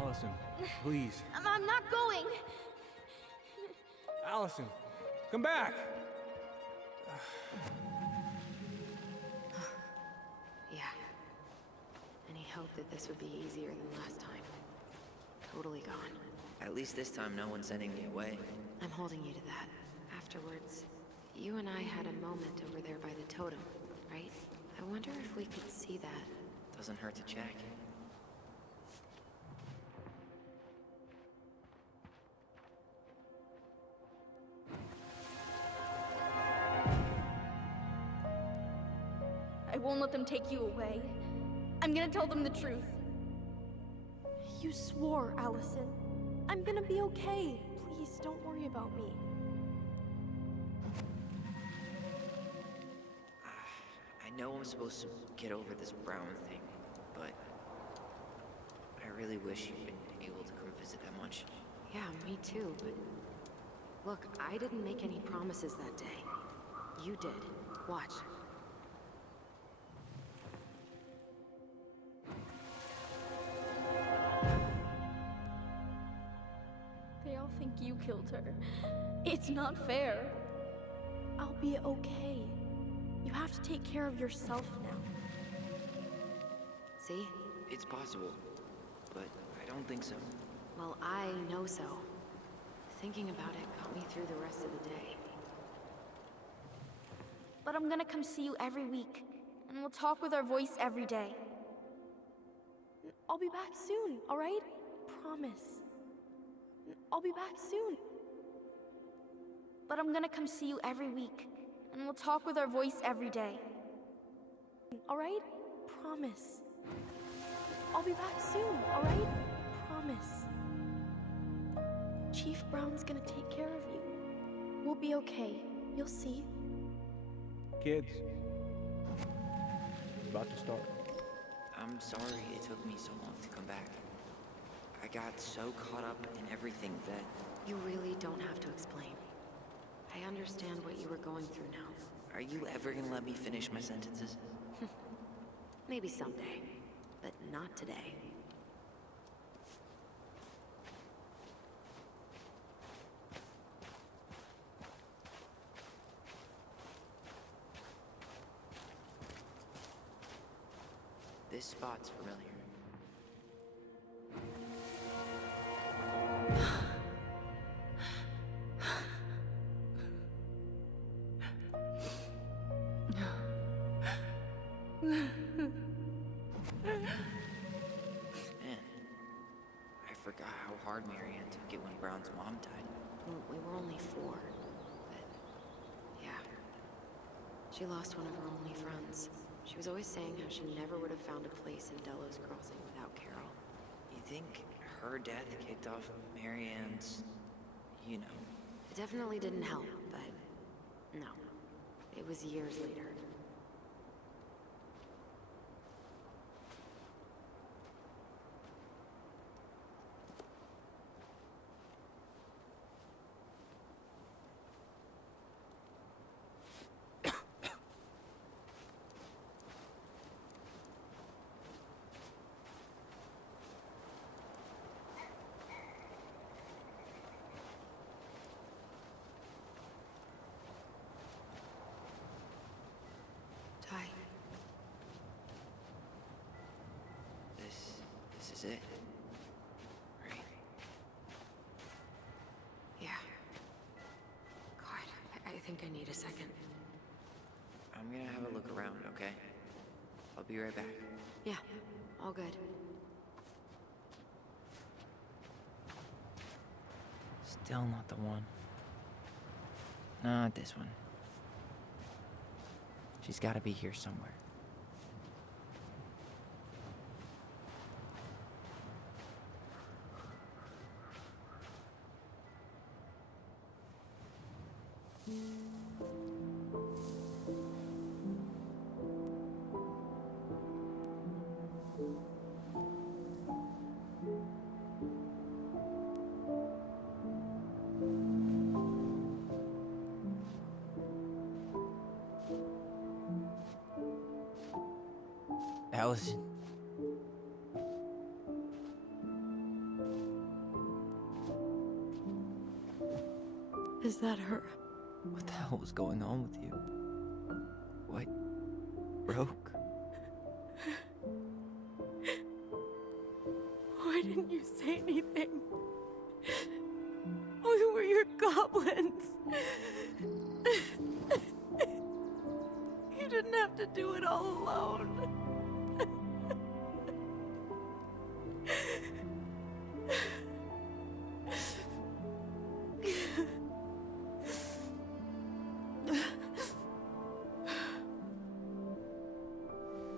Allison, please. I'm not going. Allison, come back! Yeah. Any hope that this would be easier than last time? Totally gone. At least this time no one's sending me away. I'm holding you to that. Afterwards, you and I had a moment over there by the totem, right? I wonder if we could see that. Doesn't hurt to check. I won't let them take you away. I'm gonna tell them the truth. You swore, Allison. I'm gonna be okay. Please, don't worry about me. I know I'm supposed to get over this Brown thing, but I really wish you'd been able to come visit that much. Yeah, me too, but... Look, I didn't make any promises that day. You did. Watch. They all think you killed her. It's not fair. I'll be okay. You have to take care of yourself now. See? It's possible, but I don't think so. Well, I know so. Thinking about it got me through the rest of the day. But I'm gonna come see you every week, and we'll talk with our voice every day. I'll be back soon, alright? Promise. I'll be back soon. But I'm gonna come see you every week, and we'll talk with our voice every day. Alright? Promise. I'll be back soon, alright? Promise. Chief Brown's gonna take care of you. We'll be okay. You'll see. Kids. It's about to start. I'm sorry it took me so long to come back. I got so caught up in everything that... You really don't have to explain. I I understand what you were going through now. Are you ever gonna let me finish my sentences? Maybe someday, but not today. This spot's familiar. Man, I forgot how hard Marianne took it when Brown's mom died. We were only 4, but yeah. She lost one of her only friends. She was always saying how she never would have found a place in Delos Crossing without Carol. You think her death kicked off Marianne's, you know? It definitely didn't help, but no. It was years later. Ty. This is it. Right? Yeah. God, I think I need a second. I'm gonna have a look around, okay? I'll be right back. Yeah, all good. Still not the one. Not this one. She's gotta be here somewhere. Allison. Is that her? What the hell was going on with you? What broke? Why didn't you say anything? We were your goblins. You didn't have to do it all alone.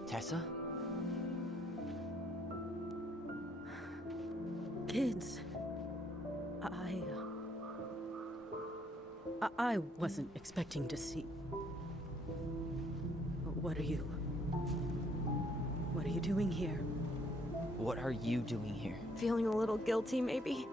Tessa? Kids, I wasn't expecting to see. What are you doing here? What are you doing here? Feeling a little guilty, maybe?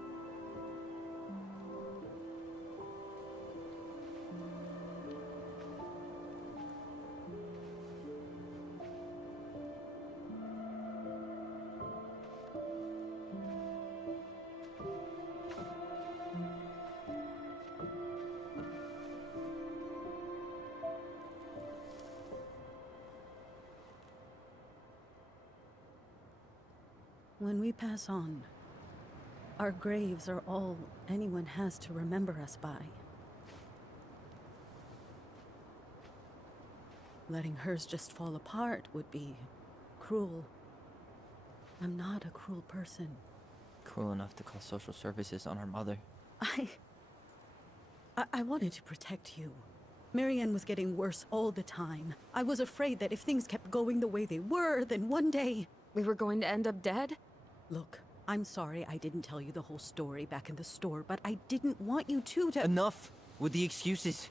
When we pass on, our graves are all anyone has to remember us by. Letting hers just fall apart would be cruel. I'm not a cruel person. Cruel enough to call social services on our mother. I wanted to protect you. Marianne was getting worse all the time. I was afraid that if things kept going the way they were, then one day... We were going to end up dead? Look, I'm sorry I didn't tell you the whole story back in the store, but I didn't want you to... Enough with the excuses.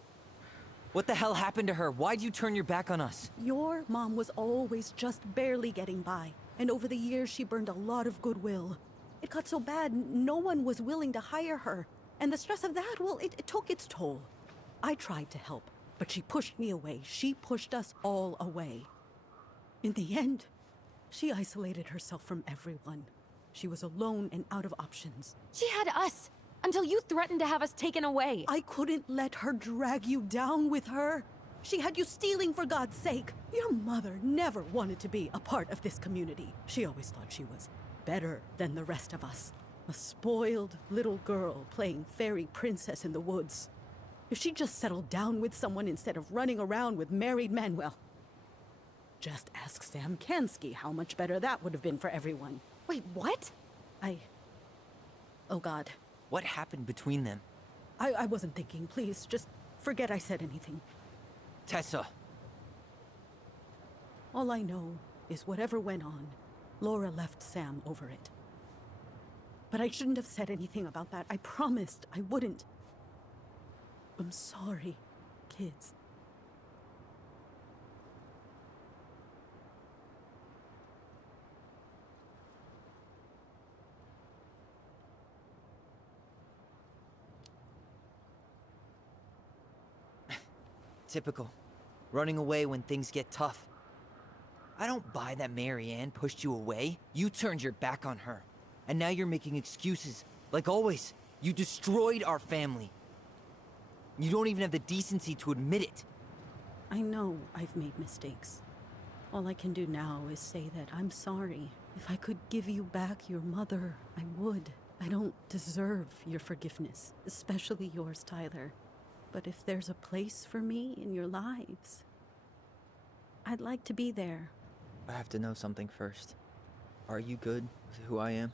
What the hell happened to her? Why'd you turn your back on us? Your mom was always just barely getting by, and over the years she burned a lot of goodwill. It got so bad, no one was willing to hire her. And the stress of that, well, it took its toll. I tried to help, but she pushed me away. She pushed us all away. In the end, she isolated herself from everyone. She was alone and out of options. She had us until you threatened to have us taken away. I couldn't let her drag you down with her. She had you stealing for God's sake. Your mother never wanted to be a part of this community. She always thought she was better than the rest of us. A spoiled little girl playing fairy princess in the woods. If she just settled down with someone instead of running around with married men, well, just ask Sam Kansky how much better that would have been for everyone. Wait, what? Oh God. What happened between them? I wasn't thinking. Please, just forget I said anything. Tessa! All I know is whatever went on, Laura left Sam over it. But I shouldn't have said anything about that. I promised I wouldn't. I'm sorry, kids. Typical. Running away when things get tough. I don't buy that Marianne pushed you away. You turned your back on her. And now you're making excuses. Like always, you destroyed our family. You don't even have the decency to admit it. I know I've made mistakes. All I can do now is say that I'm sorry. If I could give you back your mother, I would. I don't deserve your forgiveness, especially yours, Tyler. But if there's a place for me in your lives, I'd like to be there. I have to know something first. Are you good with who I am?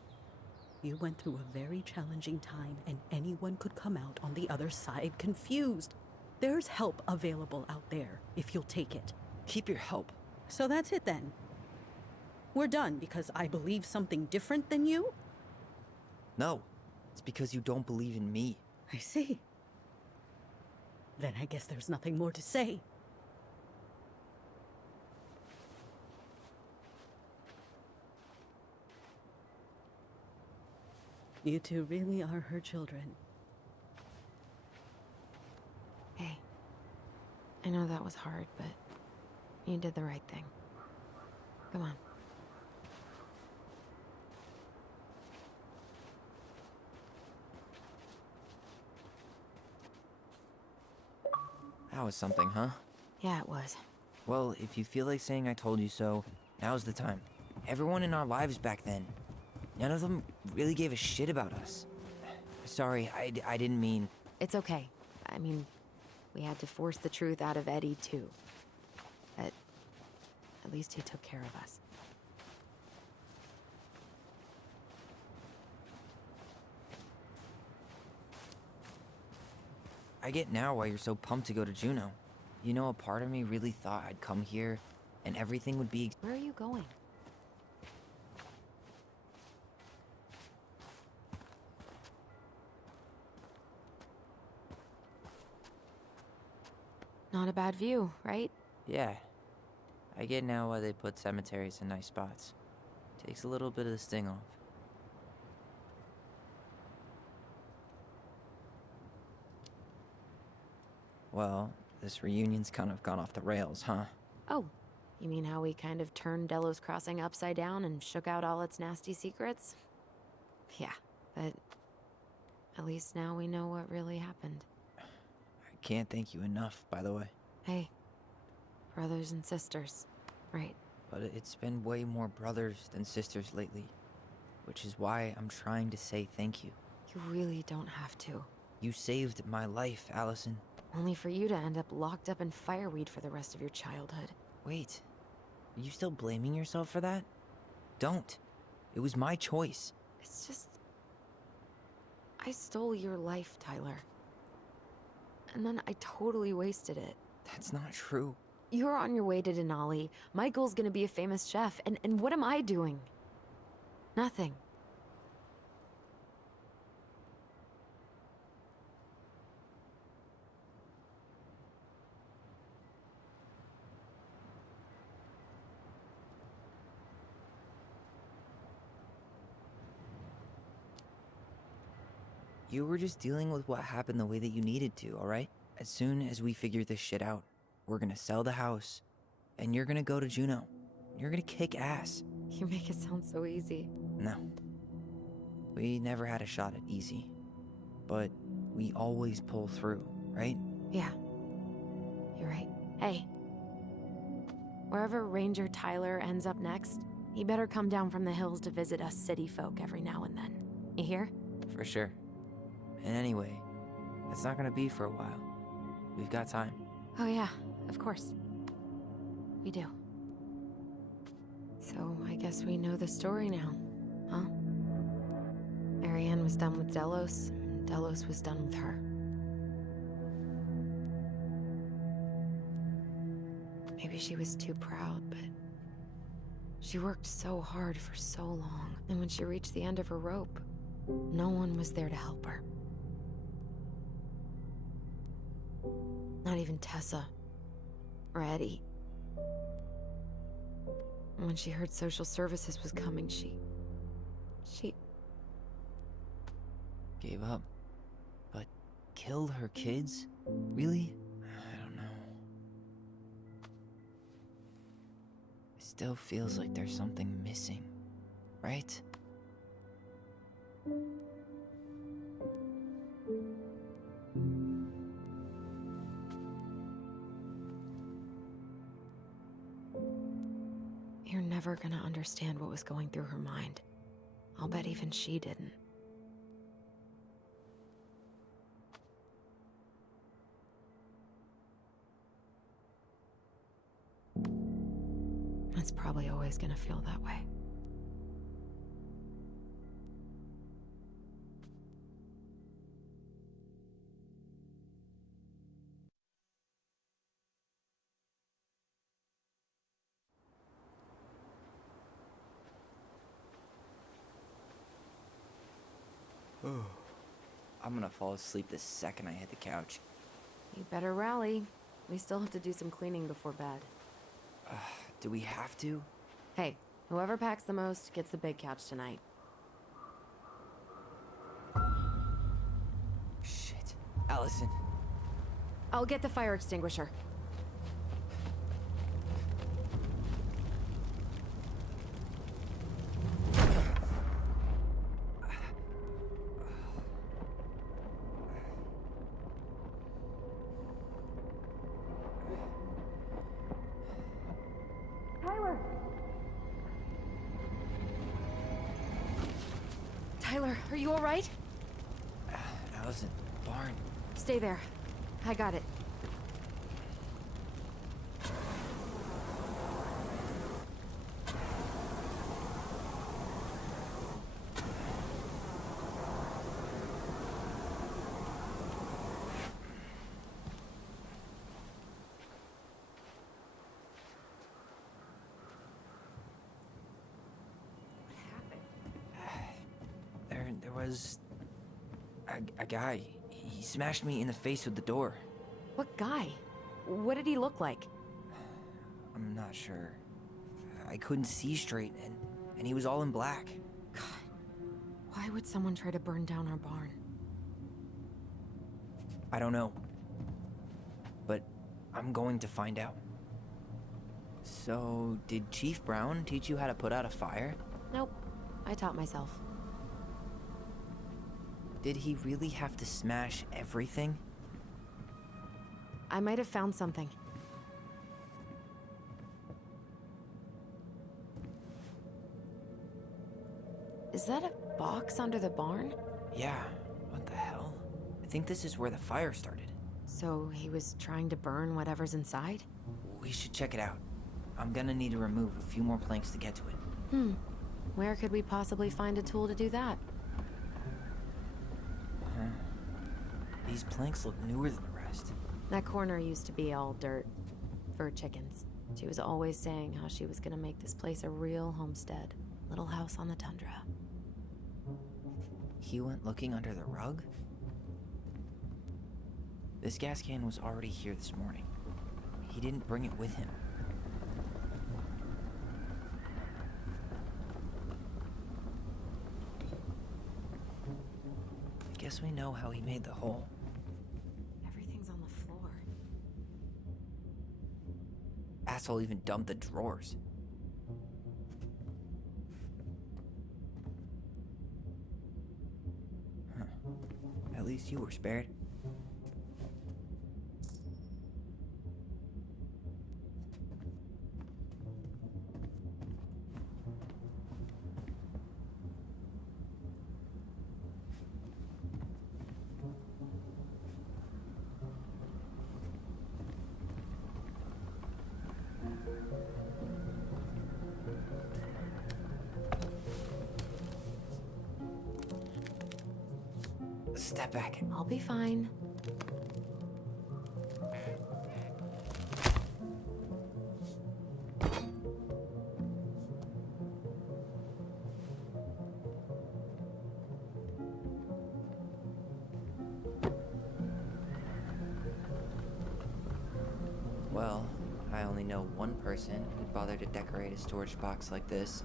You went through a very challenging time, and anyone could come out on the other side confused. There's help available out there, if you'll take it. Keep your help. So that's it then. We're done because I believe something different than you? No, it's because you don't believe in me. I see. Then I guess there's nothing more to say. You two really are her children. Hey, I know that was hard, but you did the right thing. Come on. That was something, huh? Yeah, it was. Well, if you feel like saying I told you so, now's the time. Everyone in our lives back then, none of them really gave a shit about us. Sorry, I didn't mean... It's okay. I mean, we had to force the truth out of Eddie, too. But at least he took care of us. I get now why you're so pumped to go to Juneau. You know, a part of me really thought I'd come here and everything would be... Where are you going? Not a bad view, right? Yeah. I get now why they put cemeteries in nice spots. Takes a little bit of the sting off. Well, this reunion's kind of gone off the rails, huh? Oh, you mean how we kind of turned Delos Crossing upside down and shook out all its nasty secrets? Yeah, but at least now we know what really happened. I can't thank you enough, by the way. Hey, brothers and sisters, right? But it's been way more brothers than sisters lately, which is why I'm trying to say thank you. You really don't have to. You saved my life, Allison. Only for you to end up locked up in fireweed for the rest of your childhood. Wait, are you still blaming yourself for that? Don't. It was my choice. It's just... I stole your life, Tyler. And then I totally wasted it. That's not true. You're on your way to Denali. Michael's gonna be a famous chef, and what am I doing? Nothing. You were just dealing with what happened the way that you needed to, alright? as soon as we figure this shit out, we're gonna sell the house, and you're gonna go to Juneau. You're gonna kick ass. You make it sound so easy. No. We never had a shot at easy. But we always pull through, right? Yeah. You're right. Hey. Wherever Ranger Tyler ends up next, he better come down from the hills to visit us city folk every now and then. You hear? For sure. And anyway, it's not gonna be for a while. We've got time. Oh yeah, of course. We do. So I guess we know the story now, huh? Marianne was done with Delos, and Delos was done with her. Maybe she was too proud, but she worked so hard for so long, and when she reached the end of her rope, no one was there to help her. Not even Tessa or Eddie. And when she heard social services was coming, she Gave up. But killed her kids? Really? I don't know. It still feels like there's something missing, right? You're never gonna understand what was going through her mind. I'll bet even she didn't. It's probably always gonna feel that way. I'm gonna fall asleep the second I hit the couch. You better rally. We still have to do some cleaning before bed. Do we have to? Hey, whoever packs the most gets the big couch tonight. Shit. Allison. I'll get the fire extinguisher. Tyler, are you all right? Allison, barn. Stay there. I got it. There was a guy. He smashed me in the face with the door. What guy? What did he look like? I'm not sure. I couldn't see straight, and he was all in black. God, why would someone try to burn down our barn? I don't know. But I'm going to find out. So, did Chief Brown teach you how to put out a fire? Nope. I taught myself. Did he really have to smash everything? I might have found something. Is that a box under the barn? Yeah. What the hell? I think this is where the fire started. So he was trying to burn whatever's inside? We should check it out. I'm gonna need to remove a few more planks to get to it. Where could we possibly find a tool to do that? These planks look newer than the rest. That corner used to be all dirt for chickens. She was always saying how she was gonna make this place a real homestead. Little house on the tundra. He went looking under the rug? This gas can was already here this morning. He didn't bring it with him. Guess we know how he made the hole. Everything's on the floor. asshole even dumped the drawers? Huh. At least you were spared. Step back. I'll be fine. Well, I only know one person who'd bother to decorate a storage box like this.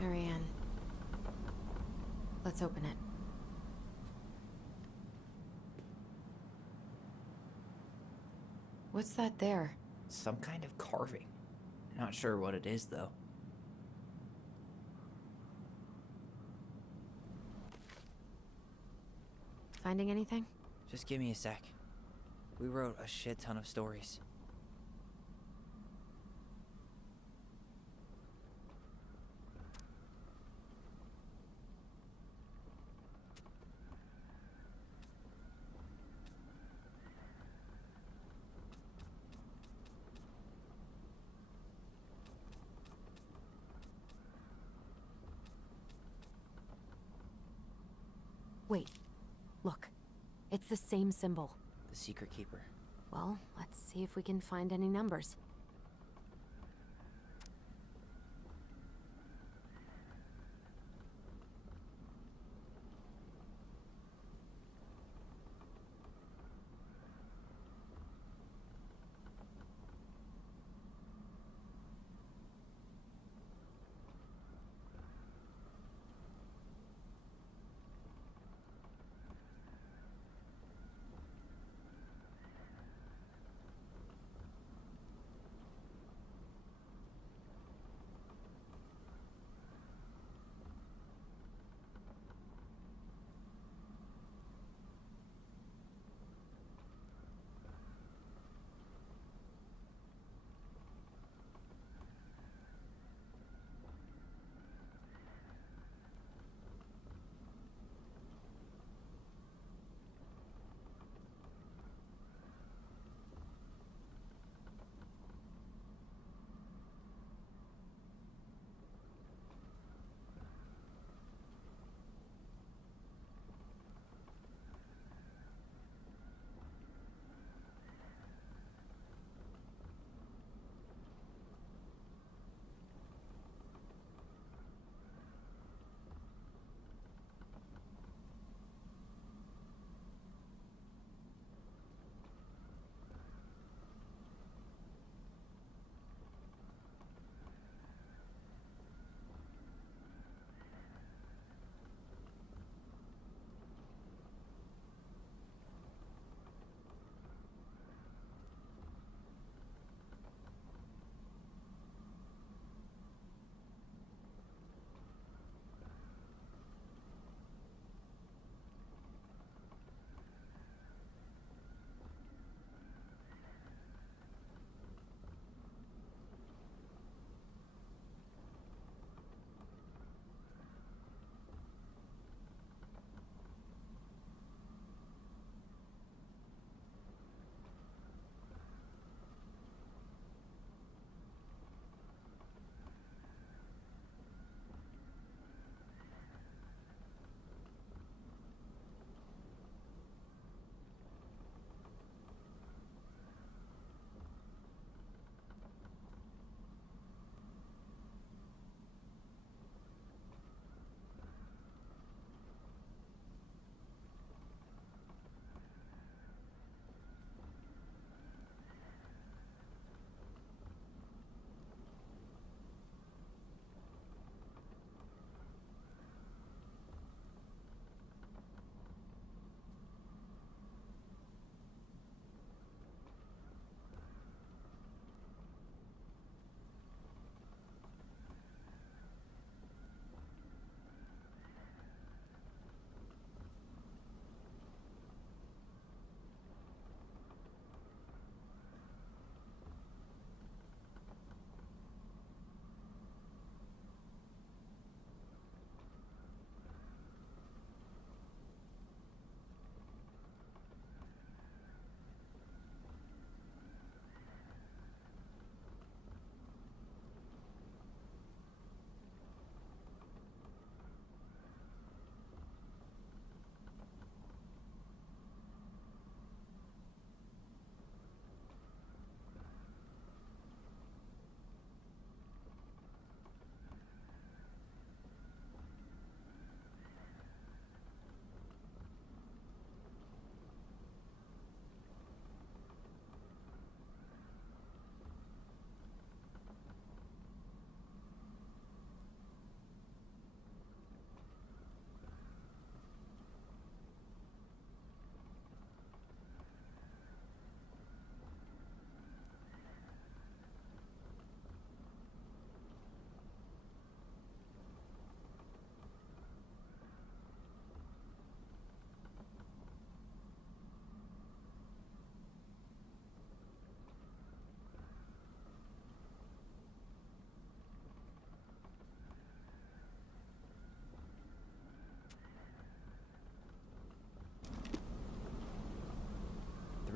Marianne. Let's open it. What's that there? Some kind of carving. Not sure what it is, though. Finding anything? Just give me a sec. We wrote a shit ton of stories. Wait. Look. It's the same symbol. The Secret Keeper. Well, let's see if we can find any numbers.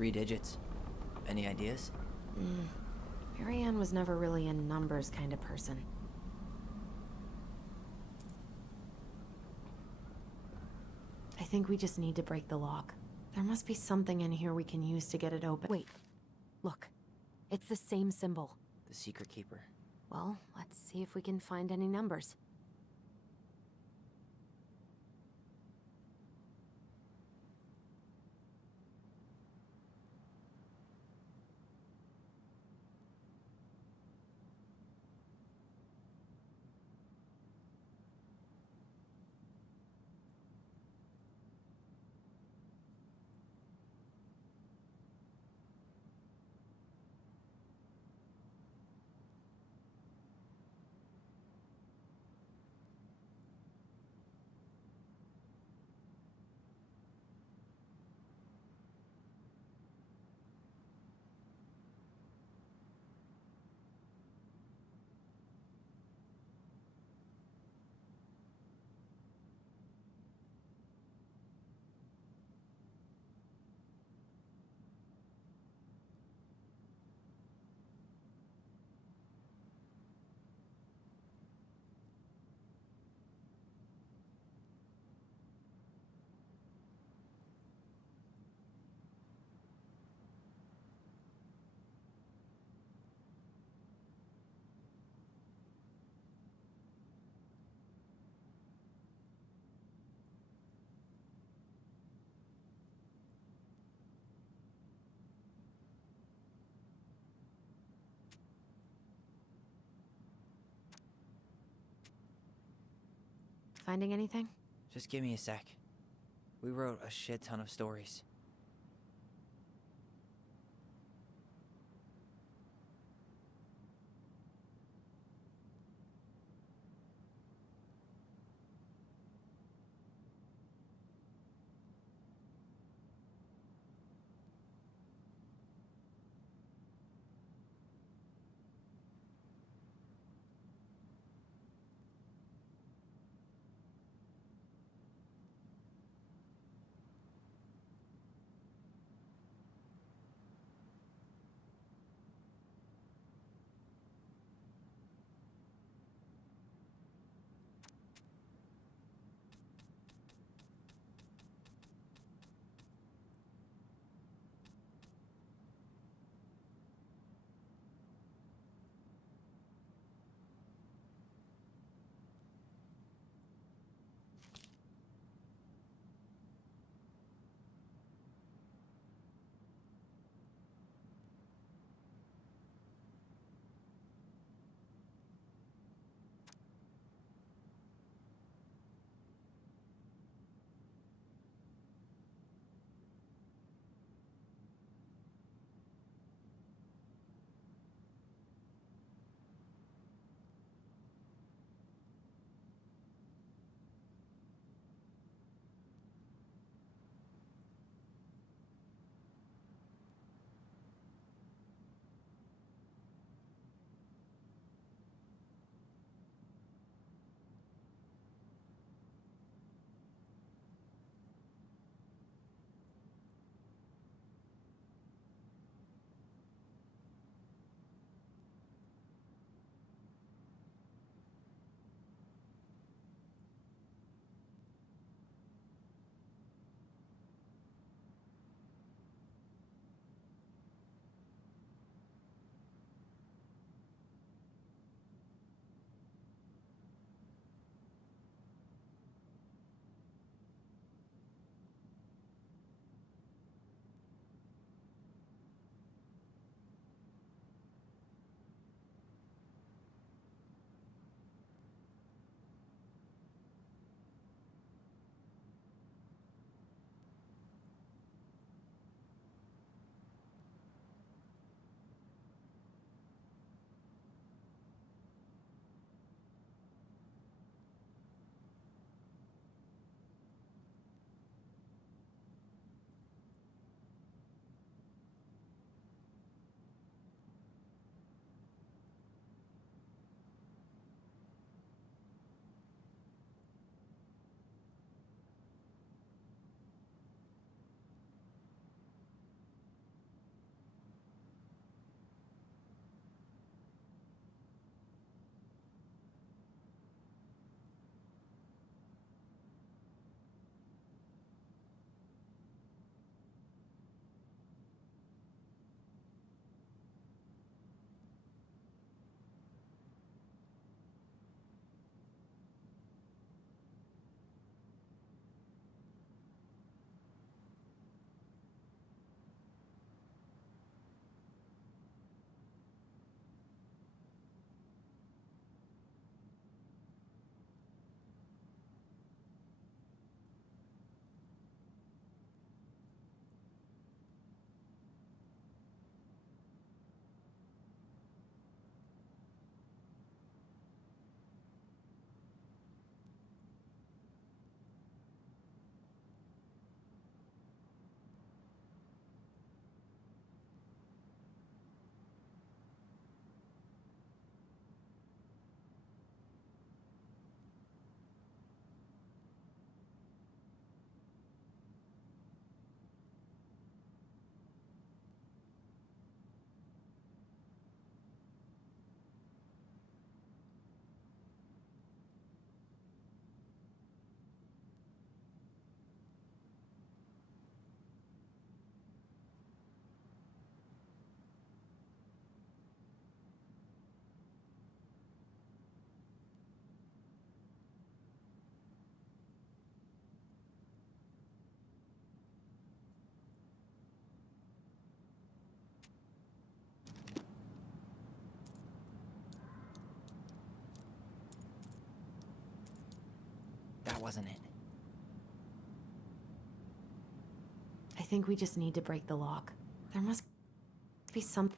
3 digits. Any ideas? Marianne was never really a numbers kind of person. I think we just need to break the lock. There must be something in here we can use to get it open. Wait, look. It's the same symbol. The Secret Keeper. Well, let's see if we can find any numbers. Finding anything? Just give me a sec. We wrote a shit ton of stories. wasn't it. I think we just need to break the lock. There must be something.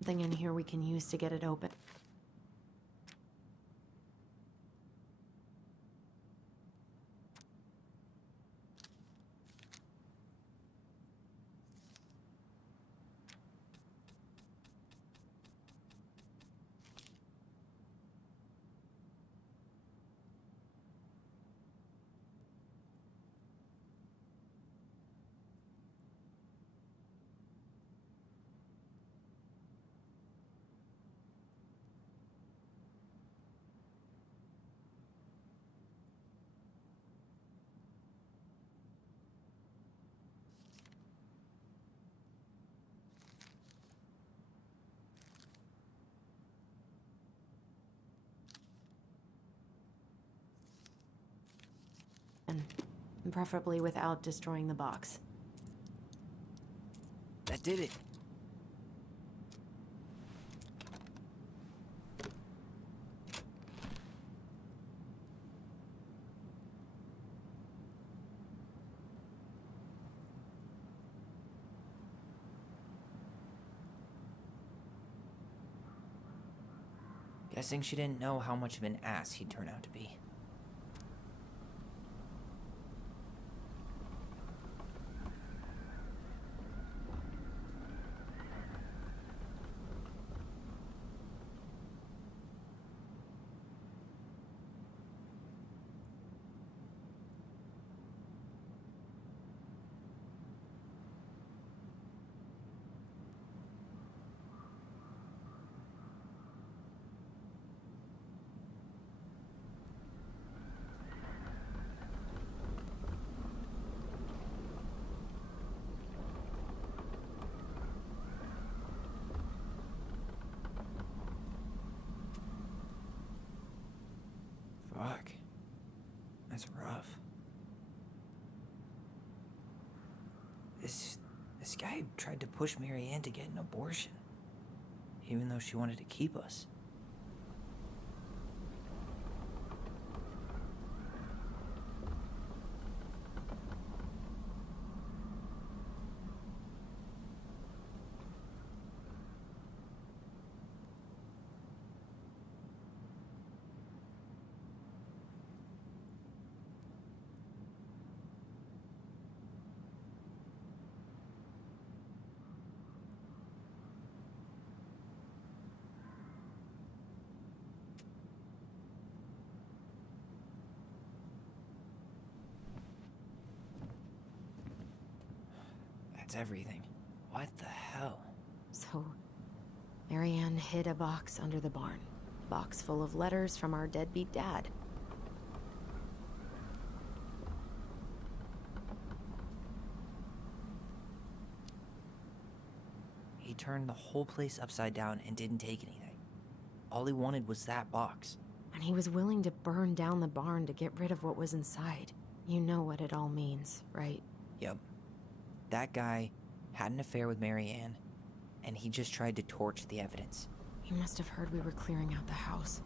Something in here we can use to get it open. And preferably without destroying the box. That did it. Guessing she didn't know how much of an ass he'd turn out to be. Fuck. That's rough. This guy tried to push Mary Ann to get an abortion, even though she wanted to keep us. That's everything. What the hell? So, Mary Ann hid a box under the barn. Box full of letters from our deadbeat dad. He turned the whole place upside down and didn't take anything. All he wanted was that box. And he was willing to burn down the barn to get rid of what was inside. You know what it all means, right? Yep. That guy had an affair with Mary Ann, and he just tried to torch the evidence. He must have heard we were clearing out the house.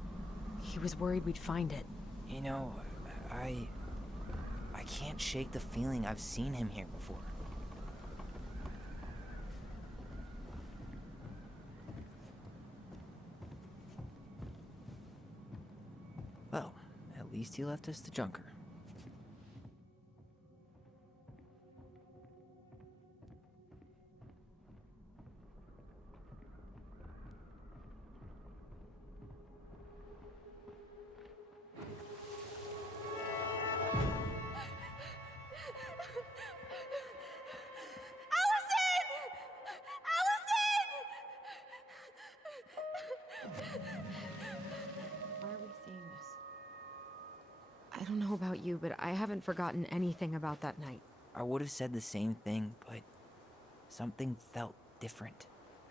He was worried we'd find it. You know, I can't shake the feeling I've seen him here before. Well, at least he left us the junker. Why are we seeing this? I don't know about you, but I haven't forgotten anything about that night. I would have said the same thing, but something felt different.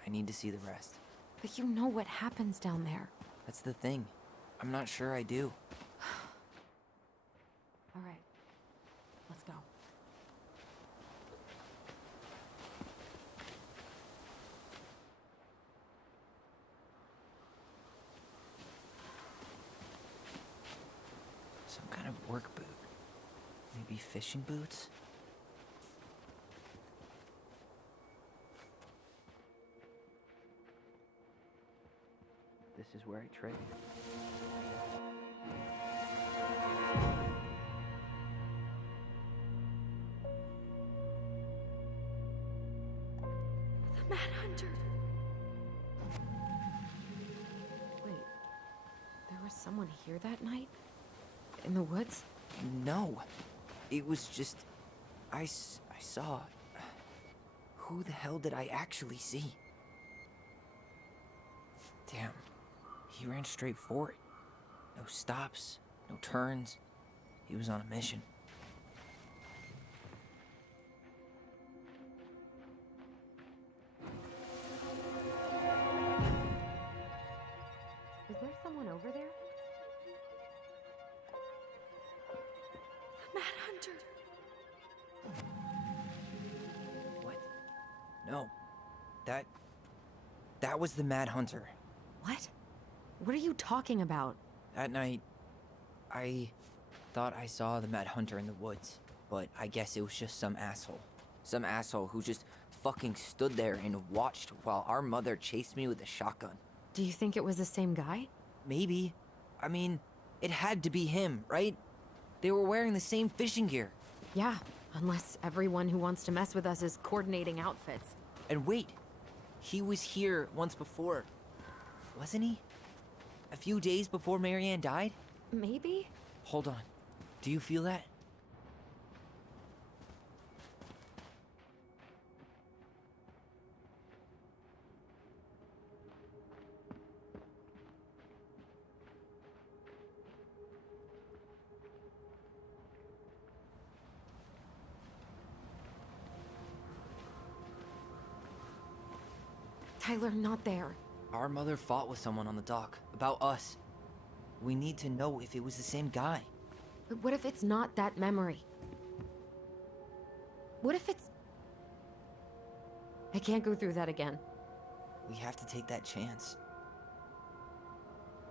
I need to see the rest. But you know what happens down there. That's the thing. I'm not sure I do. All right, let's go. Some kind of work boot. Maybe fishing boots? This is where I trade. The Mad Hunter. Wait, there was someone here that night? In the woods? No. It was just... I saw... Who the hell did I actually see? Damn. He ran straight for it. No stops, no turns. He was on a mission. Is there someone over there? The Mad Hunter. What? No. That was the Mad Hunter. What? What are you talking about? That night, I thought I saw the Mad Hunter in the woods, but I guess it was just some asshole. Some asshole who just fucking stood there and watched while our mother chased me with a shotgun. Do you think it was the same guy? Maybe. I mean, it had to be him, right? They were wearing the same fishing gear. Yeah, unless everyone who wants to mess with us is coordinating outfits. And wait, he was here once before, wasn't he? A few days before Marianne died? Maybe? Hold on. Do you feel that? Tyler, not there. Our mother fought with someone on the dock about us. We need to know if it was the same guy. But what if it's not that memory? What if it's... I can't go through that again. We have to take that chance.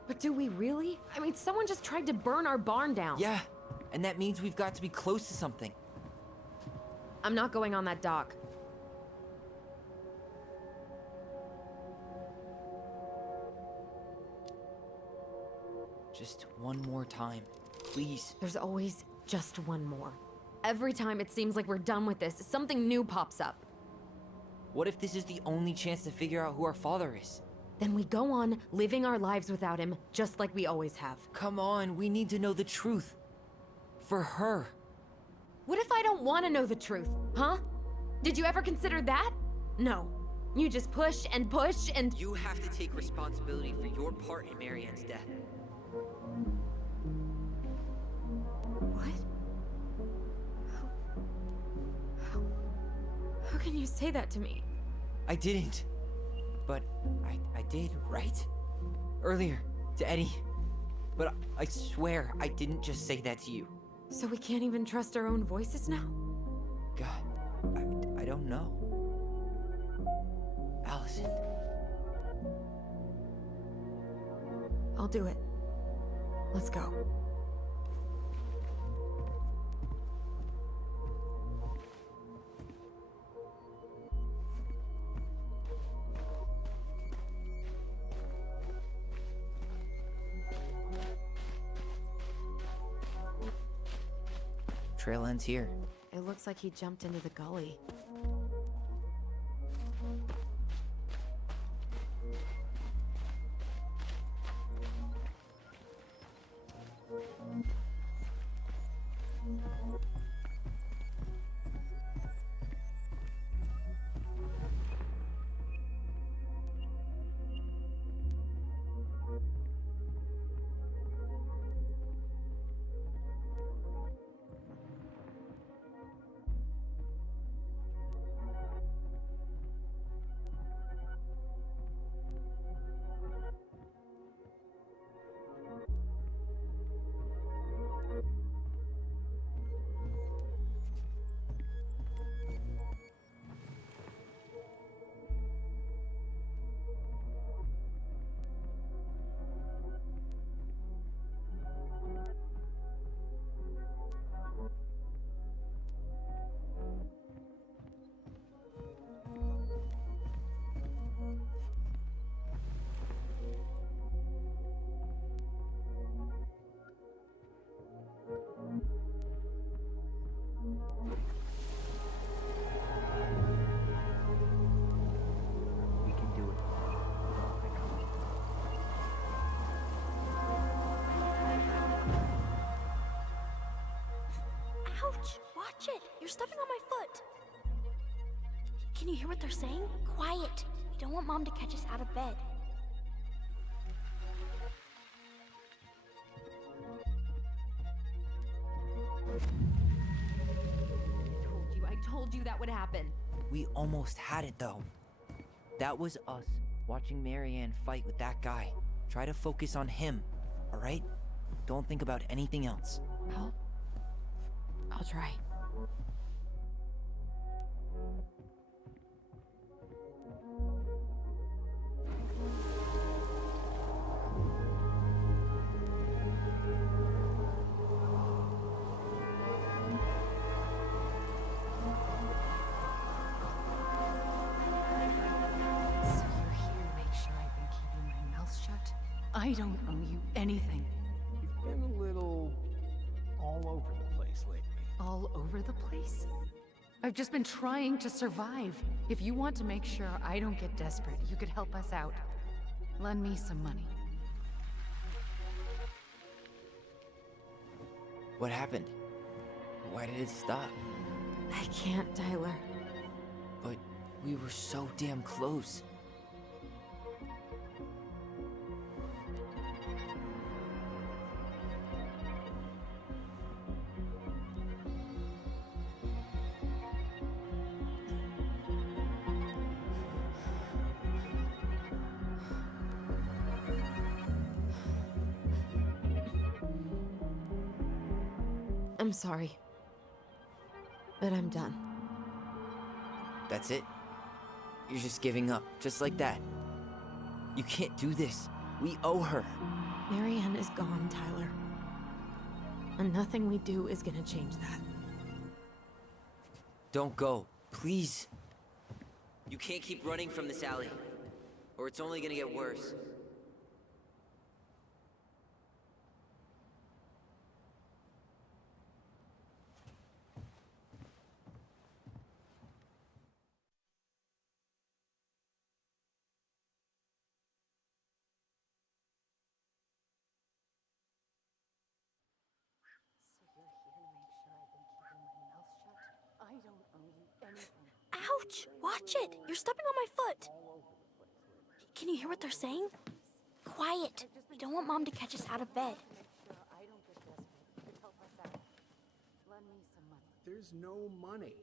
But do we really? I mean, someone just tried to burn our barn down. Yeah, and that means we've got to be close to something. I'm not going on that dock. Just one more time, please. There's always just one more. Every time it seems like we're done with this, something new pops up. What if this is the only chance to figure out who our father is? Then we go on living our lives without him, just like we always have. Come on, we need to know the truth. For her. What if I don't want to know the truth, huh? Did you ever consider that? No. You just push and push and... You have to take responsibility for your part in Marianne's death. What? How can you say that to me? I didn't. But I did, right? Earlier, to Eddie. But I swear I didn't just say that to you. So we can't even trust our own voices now? God, I don't know. Allison. I'll do it. Let's go. Trail ends here. It looks like he jumped into the gully. We can do it. Ouch! Watch it! You're stepping on my foot! Can you hear what they're saying? Quiet! We don't want Mom to catch us out of bed. I told you that would happen. We almost had it though. That was us watching Marianne fight with that guy. Try to focus on him, alright? Don't think about anything else. I'll try. So you're here to make sure I've been keeping my mouth shut? I don't owe you anything. You've been a little all over the place lately. All over the place? I've just been trying to survive. If you want to make sure I don't get desperate, you could help us out. Lend me some money. What happened? Why did it stop? I can't, Tyler. But we were so damn close. I'm sorry. But I'm done. That's it? You're just giving up, just like that. You can't do this. We owe her. Marianne is gone, Tyler. And nothing we do is gonna change that. Don't go, please. You can't keep running from this alley, or it's only gonna get worse. I don't owe you anything. Ouch! Watch it! You're stepping on my foot! Can you hear what they're saying? Quiet! We don't want Mom to catch us out of bed. I don't get desperate. You could help us out. Lend me some money. There's no money.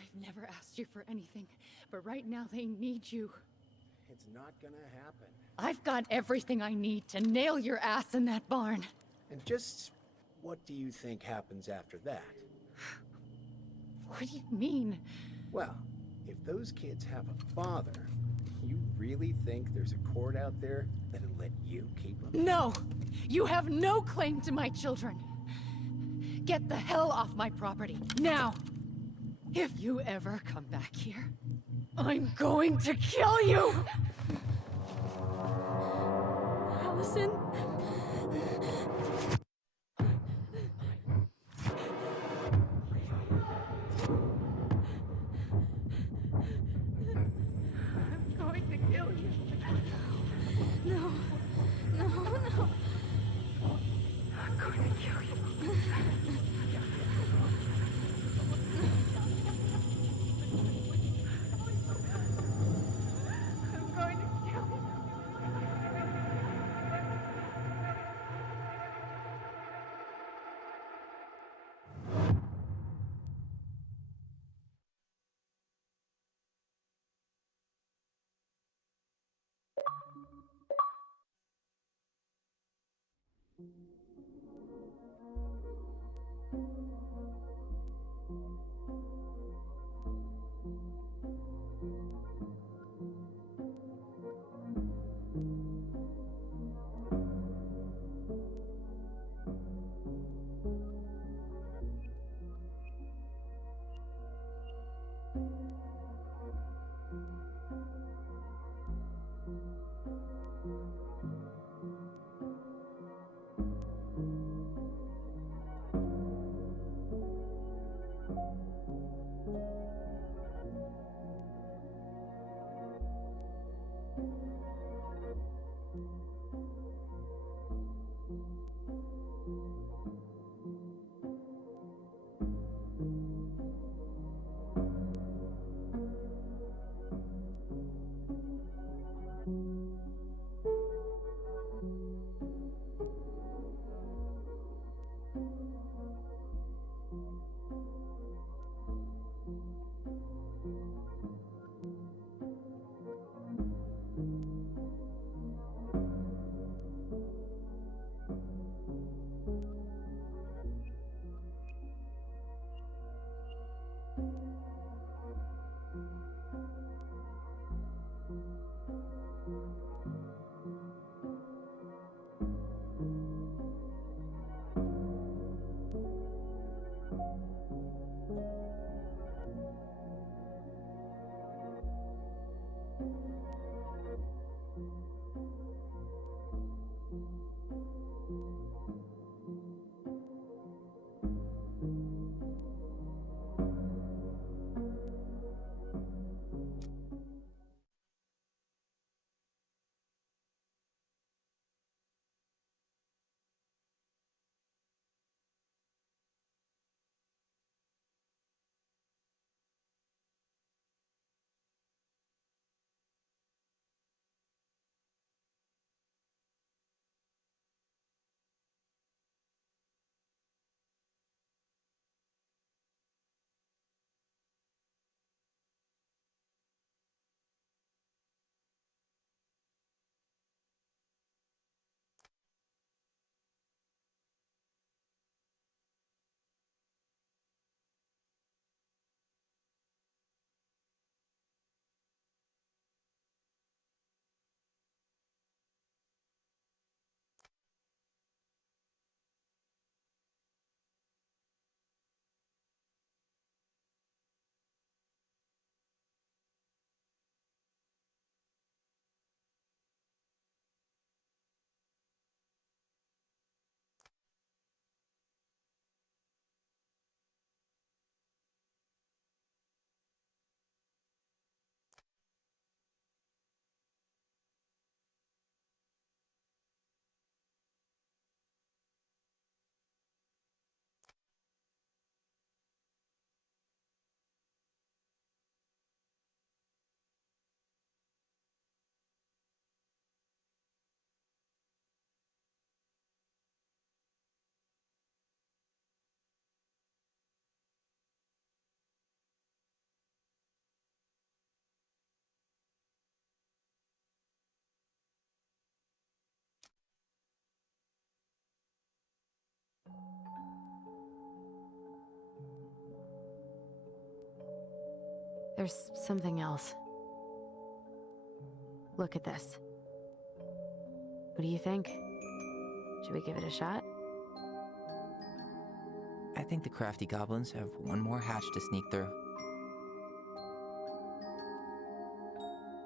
I've never asked you for anything, but right now they need you. It's not gonna happen. I've got everything I need to nail your ass in that barn. And just what do you think happens after that? What do you mean? Well, if those kids have a father, you really think there's a court out there that'll let you keep them? No! You have no claim to my children. Get the hell off my property, now! If you ever come back here, I'm going to kill you! Allison? There's something else. Look at this. What do you think? Should we give it a shot? I think the crafty goblins have one more hatch to sneak through.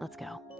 Let's go.